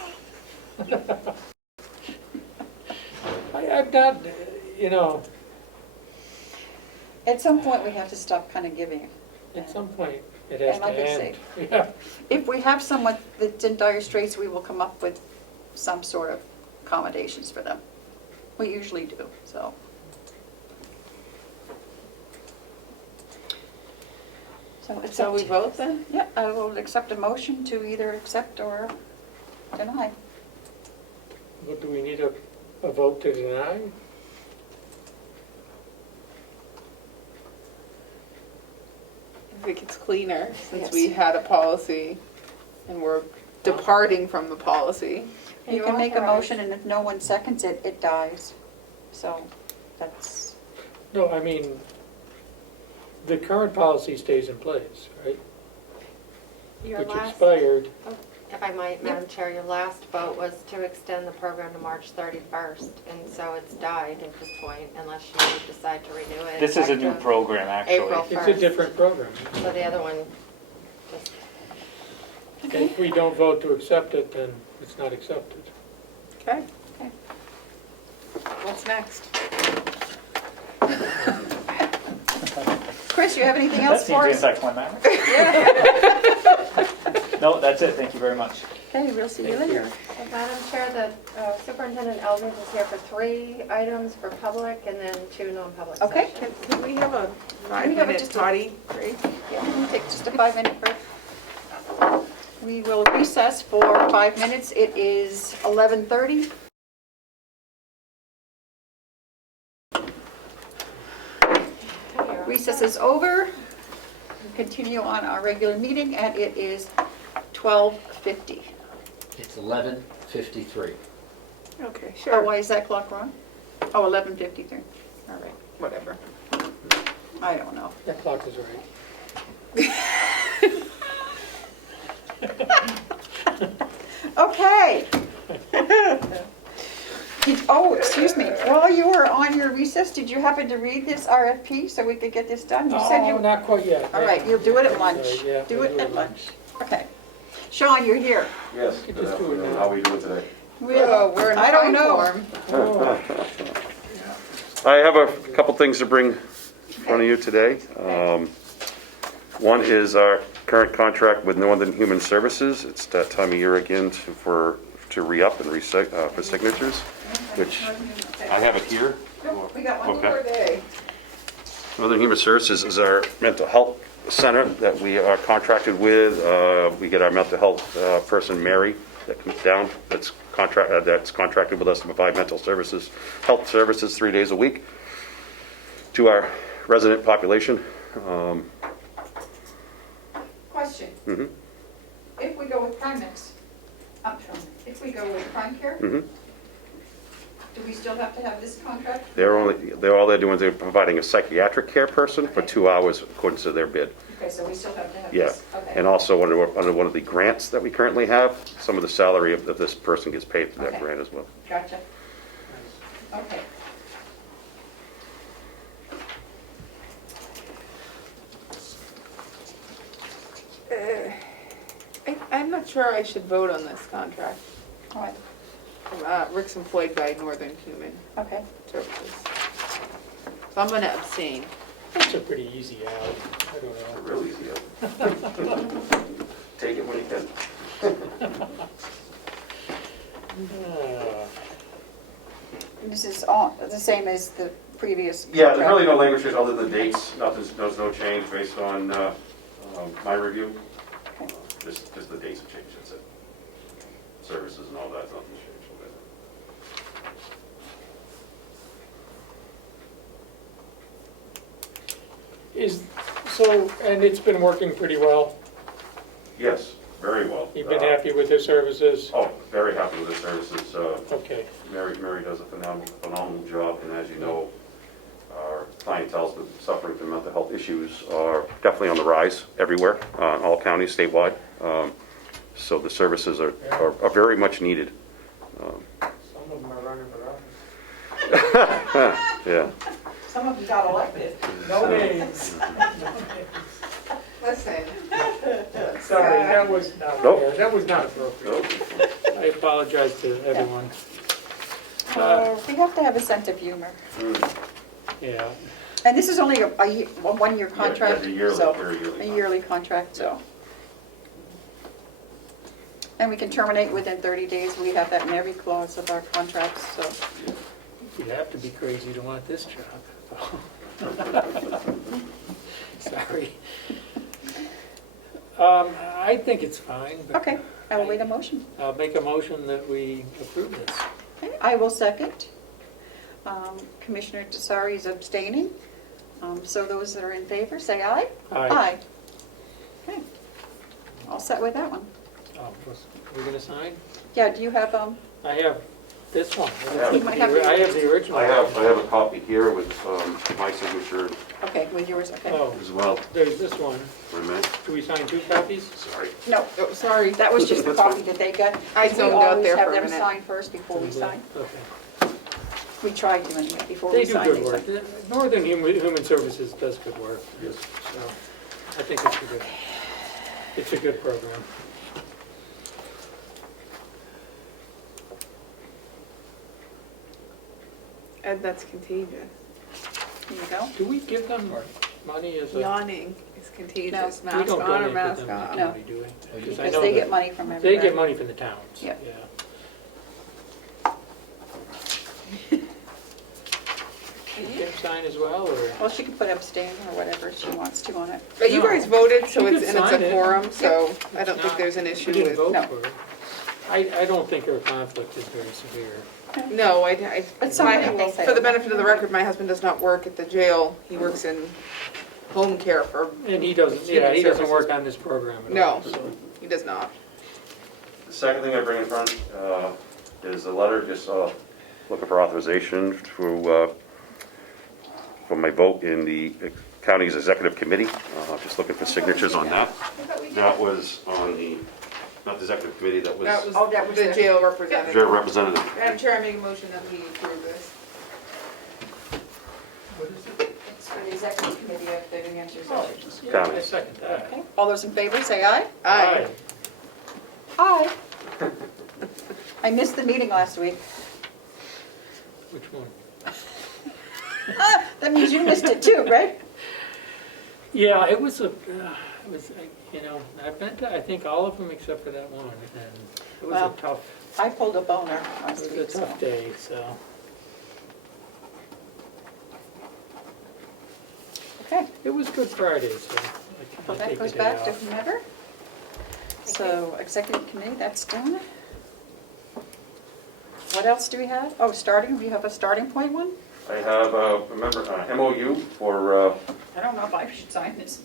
I'm not, you know, At some point, we have to stop kind of giving. at some point, it has And to like I end. say, Yeah. If we have someone that's in dire straits, we will come up with some sort of accommodations for them. We usually do, so. So it's Shall up we to- vote then? Yeah, I will accept a motion to either accept or deny. What, do we need a vote to deny? I think it's cleaner since Yes. we had a policy and we're departing from the policy. You can make a motion, and if no one seconds it, it dies. So that's, No, I mean, the current policy stays in place, right? Your Which last, expired. if I might, Madam Chair, your last vote was to extend the program to March 31st, and so it's died at this point unless you decide to renew it. This is a new effective program, actually. April It's a 1st. different program. So the other one, just If we don't vote to accept it, then it's not accepted. Okay. Okay. What's next? Chris, you have anything That else seems for us? anticlimactic. No, that's it, thank you very much. Okay, we'll see you Thank you. later. So, Madam Chair, the Superintendent Eldridge is here for 3 items for public and then 2 non-public Okay. sessions. Can we have a We have 5-minute just a- potty break? Yeah, we'll take just a 5-minute break. We will recess for 5 minutes. It is 11:30. Recess is over. We continue on our regular meeting, and it is 12:50. It's 11:53. Okay, Oh, sure. why is that clock wrong? Oh, 11:53. All right, Whatever. I don't know. That clock is right. Okay. Oh, excuse me. While you were on your recess, did you happen to read this RFP so we could get this done? You said Oh, you. not quite yet. All right, you'll do it at lunch. Sorry, yeah, Do we'll it at lunch. Okay. Sean, you're here. Yes, could just do it now. how we doing today? Oh, we're in I don't fine know. form. I have a couple things to bring in front of you today. One is our current contract with Northern Human Services. It's that time of year again to re-up and for signatures, which I have it here. Nope, we got one Okay. more day. Northern Human Services is our mental health center that we are contracted with. We get our mental health person, Mary, that comes down, that's contracted with us to provide mental services, health services 3 days a week to our resident population. Question. Mhm. If we go with Primex, if we go with Prime Care, Mhm. do we still have to have this contract? All they're doing is they're providing a psychiatric care person for 2 hours according to their bid. Okay, so we still have to have Yeah, this? Okay. and also under one of the grants that we currently have, some of the salary of this person gets paid for that Okay. grant as well. Gotcha. Okay. I'm not sure I should vote on this contract. All right, Rick's employed by Northern Human okay. Services. So I'm gonna abstain. It's a pretty easy out, I don't know. Real easy. Take it when you can. This is all the same as the previous. Yeah, there's really no language change other than dates. There's no change based on my review. Okay. Just the dates have changed, that's it. Services and all that, nothing's changed. And it's been working pretty well? Yes, very well. You've been happy with their services? Oh, very happy with the services. Okay. Mary does a phenomenal job, and as you know, our clientele suffering from mental health issues are definitely on the rise everywhere, all counties, statewide. So the services are very much needed. Some of them are running for office. Yeah. Some of them got elected. No names. Listen. Sorry, that was not Nope. fair. That was not appropriate. I apologize to everyone. We have to have a sense of humor. Yeah. And this is only a one-year contract, a yearly- so, very yearly a yearly contract, so. And we can terminate within 30 days. We have that in every clause of our contracts, so. You have to be crazy to want this job. Sorry. I think it's fine. But Okay, I will wait a motion. I'll make a motion that we approve this. Okay, I will second. Commissioner Desari is abstaining. So those that are in favor, say aye. Aye. Okay. All set with that one. Are we going to sign? Yeah, do you have, I have this one. You might have I have the original. I have a copy here with my signature okay, with yours, okay. Oh, as well. there's this one. Wait a minute, Do we sign 2 copies? sorry. No, Oh, sorry. that was just the That's copy fine. that they got. I zoned out there for a We always have minute. them sign first before we sign. Okay. We tried doing it before They we do sign. good work. Northern Human Services does good work. Yes. So I think it's a good program. Ed, that's contagious. Here you go. Do we give them money as a? Yawning is contagious. We Mask don't on or donate mask to them, off? No. do we? I Because know they that get money from They everybody. get money from the towns. Yeah. Can sign as well, or? Well, she can put abstain or whatever she wants to on it. But you No. guys voted, so You it's, can and it's sign a it. quorum, so I don't It's think not- there's an We issue didn't with. vote No. for it. I don't think her conflict is very severe. No, But somebody thinks for the benefit of the record, my husband does not work at the jail. He works in home care for, And he doesn't, Human he doesn't Services. work on this program at No. all. So he does not. The second thing I bring in front is a letter, just looking for authorization for my vote in the county's executive committee. Just looking for signatures on that. That was on the, not the executive committee, that That was Oh, that was the the- jail representative. their representative. Madam Chair, I make a motion that we approve this. what is it? It's for the executive committee of the New Hampshire Oh, Association. yeah, I County. second that. Okay, all those in favor, say aye. Aye. Aye. I missed the meeting last week. Which one? That means you missed it too, right? Yeah, it was I've been to, I think, all of them except for that one, and it was Well, a tough, I pulled a boner it last was a week, so. tough day, so. Okay, It was Good Friday, so so I that take the goes day back to off. whomever. So executive committee, that's done. What else do we have? Oh, we have a starting point one? I have, remember, MOU for I don't know if I should sign this.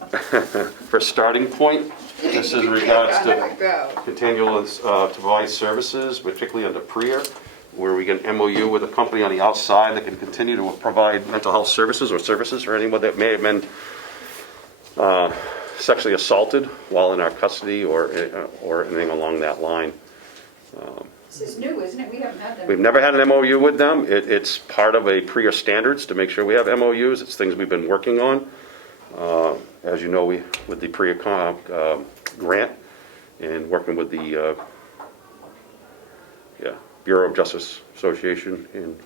for starting point. This is regards Let to it go. continuous to provide services, particularly under PREA, where we get an MOU with a company on the outside that can continue to provide mental health services or services for anyone that may have been sexually assaulted while in our custody or anything along that line. This is new, isn't it? We haven't had that. We've never had an MOU with them. It's part of a PREA standards to make sure we have MOUs. It's things we've been working on. As you know, with the PREA grant and working with the Bureau of Justice Association and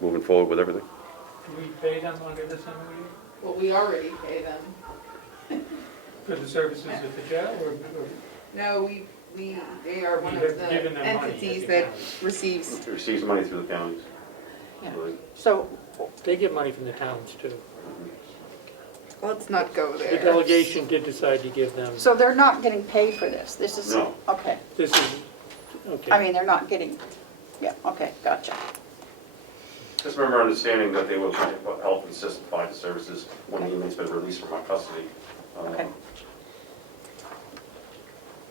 moving forward with everything. Do we pay them under this MOU Well, we already pay them. for the services at the jail, or? No, they are one We of have the given them money entities as a that county. receives, It receives money through the counties. Yeah. Right. So, They get money from the towns too. let's not go The there. delegation did decide to give them, so they're not getting paid for this? This is, No. okay. this is, okay. I mean, they're not getting, yeah, okay, gotcha. Just remember understanding that they will help and assist and provide the services when the inmate's been released from our custody. Okay.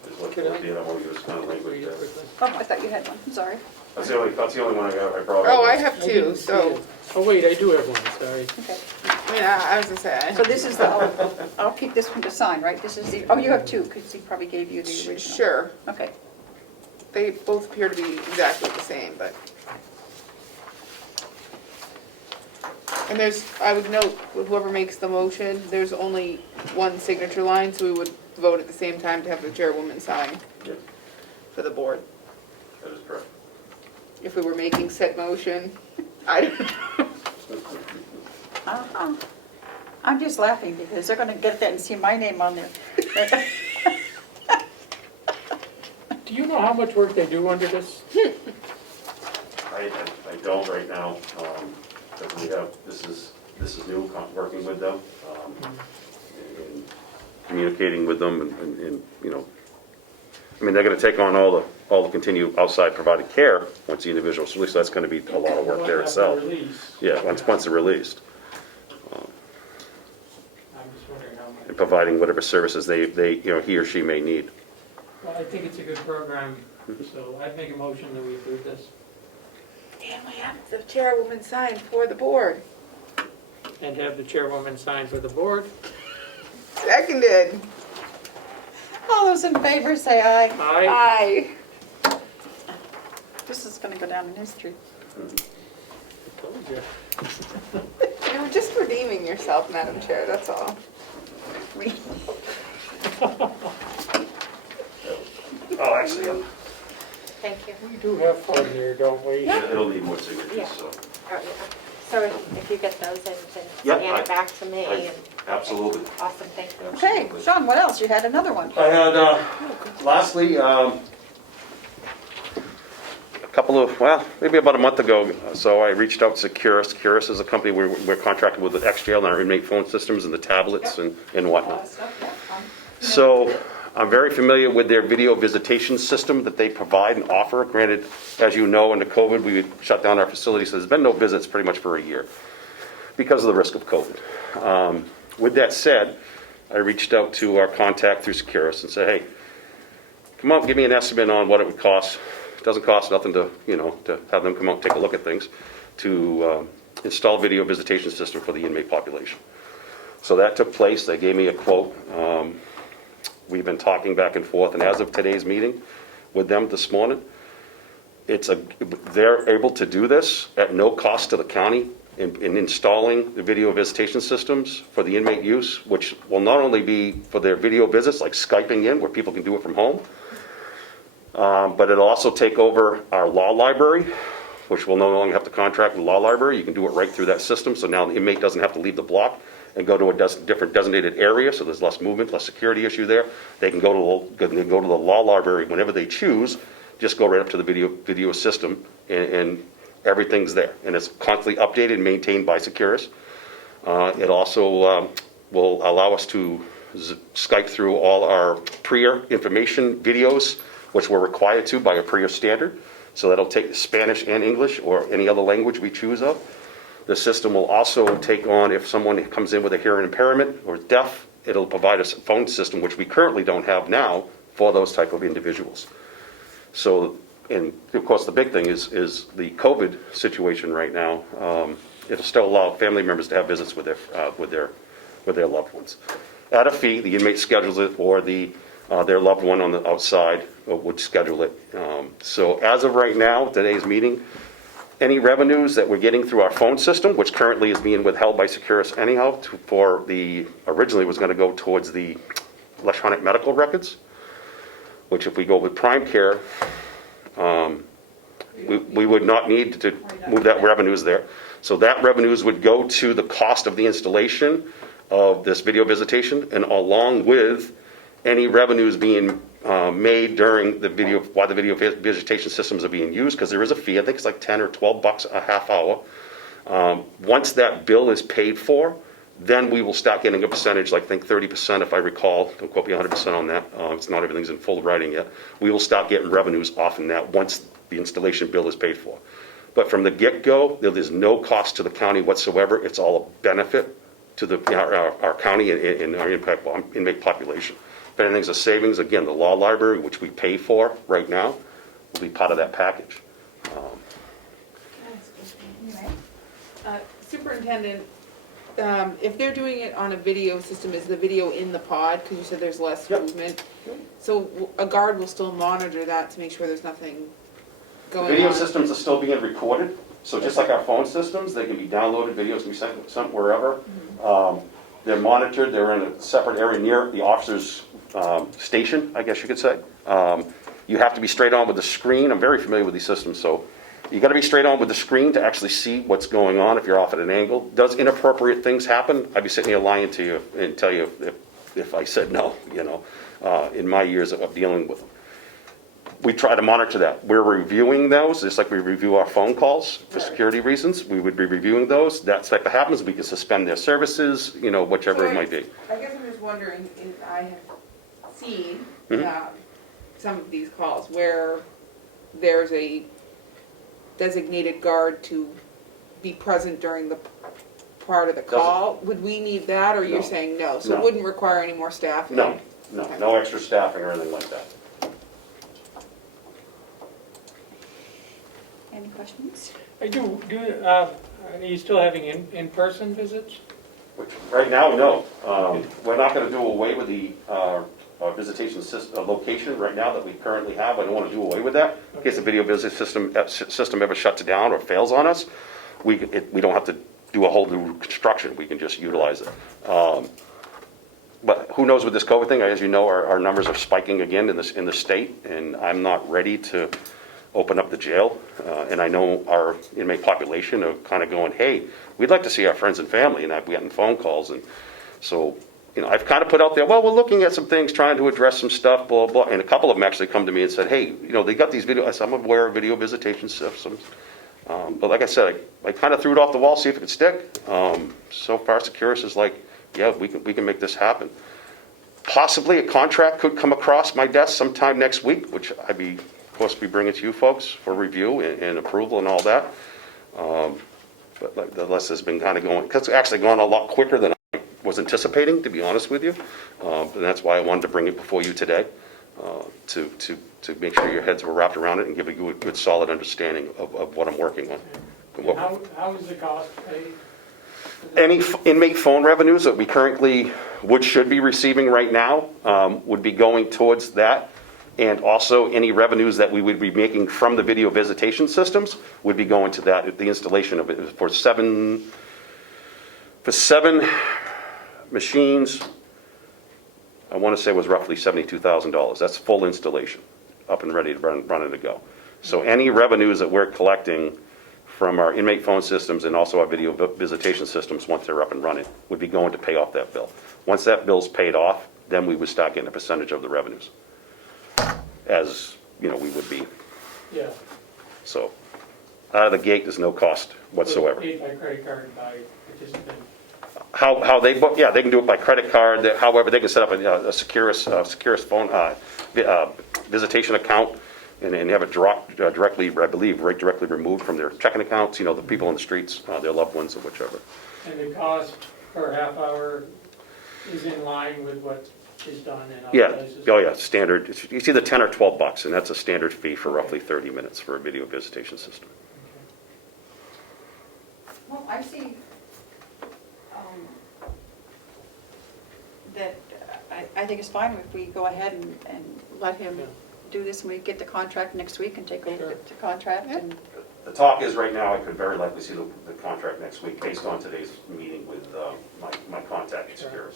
Is what Can I- the other one was kind of language Read it there. quickly. Oh, I thought you had one, I'm sorry. That's the only one I brought up. Oh, I have I two, didn't see so, it. Oh, wait, I do have one, sorry. Okay. I mean, I was gonna say, I So have this is the, I'll keep this one to sign, right? This is the, oh, you have two, because he probably gave you the original. Sure, Okay. they both appear to be exactly the same, but. And there's, I would note, whoever makes the motion, there's only one signature line, so we would vote at the same time to have the chairwoman sign Yes, for the board. that is correct. If we were making said motion, I don't know. Uh-huh. I'm just laughing because they're gonna get that and see my name on there. Do you know how much work they do under this? I don't right now, because we have, this is new, working with them, and communicating with them, and, you know, I mean, they're gonna take on all the continued outside provided care once the individual's released, so that's gonna be a lot of work there After itself. release. Yeah, once they're released, I'm just wondering how much. and providing whatever services they, you know, he or she may need. Well, I think it's a good program, so I'd make a motion that we approve this. And we have the chairwoman sign for the board. And have the chairwoman sign for the board. Seconded. All those in favor say aye. Aye. Aye. This is gonna go down in history. Told you. You're just redeeming yourself, Madam Chair, that's all. Oh, actually, Thank you. We do have fun here, don't we? it'll need more signatures, Yeah. so. Oh, yeah. So if you get those and then Yeah, scan it back to me I- and. Absolutely. Awesome, thank you. Okay, Sean, what else? You had another one. I had, lastly, a couple of, well, maybe about a month ago, so I reached out to Securus. Securus is a company we're contracted with the XJail and our inmate phone systems and the tablets and whatnot. So I'm very familiar with their video visitation system that they provide and offer. Granted, as you know, under COVID, we shut down our facility, so there's been no visits pretty much for a year because of the risk of COVID. With that said, I reached out to our contact through Securus and said, hey, come out, give me an estimate on what it would cost. It doesn't cost nothing to, you know, to have them come out and take a look at things, to install video visitation system for the inmate population. So that took place. They gave me a quote. We've been talking back and forth, and as of today's meeting with them this morning, they're able to do this at no cost to the county in installing the video visitation systems for the inmate use, which will not only be for their video visits, like Skyping in, where people can do it from home, but it'll also take over our law library, which will no longer have to contract with the law library. You can do it right through that system, so now the inmate doesn't have to leave the block and go to a different designated area, so there's less movement, less security issue there. They can go to the law library whenever they choose, just go right up to the video system, and everything's there. And it's constantly updated and maintained by Securus. It also will allow us to Skype through all our PREA information videos, which we're required to by a PREA standard. So that'll take Spanish and English or any other language we choose of. The system will also take on, if someone comes in with a hearing impairment or deaf, it'll provide us a phone system, which we currently don't have now, for those type of individuals. So, and of course, the big thing is the COVID situation right now. It'll still allow family members to have visits with their loved ones. At a fee, the inmate schedules it, or their loved one on the outside would schedule it. So as of right now, today's meeting, any revenues that we're getting through our phone system, which currently is being withheld by Securus anyhow, originally was going to go towards the electronic medical records. which if we go with prime care, we would not need to move that revenues there. So that revenues would go to the cost of the installation of this video visitation, and along with any revenues being made during the video, while the video visitation systems are being used, because there is a fee, I think it's like 10 or 12 bucks a half hour. Once that bill is paid for, then we will start getting a percentage, like I think 30% if I recall, don't quote me 100% on that, it's not everything's in full writing yet. We will start getting revenues off in that once the installation bill is paid for. But from the get-go, there's no cost to the county whatsoever, it's all a benefit to our county and our inmate population. If anything's a savings, again, the law library, which we pay for right now, will be part of that package. Superintendent, if they're doing it on a video system, is the video in the pod? Because you said there's less movement. So a guard will still monitor that to make sure there's nothing going on? Video systems are still being recorded, so just like our phone systems, they can be downloaded, videos can be sent wherever. They're monitored, they're in a separate area near the officer's station, I guess you could say. You have to be straight on with the screen. I'm very familiar with these systems, so you got to be straight on with the screen to actually see what's going on if you're off at an angle. Does inappropriate things happen? I'd be sitting here lying to you and tell you if I said no, in my years of dealing with them. We try to monitor that. We're reviewing those, just like we review our phone calls for security reasons. We would be reviewing those. That type of happens, we can suspend their services, whichever it might be. I guess I'm just wondering if I have seen some of these calls where there's a designated guard to be present during the part of the call. Would we need that, or you're saying no? So it wouldn't require any more staffing? No extra staffing or anything like that. Any questions? I do, are you still having in-person visits? Which, right now, no. We're not going to do away with the visitation location right now that we currently have. I don't want to do away with that. In case the video visit system ever shuts down or fails on us, we don't have to do a whole new construction. We can just utilize it. But who knows with this COVID thing? As you know, our numbers are spiking again in the state, and I'm not ready to open up the jail. And I know our inmate population are kind of going, hey, we'd like to see our friends and family, and I've gotten phone calls. And so, I've kind of put out there, well, we're looking at some things, trying to address some stuff, blah, blah. And a couple of them actually come to me and said, hey, they got these video, I'm aware of video visitation systems. But like I said, I kind of threw it off the wall, see if it could stick. So far, Securus is like, yeah, we can make this happen. Possibly a contract could come across my desk sometime next week, which I'd be, of course, be bringing to you folks for review and approval and all that. But like, the list has been kind of going, because it's actually gone a lot quicker than I was anticipating, to be honest with you. And that's why I wanted to bring it before you today, to make sure your heads were wrapped around it and give you a good solid understanding of what I'm working on. How is the cost paid? Any inmate phone revenues that we currently should be receiving right now would be going towards that. And also any revenues that we would be making from the video visitation systems would be going to that, the installation of it. For seven machines, I want to say it was roughly $72,000. That's full installation, up and ready to run to go. So any revenues that we're collecting from our inmate phone systems and also our video visitation systems, once they're up and running, would be going to pay off that bill. Once that bill's paid off, then we would start getting a percentage of the revenues, as we would be. Yeah. So out of the gate, there's no cost whatsoever. Paid by credit card by participant. How they book? Yeah, they can do it by credit card. However, they can set up a Securus phone visitation account and have it directly, I believe, directly removed from their checking accounts. The people on the streets, their loved ones, or whichever. And the cost per half hour is in line with what is done in other places? Oh yeah, standard. It's either 10 or 12 bucks, and that's a standard fee for roughly 30 minutes for a video visitation system. Well, I see that I think it's fine if we go ahead and let him do this, and we get the contract next week and take over the contract. Yeah. And The talk is right now I could very likely see the contract next week based on today's meeting with my contact at Securus.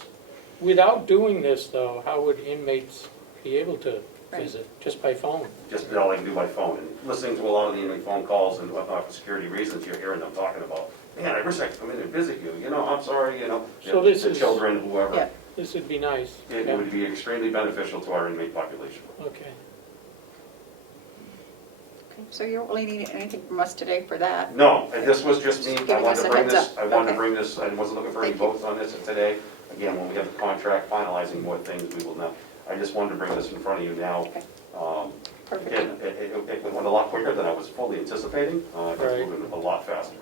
Without doing this, though, how would inmates be able to visit, just by phone. Just all I can do by phone. And listening to a lot of the inmate phone calls and whatnot for security reasons, you're hearing them talking about, man, I wish I could come in and visit you, I'm sorry, So this the is- children, whoever. Yeah. This would be nice. It would be extremely beneficial to our inmate population. Okay. So you don't really need anything from us today for that? No, and this was just me, Just I giving wanted us to a bring heads this, up. I wanted to Okay. bring this, I wasn't looking for any Thank you. votes on this today. Again, when we have the contract finalizing more things, we will know. I just wanted to bring this in front of you now. Okay. Again, Perfect. it went a lot quicker than I was fully anticipating. It's Right. moving a lot faster,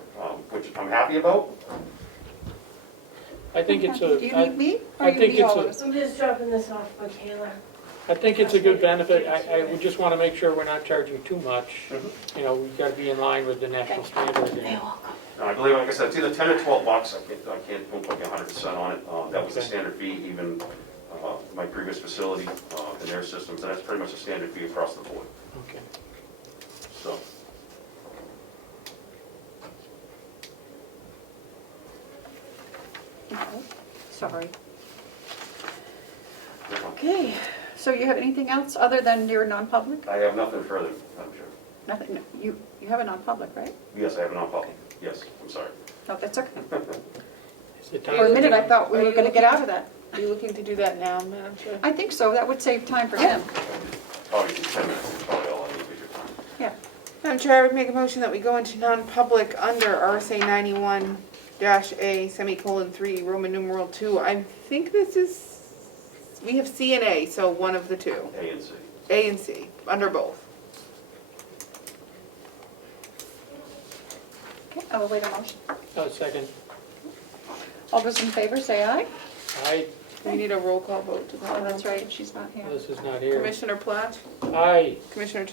which I'm happy about. I think it's Do you need me? Or I you think need it's all a- of us? I'm just dropping this off by Kayla. I think it's a good benefit. I would just want to make sure we're not charging too much. We've got to be in line with the national standard there. I believe, like I said, it's either 10 or 12 bucks. Don't put 100% on it. That was the Okay. standard fee, even my previous facility and their systems, and that's pretty much a standard fee across the board. Okay. So, Sorry. Okay, so you have anything else other than your non-public? I have nothing further, Madam Chair. Nothing, no, you have a non-public, right? Yes, I have a non-public. Yes, I'm sorry. No, that's okay. Is it For time? a minute, I thought we Are were you gonna get looking- out of that. Are you looking to do that now, Madam Chair? I think so, that would save time for him. Probably 10 minutes is probably all I need with your time. Yeah. Madam Chair, I would make a motion that we go into non-public under RSA 91-A, semicolon 3, Roman numeral 2. I think this is, we have C and A, so one of the two. A and C. A and C, under both. Okay, I will wait a motion. Second. All those in favor, say aye. Aye. We need a roll call vote to Oh, go. that's right, she's not here. This is not here. Commissioner Platt, Aye. Commissioner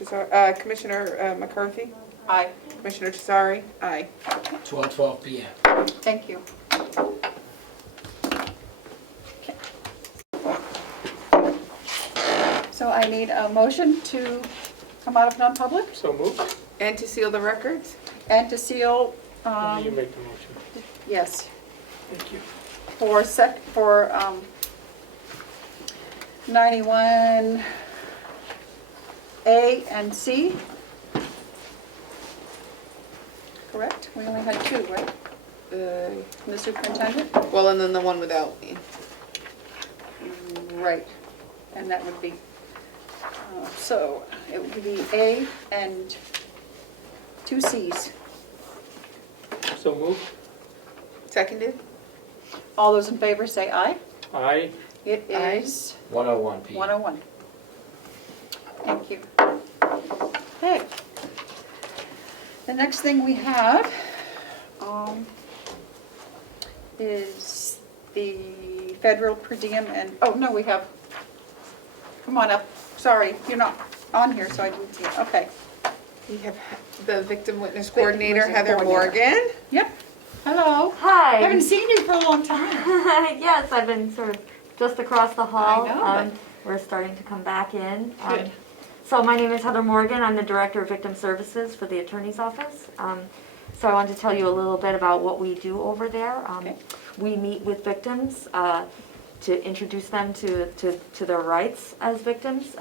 McCarthy, Aye, Commissioner Chisari, aye. 12 p.m. thank you. So I need a motion to come out of non-public So moved. And to seal the records? and to seal, You make the motion. yes, Thank you. for 91A and C. Correct? We only had two, right? From the superintendent? Well, and then the one without me. Right, and that would be, so it would be A and two Cs. So moved. Seconded? All those in favor say aye. Aye. It Aye. is 101 p.m. 101. Thank you. Okay. The next thing we have is the federal per diem and, oh, no, we have, come on up. Sorry, you're not on here, so I didn't see it. Okay. We have the victim witness Victim coordinator, witness Heather coordinator. Morgan. Yep. Hello. Hi. Haven't seen you for a long time. Yes, I've been sort of just across the hall. I know, but- We're starting to come back in. Good. So my name is Heather Morgan. I'm the Director of Victim Services for the Attorney's Office. So I wanted to tell you a little bit about what we do over there. Okay. We meet with victims to introduce them to their rights as victims,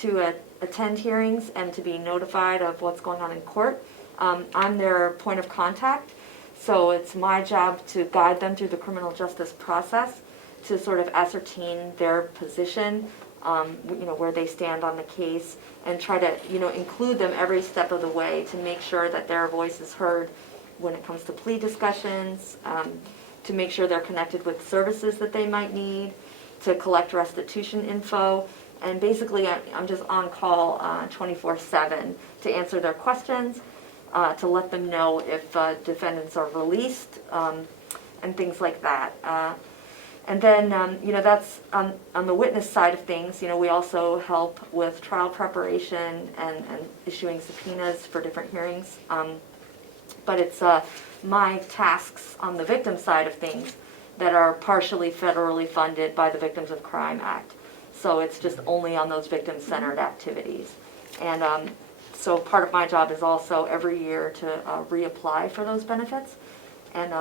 to attend hearings and to be notified of what's going on in court. I'm their point of contact, so it's my job to guide them through the criminal justice process, to sort of ascertain their position, where they stand on the case, and try to, include them every step of the way to make sure that their voice is heard when it comes to plea discussions, to make sure they're connected with services that they might need, to collect restitution info, and basically I'm just on call 24/7 to answer their questions, to let them know if defendants are released, and things like that. And then, that's on the witness side of things. We also help with trial preparation and issuing subpoenas for different hearings. But it's my tasks on the victim side of things that are partially federally funded by the Victims of Crime Act. So it's just only on those victim-centered activities. And so part of my job is also every year to reapply for those benefits. And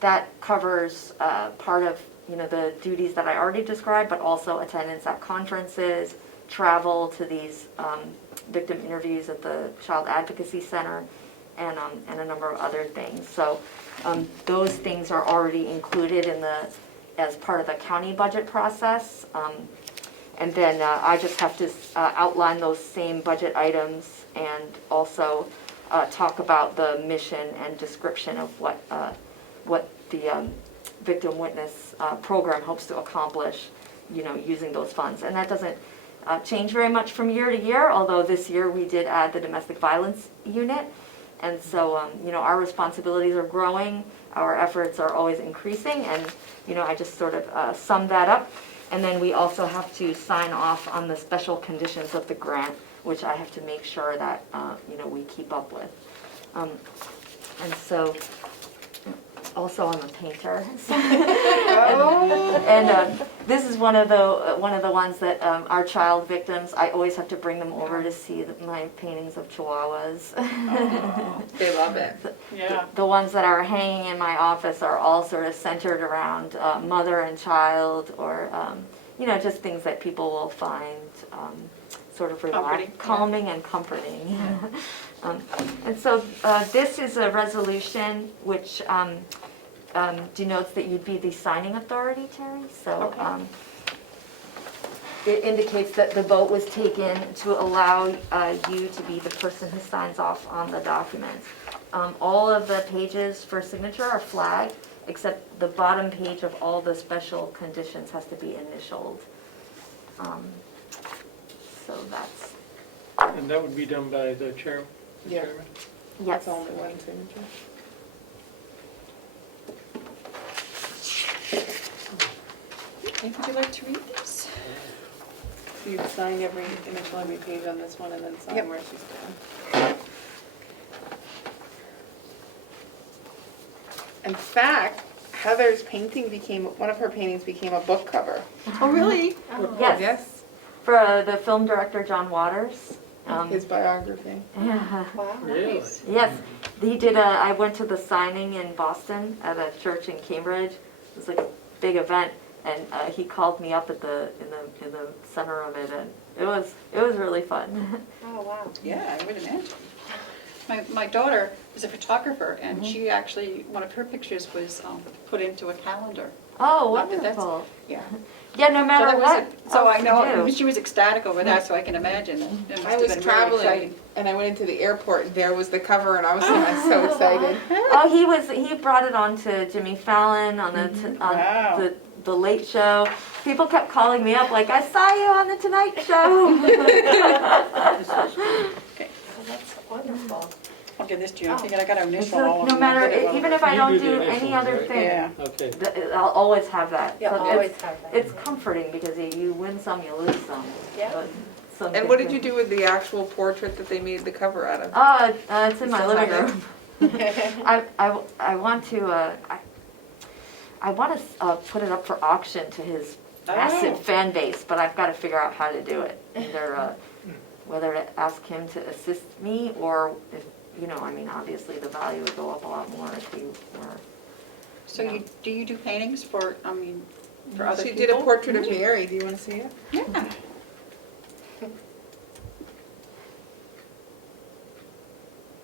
that covers part of the duties that I already described, but also attendance at conferences, travel to these victim interviews at the Child Advocacy Center and a number of other things. So those things are already included as part of the county budget process. And then I just have to outline those same budget items and also talk about the mission and description of what the victim witness program hopes to accomplish, using those funds. And that doesn't change very much from year to year, although this year we did add the domestic violence unit. And so, our responsibilities are growing, our efforts are always increasing, and, I just sort of summed that up. And then we also have to sign off on the special conditions of the grant, which I have to make sure that, we keep up with. And so, also I'm a painter. And this is one of the ones that our child victims, I always have to bring them over to see my paintings of chihuahuas. They love it. Yeah. The ones that are hanging in my office are all sort of centered around mother and child, or just things that people will find sort of calming and comforting. And so this is a resolution which denotes that you'd be the signing authority, Terry. So it indicates that the vote was taken to allow you to be the person who signs off on the documents. All of the pages for signature are flagged, except the bottom page of all the special conditions has to be initialed. So that's, And that would be done by the chairman? Yeah. yes. It's only one signature. Okay, would you like to read this? So you sign initial every page on this one and then sign Yep. where she's going. In fact, Heather's painting one of her paintings became a book cover. Oh, really? Yes. For the film director John Waters. His biography. Yeah. Wow. Really? Yes, he did. I went to the signing in Boston at a church in Cambridge. It was like a big event, and he called me up in the center of it, and it was really fun. Oh, wow. Yeah, I would imagine. My daughter is a photographer, and she actually, one of her pictures was put into a calendar. Oh, Not that that's- wonderful! Yeah. Yeah, no matter that was what. it. So I else know, you do. she was ecstatic over that, so I can imagine. It must I have was been really traveling exciting. and I went into the airport and there was the cover and I was so excited. Oh, he brought it on to Jimmy Fallon on Wow. the Late Show. People kept calling me up like, I saw you on the Tonight Show. Okay, Oh, that's wonderful. I'll give this to you. I think I got to initial So all of no them. matter, I'll get it even one if I You don't do the do initials, any other right? thing, Yeah. Okay. I'll always have that. Yeah, So I'll always have that. It's comforting because you win some, you lose some. Yeah. But some And good what did you things. do with the actual portrait that they made the cover out of? It's in my Still living have room. I want to put it up for auction to his massive fan base, but I've got to figure out how to do it. Either whether to ask him to assist me, or if, obviously the value would go up a lot more if you were. So do you do paintings for other She people? did a portrait of Mary. Do you want to see it? Yeah.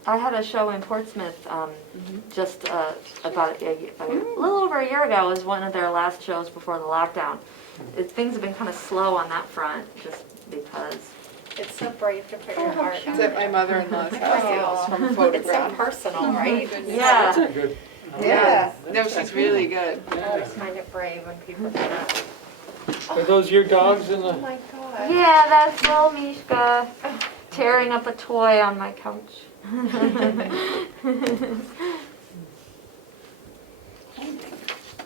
I had a show in Portsmouth just about a little over a year ago. It was one of their last shows before the lockdown. Things have been kind of slow on that front just because. It's so brave to put your heart It's out at my there. mother-in-law's house from a It's so photograph. personal, right? Yeah. That's a good. Yeah, no, That's she's really good. I always find it brave when people do that. Are those your dogs in Oh the, my God. Yeah, that's little Mishka tearing up a toy on my couch.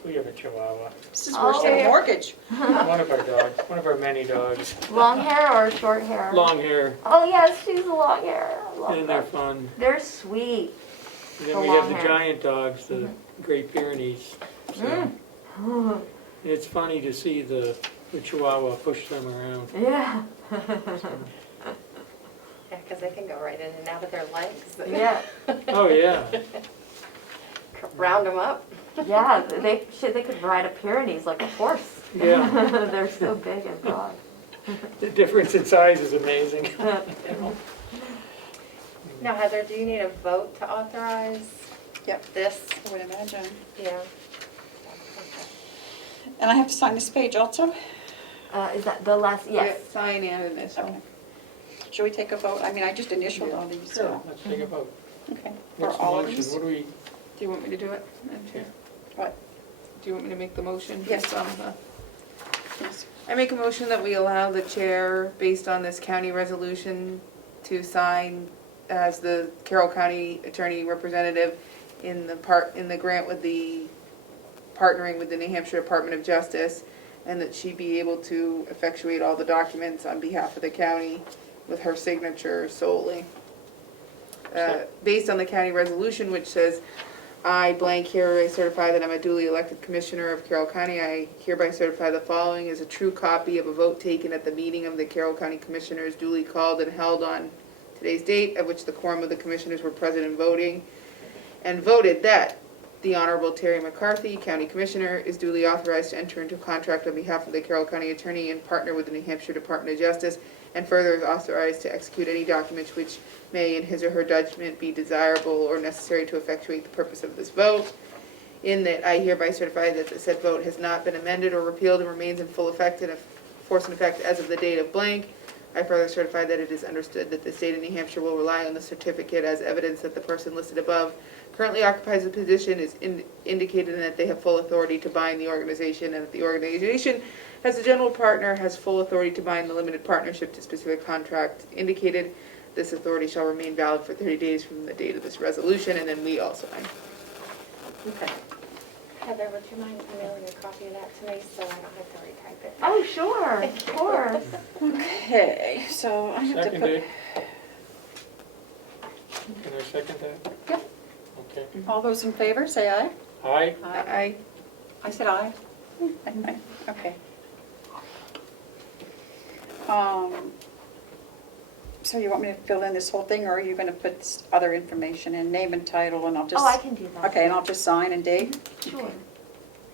we have a Chihuahua, This is worse than a mortgage. one of our dogs, one of our many dogs, Long hair or short hair? long hair, Oh yes, she's a long hair. I love and they're them. fun. They're sweet. And then The we have long the hair. giant dogs, the Great Pyrenees. So it's funny to see the Chihuahua push them around. Yeah. Yeah, because they can go right in and out of their legs. Yeah. Oh, yeah. Round them up. Yeah, they could ride a Pyrenees like a horse. Yeah. They're so big and broad. The difference in size is amazing. Now Heather, do you need a vote to authorize Yep, this? I would imagine. Yeah. And I have to sign this page also? Is that the last, yes. Yeah, sign and initial. Okay. Should we take a vote? I mean, I just initialed all these, Sure, so, let's take a vote. okay. For What's the all of motion? these? What do we, Do you want me to do it? Madam Chair? What? Do you want me to make the motion? Yes. Based on the- Yes. I make a motion that we allow the chair, based on this county resolution, to sign as the Carroll County Attorney Representative in the grant with the, partnering with the New Hampshire Department of Justice, and that she be able to effectuate all the documents on behalf of the county with her signature solely. Based on the county resolution, which says, I blank hereby certify that I'm a duly elected commissioner of Carroll County. I hereby certify the following is a true copy of a vote taken at the meeting of the Carroll County Commissioners duly called and held on today's date, at which the quorum of the commissioners were present and voting, and voted that the Honorable Terry McCarthy, County Commissioner, is duly authorized to enter into a contract on behalf of the Carroll County Attorney and partner with the New Hampshire Department of Justice, and further is authorized to execute any documents which may, in his or her judgment, be desirable or necessary to effectuate the purpose of this vote. In that I hereby certify that the said vote has not been amended or repealed and remains in full effect and force and effect as of the date of blank. I further certify that it is understood that the state of New Hampshire will rely on the certificate as evidence that the person listed above currently occupies a position is indicated and that they have full authority to bind the organization, and that the organization, as a general partner, has full authority to bind the limited partnership to specific contract indicated. This authority shall remain valid for 30 days from the date of this resolution, and then we all sign. Okay. Heather, would you mind emailing a copy of that to me so I don't have to retype it? Oh, sure, of course. Okay, so I have to seconded? put, Can I second that? Yep. Okay. all those in favor, say aye. Aye? I I said aye. Okay. So you want me to fill in this whole thing, or are you gonna put this other information in, name and title, and I'll just? Oh, I can do that. Okay, and I'll just sign and date? Sure.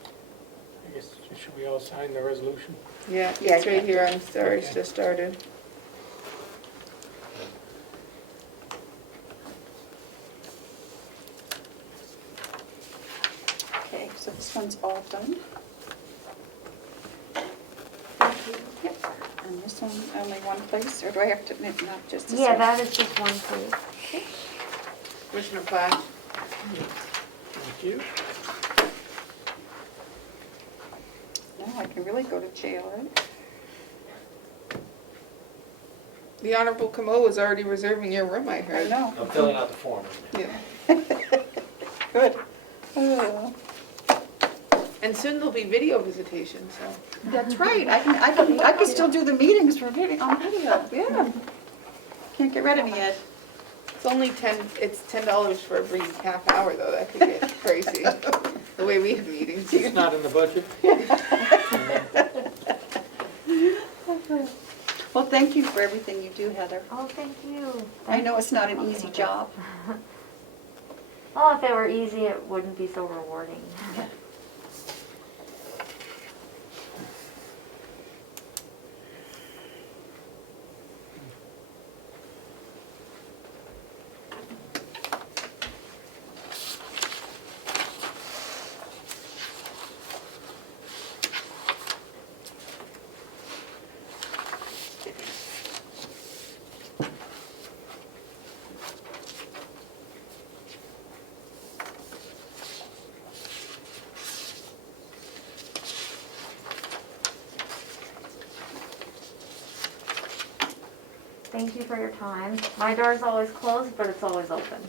I guess, should we all sign the resolution? Yeah, Yeah, it's right yeah. here, I'm sorry, it's Okay. just started. Okay, so this one's all done. Yep. And this one, only one place, or do I have to, not just this Yeah, one? that is just one, please. Commissioner Platt? Thank you. No, I can really go to jail, right? The Honorable Comeau was already reserving your room, I I heard. know. I'm filling out the form. Yeah. Good. Oh, And soon there'll be video visitation, so. that's right, I can still do the meetings for video, on video, yeah. Can't get rid of me yet. It's only it's $10 for every half hour though, that could get crazy, the way we have meetings. It's not in the budget. Well, thank you for everything you do, Heather. Oh, thank you. I know it's not an easy job. Well, if it were easy, it wouldn't be so rewarding. Thank you for your time. My door's always closed, but it's always open.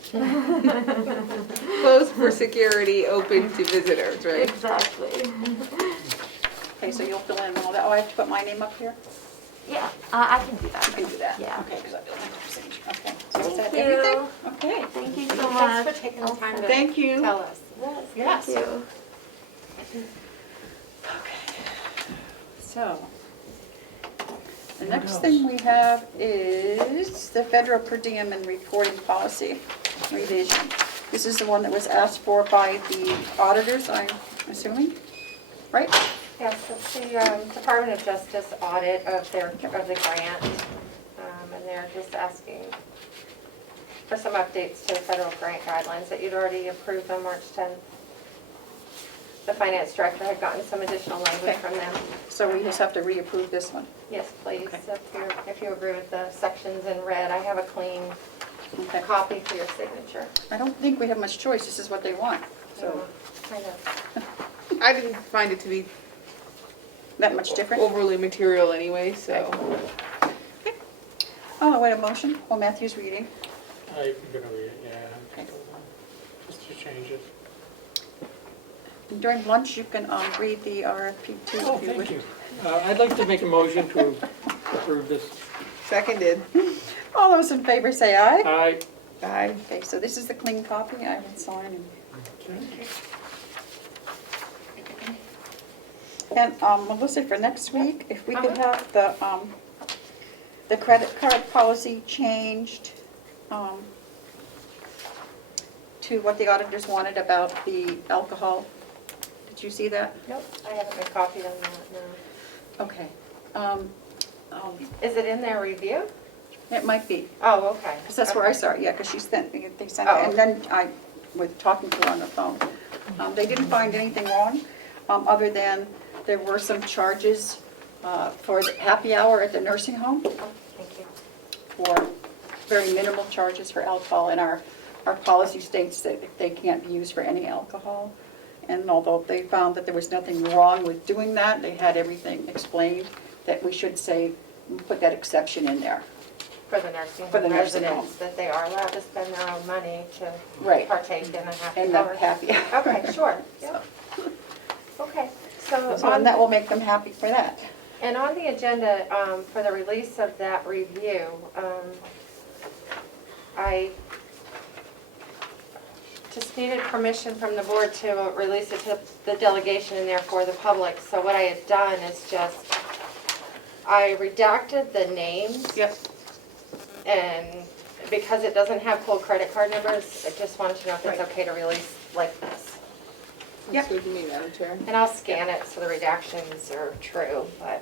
Closed for security, open to visitors, right? Exactly. Okay, so you'll fill in all that, oh, I have to put my name up here? Yeah, I can do that. You can do that? Yeah. Okay, because I don't have to signature. Okay, so is Thank that you. everything? Okay. Thank you so much. Thanks for taking the time to Thank you. tell us. Yes. Thank you. Okay. So, the next thing we have is the federal per diem and reporting policy revision. This is the one that was asked for by the auditors, I'm assuming, right? Yes, it's the Department of Justice audit of the grant, and they're just asking for some updates to the federal grant guidelines that you'd already approved on March 10th. The finance director had gotten some additional language Okay. from them. So we just have to reapprove this one. Yes, please, Okay. if you agree with the sections in red. I have a clean Okay. copy for your signature. I don't think we have much choice, this is what they want, so, Kind of. I didn't find it to be that much different? overly material anyway, so. Oh, wait, a motion, well, Matthew's reading. I'm gonna read it, yeah. Okay. Just to change it. During lunch, you can read the RFP too. Oh, if you thank would. you. I'd like to make a motion to approve this. Seconded. All those in favor say aye. Aye. Aye. Okay, so this is the clean copy, I will sign and. And Melissa, for next week, if we could have the credit card policy changed to what the auditors wanted about the alcohol. Did you see that? Nope, I haven't been copied on that, no. Okay. Is it in their review? It might be, Oh, okay. because that's where I saw it, yeah, because they sent it, Oh. and then I was talking to her on the phone. They didn't find anything wrong, other than there were some charges for the happy hour at the nursing home, Oh, thank you. for very minimal charges for alcohol, and our policy states that they can't be used for any alcohol. And although they found that there was nothing wrong with doing that, they had everything explained, that we should say, put that exception in there. For the nursing For the home nursing residents, home. that they are allowed to spend their own money to Right. partake in a happy And the hour. happy hour. Okay, sure, yeah. Okay, so So, and that will make them happy for that. and on the agenda, for the release of that review, I just needed permission from the board to release it to the delegation and therefore the public. So what I had done is just, I redacted the names. Yep. And because it doesn't have full credit card numbers, I just wanted to know if it's Right. okay to release like this. Looks good to me, Madam Chair. And I'll scan it so the redactions are true, but,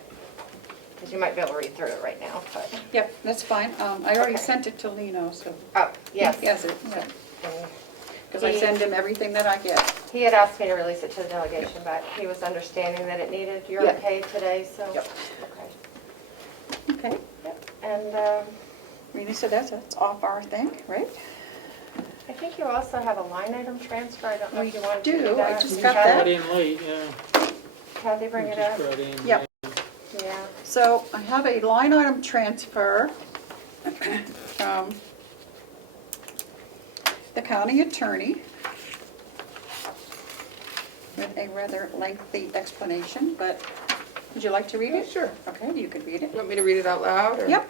because you might be able to read through it right now, but, Yep, that's fine. I already sent it to Lino, so. oh, yes. He has it, yeah. And Because I send him everything that I get. He had asked me to release it to the delegation, but he was understanding that it needed your Yeah. okay today, so. Yep. Okay. Okay. Yep. And Really, so that's off our thing, right? I think you also have a line item transfer. I don't know if you wanted to do. do that. I just Did got Kathy- that. Got in late, yeah. Kathy bring it Just up? brought in. Yep. Yeah. So I have a line item transfer from the county attorney with a rather lengthy explanation, but would you like to read it? Sure. Okay, you could read it. You want me to read it out loud? or- Yep.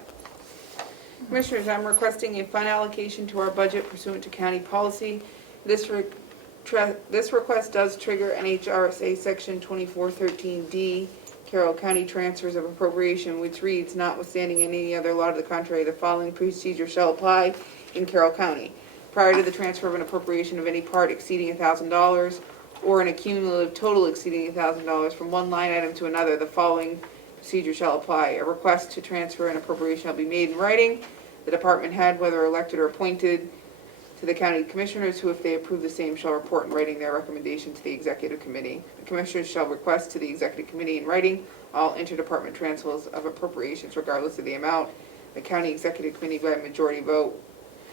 Commissioners, I'm requesting a fund allocation to our budget pursuant to county policy. This request does trigger NHRSA Section 2413D, Carroll County Transfers of Appropriation, which reads, notwithstanding any other law to the contrary, the following procedure shall apply in Carroll County. Prior to the transfer of an appropriation of any part exceeding $1,000 or an accumulative total exceeding $1,000 from one line item to another, the following procedure shall apply. A request to transfer an appropriation shall be made in writing. The department head, whether elected or appointed, to the county commissioners, who, if they approve the same, shall report in writing their recommendation to the executive committee. The commissioners shall request to the executive committee in writing all interdepartment transfers of appropriations regardless of the amount. The county executive committee, by majority vote,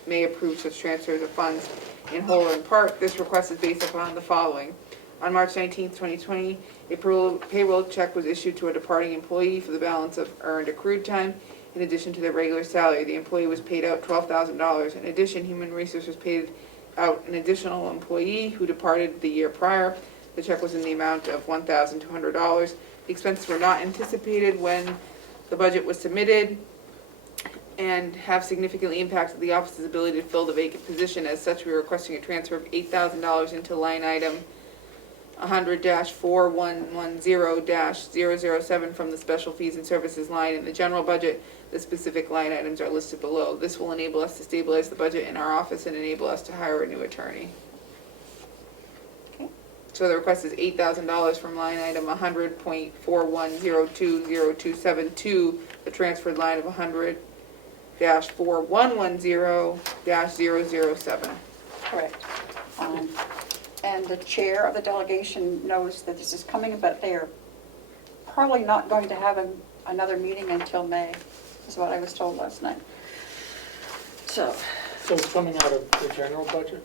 may approve such transfers of funds in whole or in part. This request is based upon the following. On March 19th, 2020, a payroll check was issued to a departing employee for the balance of earned accrued time. In addition to their regular salary, the employee was paid out $12,000. In addition, Human Resources paid out an additional employee who departed the year prior. The check was in the amount of $1,200. The expenses were not anticipated when the budget was submitted and have significantly impacted the office's ability to fill the vacant position. As such, we are requesting a transfer of $8,000 into line item 100-4110-007 from the special fees and services line in the general budget. The specific line items are listed below. This will enable us to stabilize the budget in our office and enable us to hire a new attorney. So the request is $8,000 from line item 100.41020272, the transferred line of 100-4110-007. Correct. And the chair of the delegation knows that this is coming, but they are probably not going to have another meeting until May, is what I was told last night. So So it's coming out of the general budget?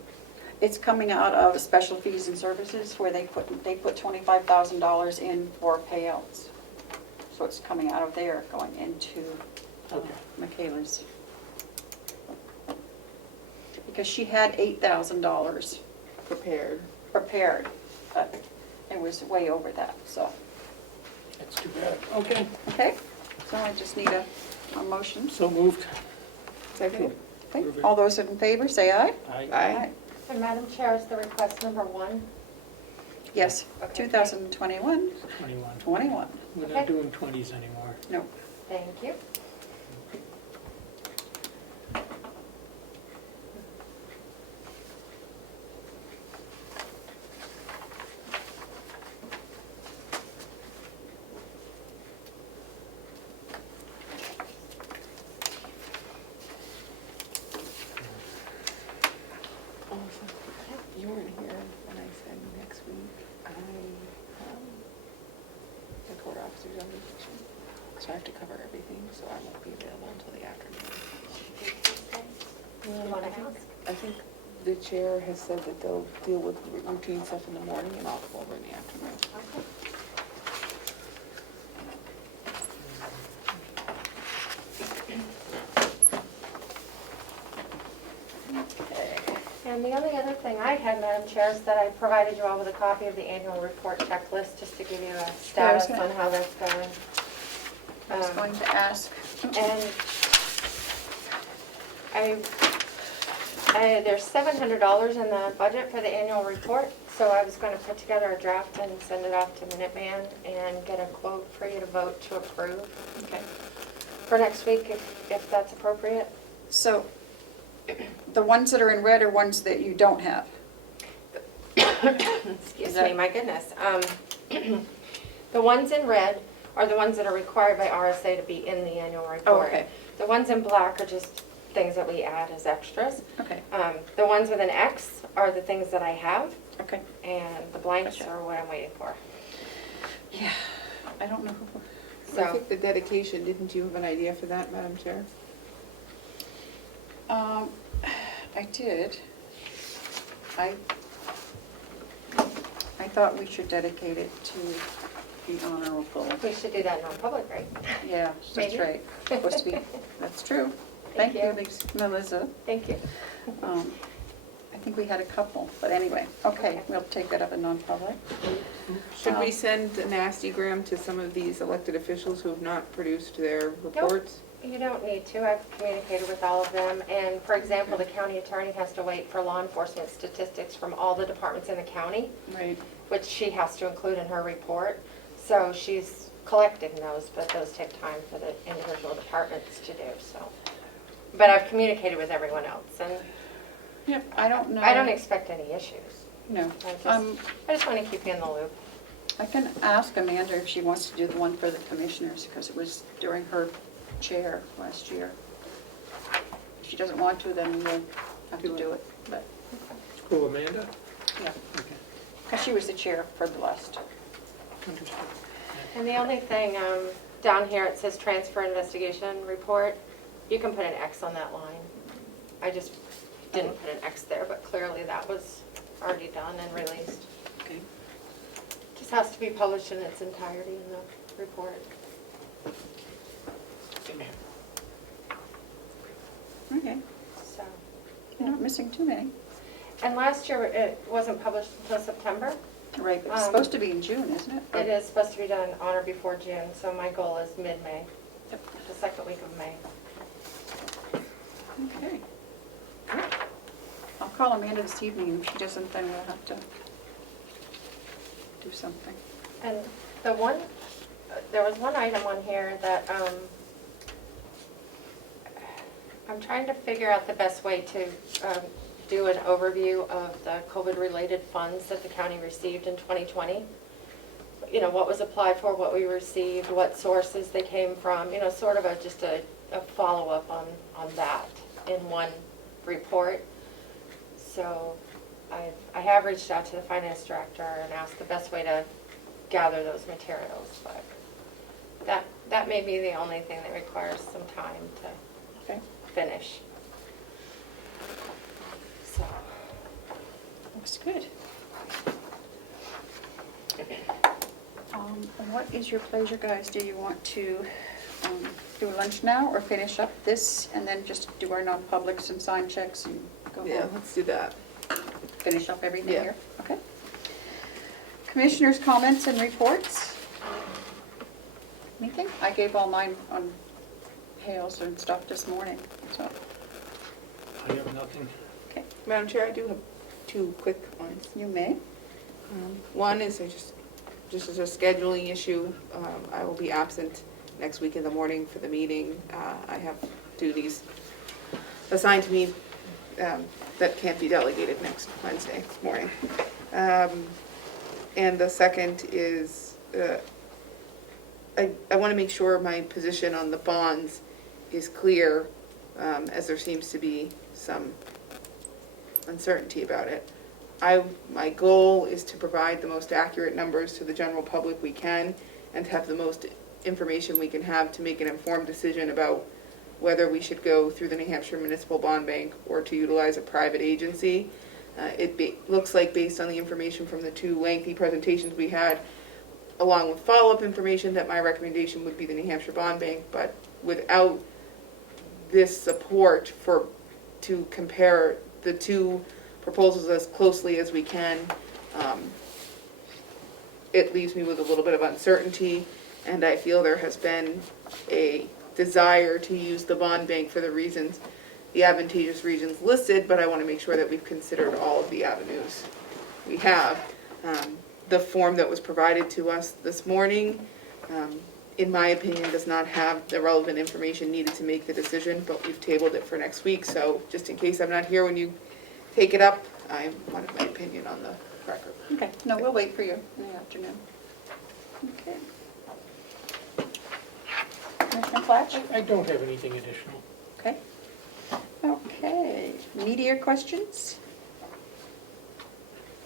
it's coming out of special fees and services where they put $25,000 in for payouts. So it's coming out of there, going into Okay. Michaela's. Because she had $8,000 Prepared. prepared, but it was way over that, so. That's too bad. Okay, Okay, so I just need a motion. so moved. Second? Okay, all those in favor, say aye. Aye. And Madam Chair, is the request number 1? Yes, Okay. 2021, 21. 21. We're Okay. not doing 20s anymore. No, Thank you. Awesome. You weren't here when I said next week, the court officer's on vacation, so I have to cover everything, so I won't be available until the afternoon. You want to ask? I think the chair has said that they'll deal with routine stuff in the morning and I'll come over in the afternoon. And the only other thing I had, Madam Chair, is that I provided you all with a copy of the annual report checklist, just to give you a status on how that's going. I was going to ask. And there's $700 in the budget for the annual report, so I was going to put together a draft and send it off to Minuteman and get a quote for you to vote to approve. Okay. For next week, if that's appropriate. So the ones that are in red are ones that you don't have. Excuse me, my goodness. The ones in red are the ones that are required by RSA to be in the annual report. okay. The ones in black are just things that we add as extras. Okay, The ones with an X are the things that I have, okay. and the blanks Gotcha. are what I'm waiting for. Yeah, I don't know who. I So, think the dedication, didn't you have an idea for that, Madam Chair? I did. I thought we should dedicate it to the honorable. we should do that non-public, right? Yeah, that's Maybe. right. Supposed to be, that's true. Thank Thank you. you, Melissa. Thank you. I think we had a couple, but anyway, okay, we'll take that up in non-public. Should we send a nastygram to some of these elected officials who have not produced their reports? You don't need to. I've communicated with all of them. And for example, the county attorney has to wait for law enforcement statistics from all the departments in the county, Right. which she has to include in her report. So she's collecting those, but those take time for the individual departments to do, so. But I've communicated with everyone else, and Yep, I don't know. I don't expect any issues. No. I just want to keep you in the loop. I can ask Amanda if she wants to do the one for the commissioners, because it was during her chair last year. If she doesn't want to, then we'll have to do it, but, Cool, Amanda? yeah, Okay, because she was the chair for the last. understood. And the only thing, down here, it says transfer investigation report. You can put an X on that line. I just didn't put an X there, but clearly that was already done and released. Okay. Just has to be published in its entirety in the report. Okay, So, you're not missing too many. and last year, it wasn't published until September. Right, but it's supposed to be in June, isn't it? It is supposed to be done on or before June, so my goal is mid-May, Yep. the second week of May. Okay. I'll call Amanda this evening. If she doesn't, then we'll have to do something. And the one, there was one item on here that, I'm trying to figure out the best way to do an overview of the COVID-related funds that the county received in 2020. You know, what was applied for, what we received, what sources they came from, you know, sort of just a follow-up on that in one report. So I have reached out to the finance director and asked the best way to gather those materials, but that may be the only thing that requires some time to Okay. finish. So, Looks good. What is your pleasure, guys? Do you want to do lunch now or finish up this and then just do our non-publics and sign checks and go Yeah, home? let's do that. Finish up everything Yeah. here? Okay. Commissioners' comments and reports? Anything? I gave all mine on hails and stuff this morning, so, I have nothing. okay. Madam Chair, I do have two quick ones. You may. One is just as a scheduling issue, I will be absent next week in the morning for the meeting. I have duties assigned to me that can't be delegated next Wednesday morning. And the second is, I want to make sure my position on the bonds is clear, as there seems to be some uncertainty about it. My goal is to provide the most accurate numbers to the general public we can and to have the most information we can have to make an informed decision about whether we should go through the New Hampshire Municipal Bond Bank or to utilize a private agency. Looks like based on the information from the two lengthy presentations we had, along with follow-up information, that my recommendation would be the New Hampshire Bond Bank, but without this support to compare the two proposals as closely as we can, it leaves me with a little bit of uncertainty, and I feel there has been a desire to use the bond bank for the advantageous reasons listed, but I want to make sure that we've considered all of the avenues we have. The form that was provided to us this morning, in my opinion, does not have the relevant information needed to make the decision, but we've tabled it for next week, so just in case I'm not here when you take it up, I wanted my opinion on the record. Okay, no, we'll wait for you in the afternoon. Okay. Commissioner Flatch? I don't have anything additional. Okay. Okay, media questions?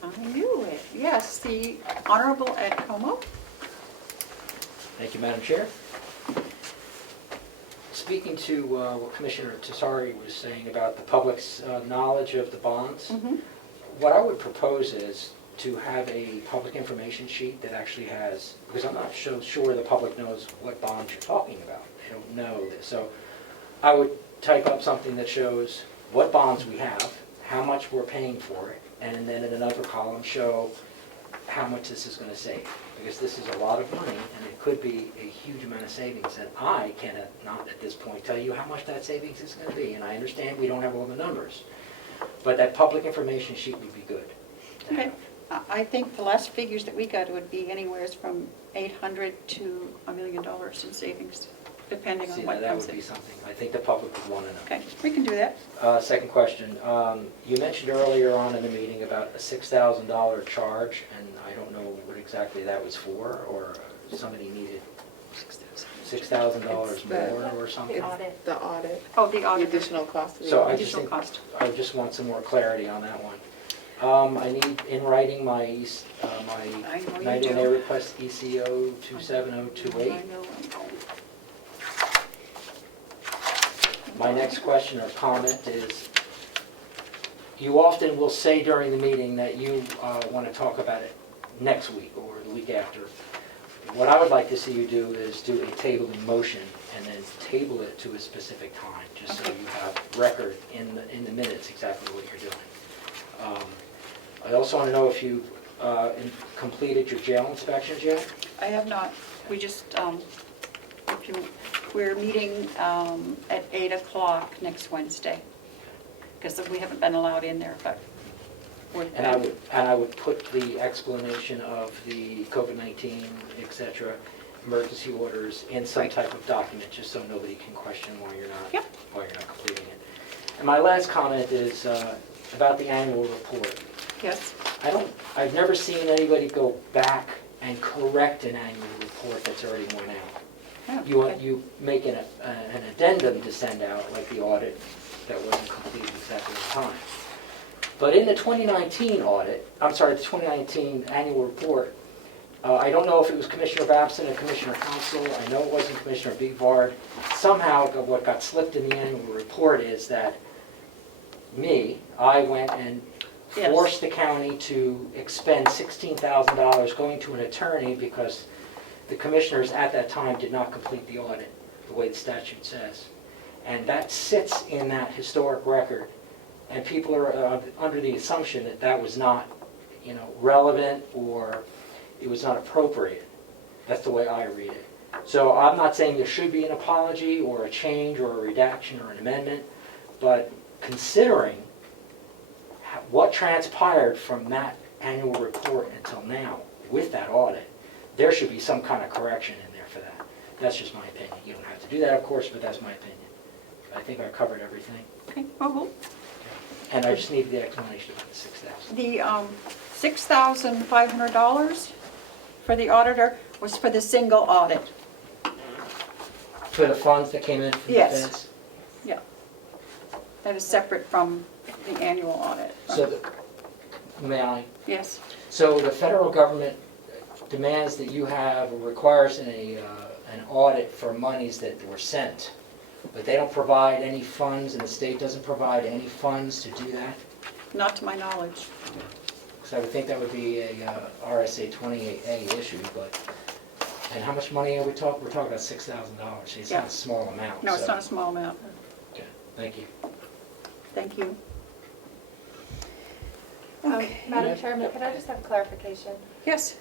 I knew it. Yes, the Honorable Ed Comeau. Thank you, Madam Chair. Speaking to what Commissioner Tessari was saying about the public's knowledge of the bonds, what I would propose is to have a public information sheet that actually has, because I'm not sure the public knows what bonds you're talking about. They don't know this. So I would type up something that shows what bonds we have, how much we're paying for it, and then in another column show how much this is going to save. Because this is a lot of money, and it could be a huge amount of savings, and I cannot not at this point tell you how much that savings is going to be. And I understand we don't have all the numbers, but that public information sheet would be good to Okay. have. I think the last figures that we got would be anywhere from $800 to $1 million in savings, depending See, on what that comes would in. be something I think the public would want to know. Okay, we can do that. Second question, you mentioned earlier on in the meeting about a $6,000 charge, and I don't know what exactly that was for, or somebody needed $6,000 more or something. Audit. The audit, Oh, the the audit. additional cost of the So audit. I just Additional think, cost. I just want some more clarity on that one. I need in writing my I know you 90 do. day request ECO 27028. I know. My next question or comment is, you often will say during the meeting that you want to talk about it next week or the week after. What I would like to see you do is do a table in motion and then table it to a specific time, just so Okay. you have record in the minutes exactly what you're doing. I also want to know if you completed your jail inspections yet? I have not. We just, we're meeting at 8 o'clock next Wednesday, because we haven't been allowed in there, but we're. And I would put the explanation of the COVID-19, et cetera, emergency orders in some Right. type of document, just so nobody can question why you're not, Yep. why you're not completing it. And my last comment is, about the annual report. Yes. I've never seen anybody go back and correct an annual report that's already went out. Oh, You make an addendum to send out, like the audit that wasn't completed exactly on time. But in the 2019 the 2019 annual report, I don't know if it was Commissioner Babson or Commissioner Council, I know it wasn't Commissioner Bigvard. Somehow, what got slipped in the annual report is that I went and Yes. forced the county to expend $16,000 going to an attorney because the commissioners at that time did not complete the audit, the way the statute says. And that sits in that historic record. And people are under the assumption that that was not, relevant or it was not appropriate. That's the way I read it. So I'm not saying there should be an apology or a change or a redaction or an amendment, but considering what transpired from that annual report until now with that audit, there should be some kind of correction in there for that. That's just my opinion. You don't have to do that, of course, but that's my opinion. I think I covered everything. Okay, well, And I just need the explanation about the 6,000. the $6,500 for the auditor was for the single audit. For the funds that came in from the Yes. feds? Yeah. That is separate from the annual audit. May I? Yes. So the federal government demands that you have, or requires an audit for monies that were sent, but they don't provide any funds, and the state doesn't provide any funds to do that? Not to my knowledge. Because I would think that would be a RSA 28A issue, but, and how much money are we talking? We're talking about $6,000. It's Yeah. not a small amount. No, it's so- not a small amount. Okay, thank you. Thank you. Madam Chairman, could I just have clarification? Yes.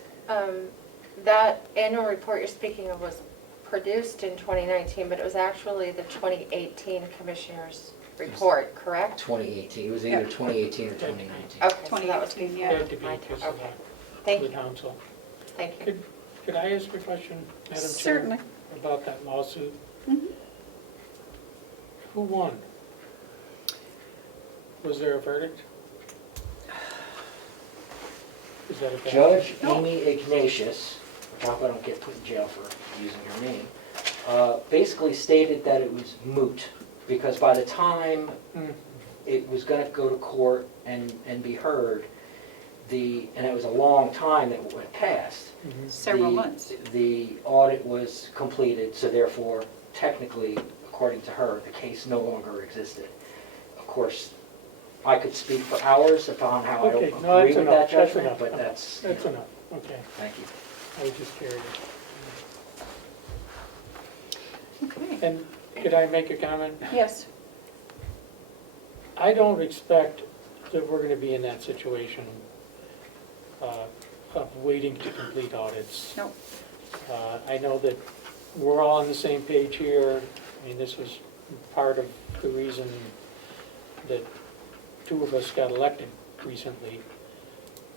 That annual report you're speaking of was produced in 2019, but it was actually the 2018 Commissioners report, correct? 2018, it was either 2018 or 2019. Okay, so that was 2018, before yeah. Had to be my because time. of Okay, the thank you, council. thank you. Could I ask a question, Madam Chair? Certainly. About that lawsuit? Mhm. Who won? Was there a verdict? Is that a fact? Judge No. Amy Ignatius, which I hope I don't get put in jail for using her name, basically stated that it was moot, because by the time Mm. it was going to go to court and be heard, and it was a long time that went past. Mhm. Several months. The audit was completed, so therefore, technically, according to her, the case no longer existed. Of course, I could speak for hours upon how I don't Okay, no, agree that's with enough, that that's judgment, enough. but that's, That's enough, okay. thank you. I was just curious. Okay. And could I make a comment? Yes. I don't expect that we're going to be in that situation of waiting to complete audits. No. I know that we're all on the same page here. I mean, this was part of the reason that two of us got elected recently.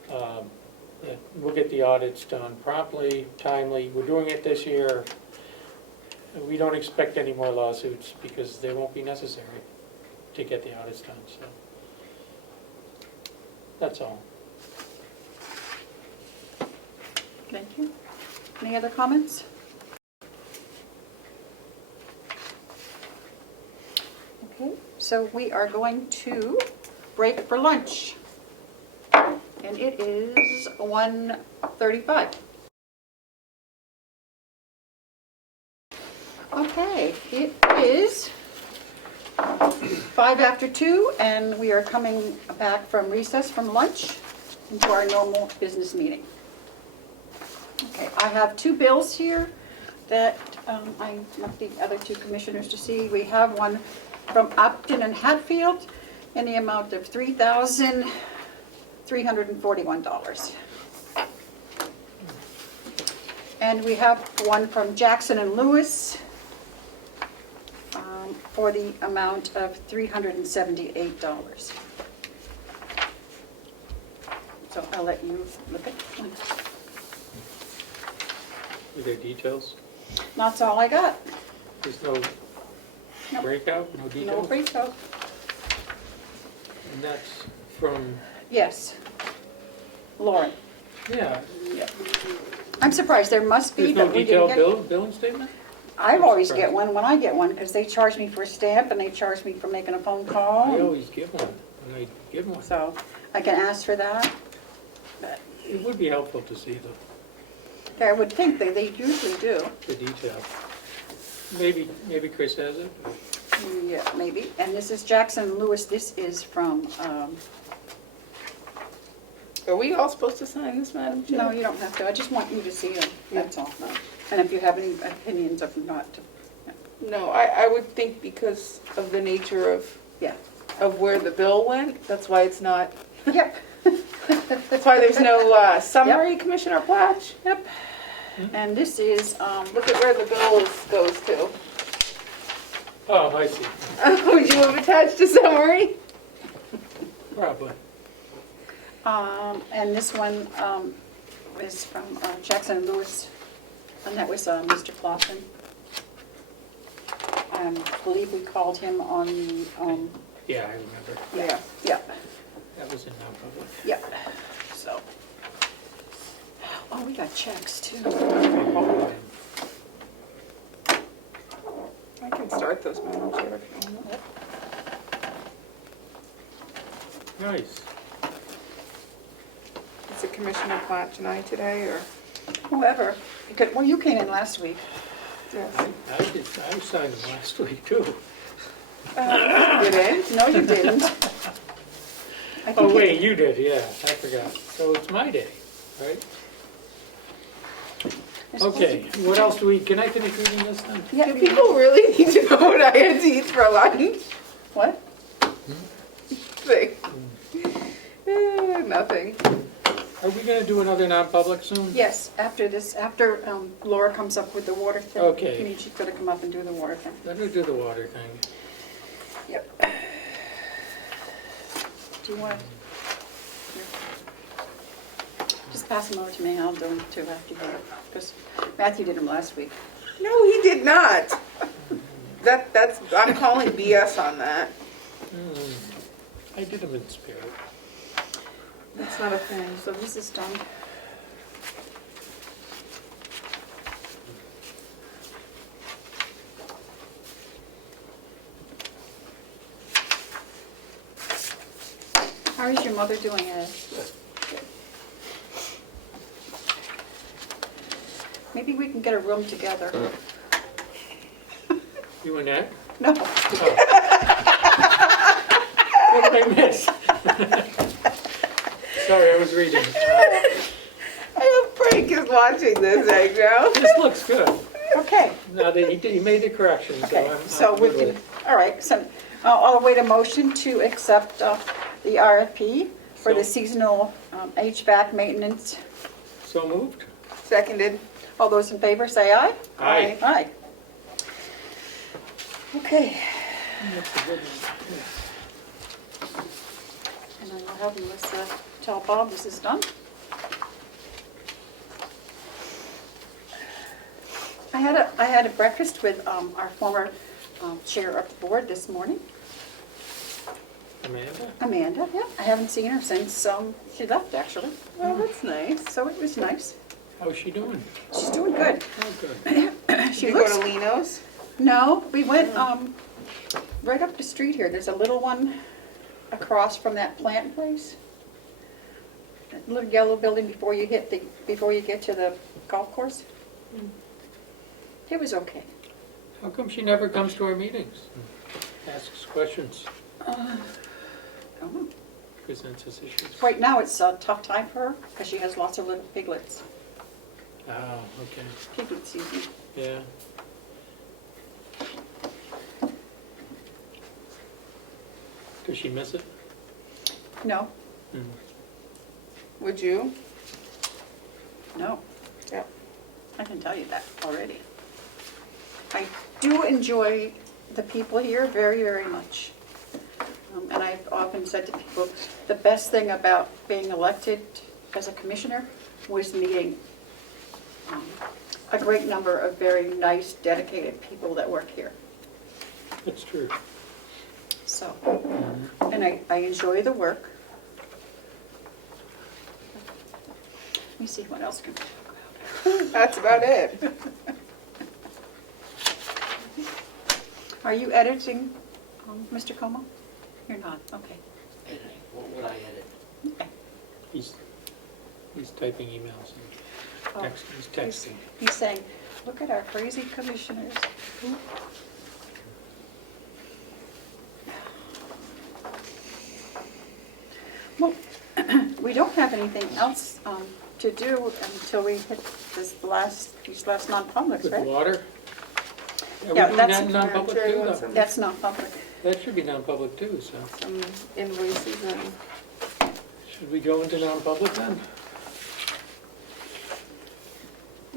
That we'll get the audits done promptly, timely. We're doing it this year. We don't expect any more lawsuits because they won't be necessary to get the audits done, so. That's all. Thank you. Any other comments? Okay, so we are going to break for lunch. And it is 1:35. Okay, it is 5 after 2, and we are coming back from recess from lunch into our normal business meeting. Okay, I have 2 bills here that I want the other 2 commissioners to see. We have one from Upton and Hatfield in the amount of $3,341. And we have one from Jackson and Lewis for the amount of $378. So I'll let you look at one. Are there details? That's all I got. There's no Nope. breakout, no No details? breakout. And that's from, Yes. Lauren. yeah, I'm surprised, there must be, there's no but we didn't detailed get. billing statement? I I'm always surprised. get one when I get one, because they charge me for a stamp and they charge me for making a phone I call. always give one, and I give one. So I can ask for that. But It would be helpful to see I would think they usually do. the detail. Maybe Chris has it. Yeah, maybe. And this is Jackson Lewis. This is from, Are we all supposed to sign this, Madam Chair? no, you don't have to. I just want you to see them, that's all. And if you have any opinions of not, No, I would think because of the nature of, yeah. of where the bill went, that's why it's not, Yep, that's why there's no summary, Commissioner Platch. yep. And this is, Look at where the bill goes to. Oh, I see, Would you have attached a summary? probably. and this one is from Jackson Lewis, and that was Mr. Clausen. I believe we called him on the, Yeah, I remember. Yeah. yeah, That was in non-public. yeah, so. Oh, we got checks too. I can start those, Madam Chair, if you want. Nice. Is it Commissioner Platch and I today, or? Whoever, because, well, you came in last week. Yes. I signed them last week too. Get in? No, you didn't. I Oh, think wait, you did, yeah, I forgot. So it's my day, right? you're supposed Okay, what else do we, can I finish reading this then? to- Yeah, Do people really need to know what I had to eat for lunch? what? Thing. Nothing. Are we gonna do another non-public soon? Yes, after this, after Laura comes up with the water thing. Okay. You mean she's gonna come up and do the water thing. Let her do the water thing. Yep. Do you want? Here. Just pass them over to me, I'll do them too after you, because Matthew did them last week. No, he did not. That's, I'm calling BS on that. I did them in spirit. That's not a thing. So this is done. How is your mother doing, Ed? Maybe we can get a room together. You and that? No, What did I miss? Sorry, I was reading. I hope Frank is watching this right now. This looks good. okay. Now that he made the correction, so Okay, I'm so we good can, with it. all right, so I'll await a motion to accept the RFP for the So- seasonal HVAC maintenance. So moved? Seconded. All those in favor, say aye. Aye. Aye. Okay, That's a good one. and I will have Melissa tell Bob this is done. I had a breakfast with our former chair of the board this morning, Amanda? Amanda. Yeah, I haven't seen her since she left, actually. Oh, that's nice. So it was nice. How's she doing? She's doing good. Oh, good. Did She you looks. go to Lino's? No, we went right up the street here. There's a little one across from that plant place. That little yellow building before you get to the golf course. It was okay. How come she never comes to our meetings? Asks questions, I don't know. presents us issues. Right now, it's a tough time for her because she has lots of little piglets. Oh, okay, Piglet season. yeah. Does she miss it? No, Mm. Would you? no. Yep. I can tell you that already. I do enjoy the people here very, very much. And I've often said to people, the best thing about being elected as a commissioner was meeting a great number of very nice, dedicated people that work here. That's true. So, and I enjoy the work. me see what else can we talk about. That's about it. Are you editing, Mr. Comeau? You're not, okay. What would I edit? He's typing emails Oh, and he's texting. He's saying, look at our crazy commissioners. Well, we don't have anything else to do until we hit these last non-publics, With right? water? Are we Yeah, doing that's- that in non-public Jerry too, wants though? some- That's not public. That should be non-public too, so. Some invoices and, Should we go into non-public then?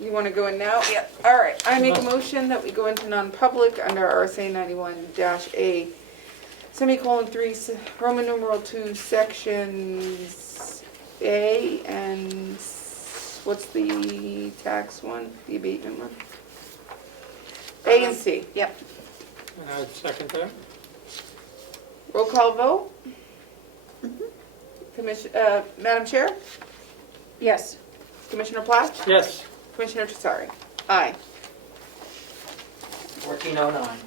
you wanna go in now? Yeah, all right. I make a motion that we go into non-public under RSA 91-A, semicolon 3, Roman numeral 2, sections A and what's the tax one, the abatement one? A and C. Yep. And I would second that. Roll call vote? Madam Chair? Yes. Commissioner Platt? Yes. Commissioner Tesari? Aye. 1409.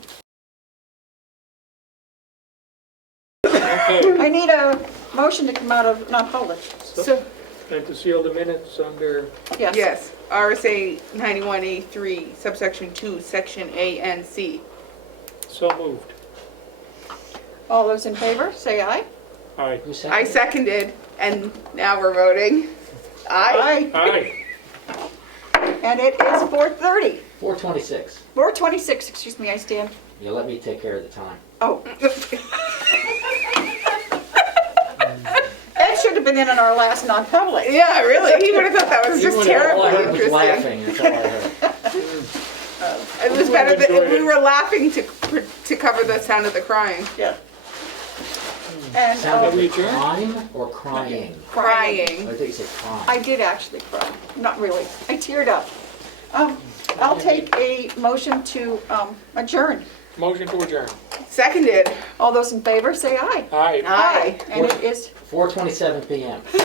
Okay. I need a motion to come out of non-public. So, And to seal the minutes under, Yes. yes, RSA 91A3, subsection 2, section A and C. so moved. All those in favor, say aye. Aye. Who I seconded? seconded, and now we're voting. Aye. Aye. And it is 4:30, 426. 4:26, excuse me, I stand. You let me take care of the time. Oh. Ed should have been in on our last non-public. Yeah, really, he would have thought that was just All I terribly heard was interesting. laughing, that's all I heard. It was better that enjoyed we it. were laughing to cover the sound of the crying. Yeah. And Sound of we the adjourn? crime or crying? Crying. I think you said crime. I did actually cry, not really. I teared up. I'll take a motion to adjourn. Motion to adjourn. Seconded. All those in favor, say aye. Aye. Aye. And it is 4:27 PM.